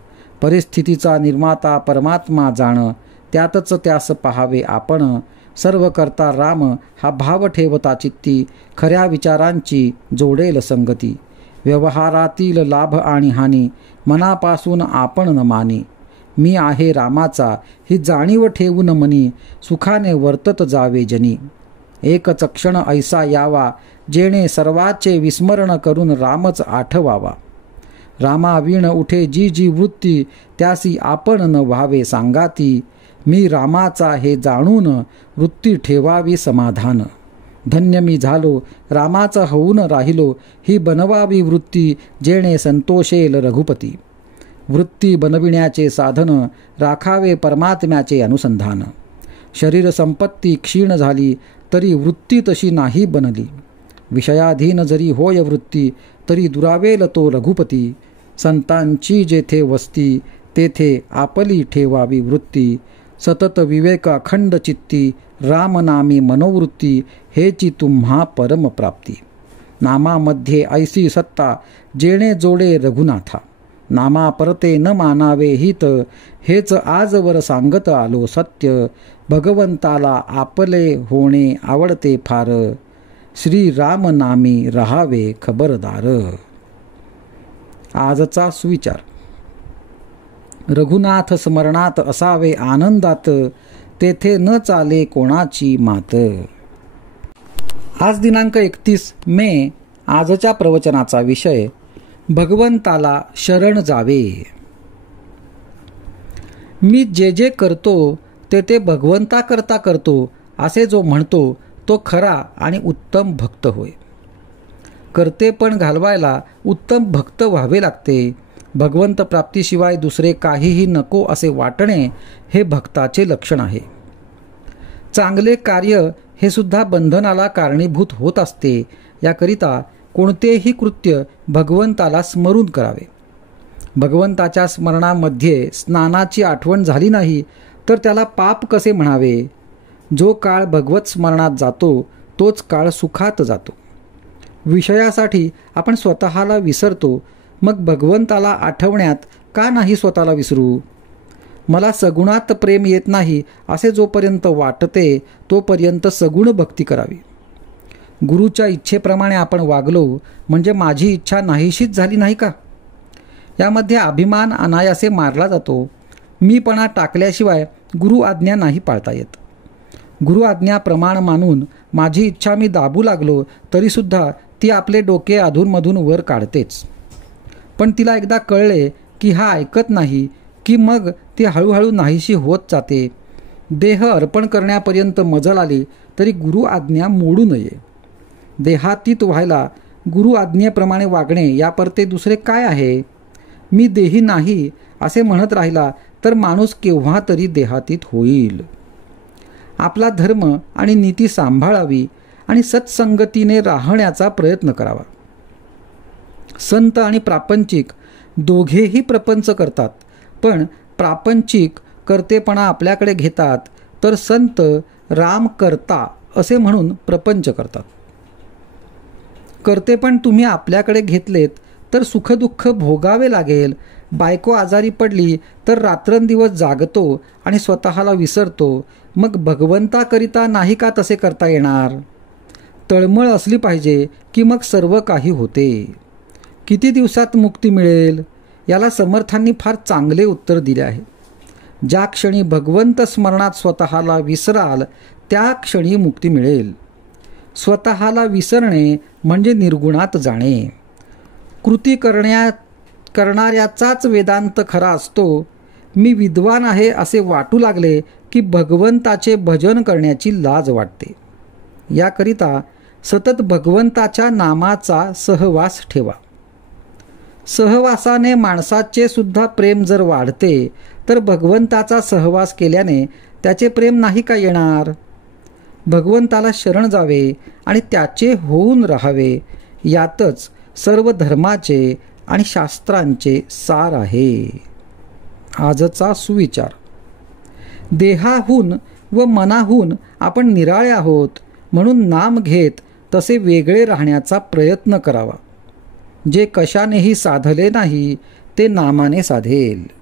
परिस्थितीचा निर्माता परमात्मा जाण, त्यातच त्यास पहावे आपण. सर्व करता राम, हा भाव ठेवता चित्ती. खऱ्या विचारांची जोडेल संगती. व्यवहारातील लाभ आणि हानी, मनापासून आपण न मानी. मी आहे रामाचा, ही जाणीव ठेवून मनी. सुखाने वर्तत जावे जनी. एकच क्षण ऐसा यावा, जेणे सर्वाचे विस्मरण करून रामच आठवावा. रामाविण उठे जी जी वृत्ती, त्यासी आपण न व्हावे सांगाती. मी रामाचा हे जाणून, वृत्ती ठेवावी समाधान. धन्य मी झालो, रामाचा होऊन राहिलो. ही बनवावी वृत्ती, जेणे संतोषेल रघुपती. वृत्ती बनविण्याचे साधन, राखावे परमात्म्याचे अनुसंधान. शरीर संपत्ती क्षीण झाली, तरी वृत्ती तशी नाही बनली. विषयाधीन जरी होय वृत्ती, तरी दुरावेल तो रघुपती. संतांची जेथे वस्ती, तेथे आपली ठेवावी वृत्ती. सतत विवेक अखंड चित्ती, रामनामी मनोवृत्ती. हेची तुम्हा परमप्राप्ती. नामामध्ये ऐसी सत्ता, जेणे जोडे रघुनाथा. नामा परते न मानावे हित, हेच आजवर सांगत आलो सत्य. भगवंताला आपले होणे आवडते फार, श्री राम नामी रहावे खबरदार. आजचा सुविचार. रघुनाथ स्मरणात असावे आनंदात, तेथे न चाले कोणाची मात. आज दिनांक 31 मे. आजच्या प्रवचनाचा विषय भगवंताला शरण जावे. मी जे जे करतो ते ते भगवंता करता करतो, असे जो म्हणतो तो खरा आणि उत्तम भक्त होय. कर्तेपण घालवायला उत्तम भक्त व्हावे लागते. भगवंत प्राप्तीशिवाय दुसरे काहीही नको असे वाटणे, हे भक्ताचे लक्षण आहे. चांगले कार्य हे सुद्धा बंधनाला कारणीभूत होत असते. याकरिता कोणतेही कृत्य भगवंताला स्मरून करावे. भगवंताच्या स्मरणामध्ये स्नानाची आठवण झाली नाही तर त्याला पाप कसे म्हणावे. जो काळ भगवत स्मरणात जातो तोच काळ सुखात जातो. विषयासाठी आपण स्वतःला विसरतो, मग भगवंताला आठवण्यात का नाही स्वतःला विसरू. मला सगुणात प्रेम येत नाही असे जोपर्यंत वाटते तोपर्यंत सगुण भक्ती करावी. गुरुच्या इच्छेप्रमाणे आपण वागलो म्हणजे माझी इच्छा नाहीशीच झाली नाही का. यामध्ये अभिमान अनायासे मारला जातो. मीपणा टाकल्याशिवाय गुरु आज्ञा नाही पाळता येत. गुरु आज्ञा प्रमाण मानून माझी इच्छा मी दाबू लागलो तरीसुद्धा ती आपले डोके अधूनमधून वर काढतेच. पण तिला एकदा कळले की हा ऐकत नाही की मग ती हळूहळू नाहीशी होत जाते. देह अर्पण करण्यापर्यंत मजल आली तरी गुरु आज्ञा मोडू नये. देहातीत व्हायला गुरु आज्ञेप्रमाणे वागणे यापरते दुसरे काय आहे? मी देही नाही असे म्हणत राहिला तर माणूस केव्हा तरी देहातीत होईल. आपला धर्म आणि नीती सांभाळावी आणि सत्संगतीने राहण्याचा प्रयत्न करावा. संत आणि प्रापंचिक दोघेही प्रपंच करतात, पण प्रापंचिक करतेपणा आपल्याकडे घेतात तर संत राम करता असे म्हणून प्रपंच करतात. करतेपण तुम्ही आपल्याकडे घेतलेत तर सुखदुःख भोगावे लागेल. बायको आजारी पडली तर रात्रंदिवस जागतो आणि स्वतःला विसरतो. मग भगवंताकरिता नाही का तसे करता येणार? तळमळ असली पाहिजे की मग सर्व काही होते. किती दिवसात मुक्ती मिळेल? याला समर्थांनी फार चांगले उत्तर दिले आहे. ज्या क्षणी भगवंत स्मरणात स्वतःला विसराल त्या क्षणी मुक्ती मिळेल. स्वतःला विसरणे म्हणजे निर्गुणात जाणे. कृती करणाऱ्याचाच वेदांत खरा असतो. मी विद्वान आहे असे वाटू लागले की भगवंताचे भजन करण्याची लाज वाटते. याकरिता सतत भगवंताच्या नामाचा सहवास ठेवा. सहवासाने माणसाचे सुद्धा प्रेम जर वाढते तर भगवंताचा सहवास केल्याने त्याचे प्रेम नाही का येणार? भगवंताला शरण जावे आणि त्याचे होऊन राहावे, यातच सर्व धर्माचे आणि शास्त्रांचे सार आहे. आजचा सुविचार. देहाहून व मनाहून आपण निराळे आहोत म्हणून नाम घेत तसे वेगळे राहण्याचा प्रयत्न करावा. जे कशानेही साधले नाही ते नामाने साधेल.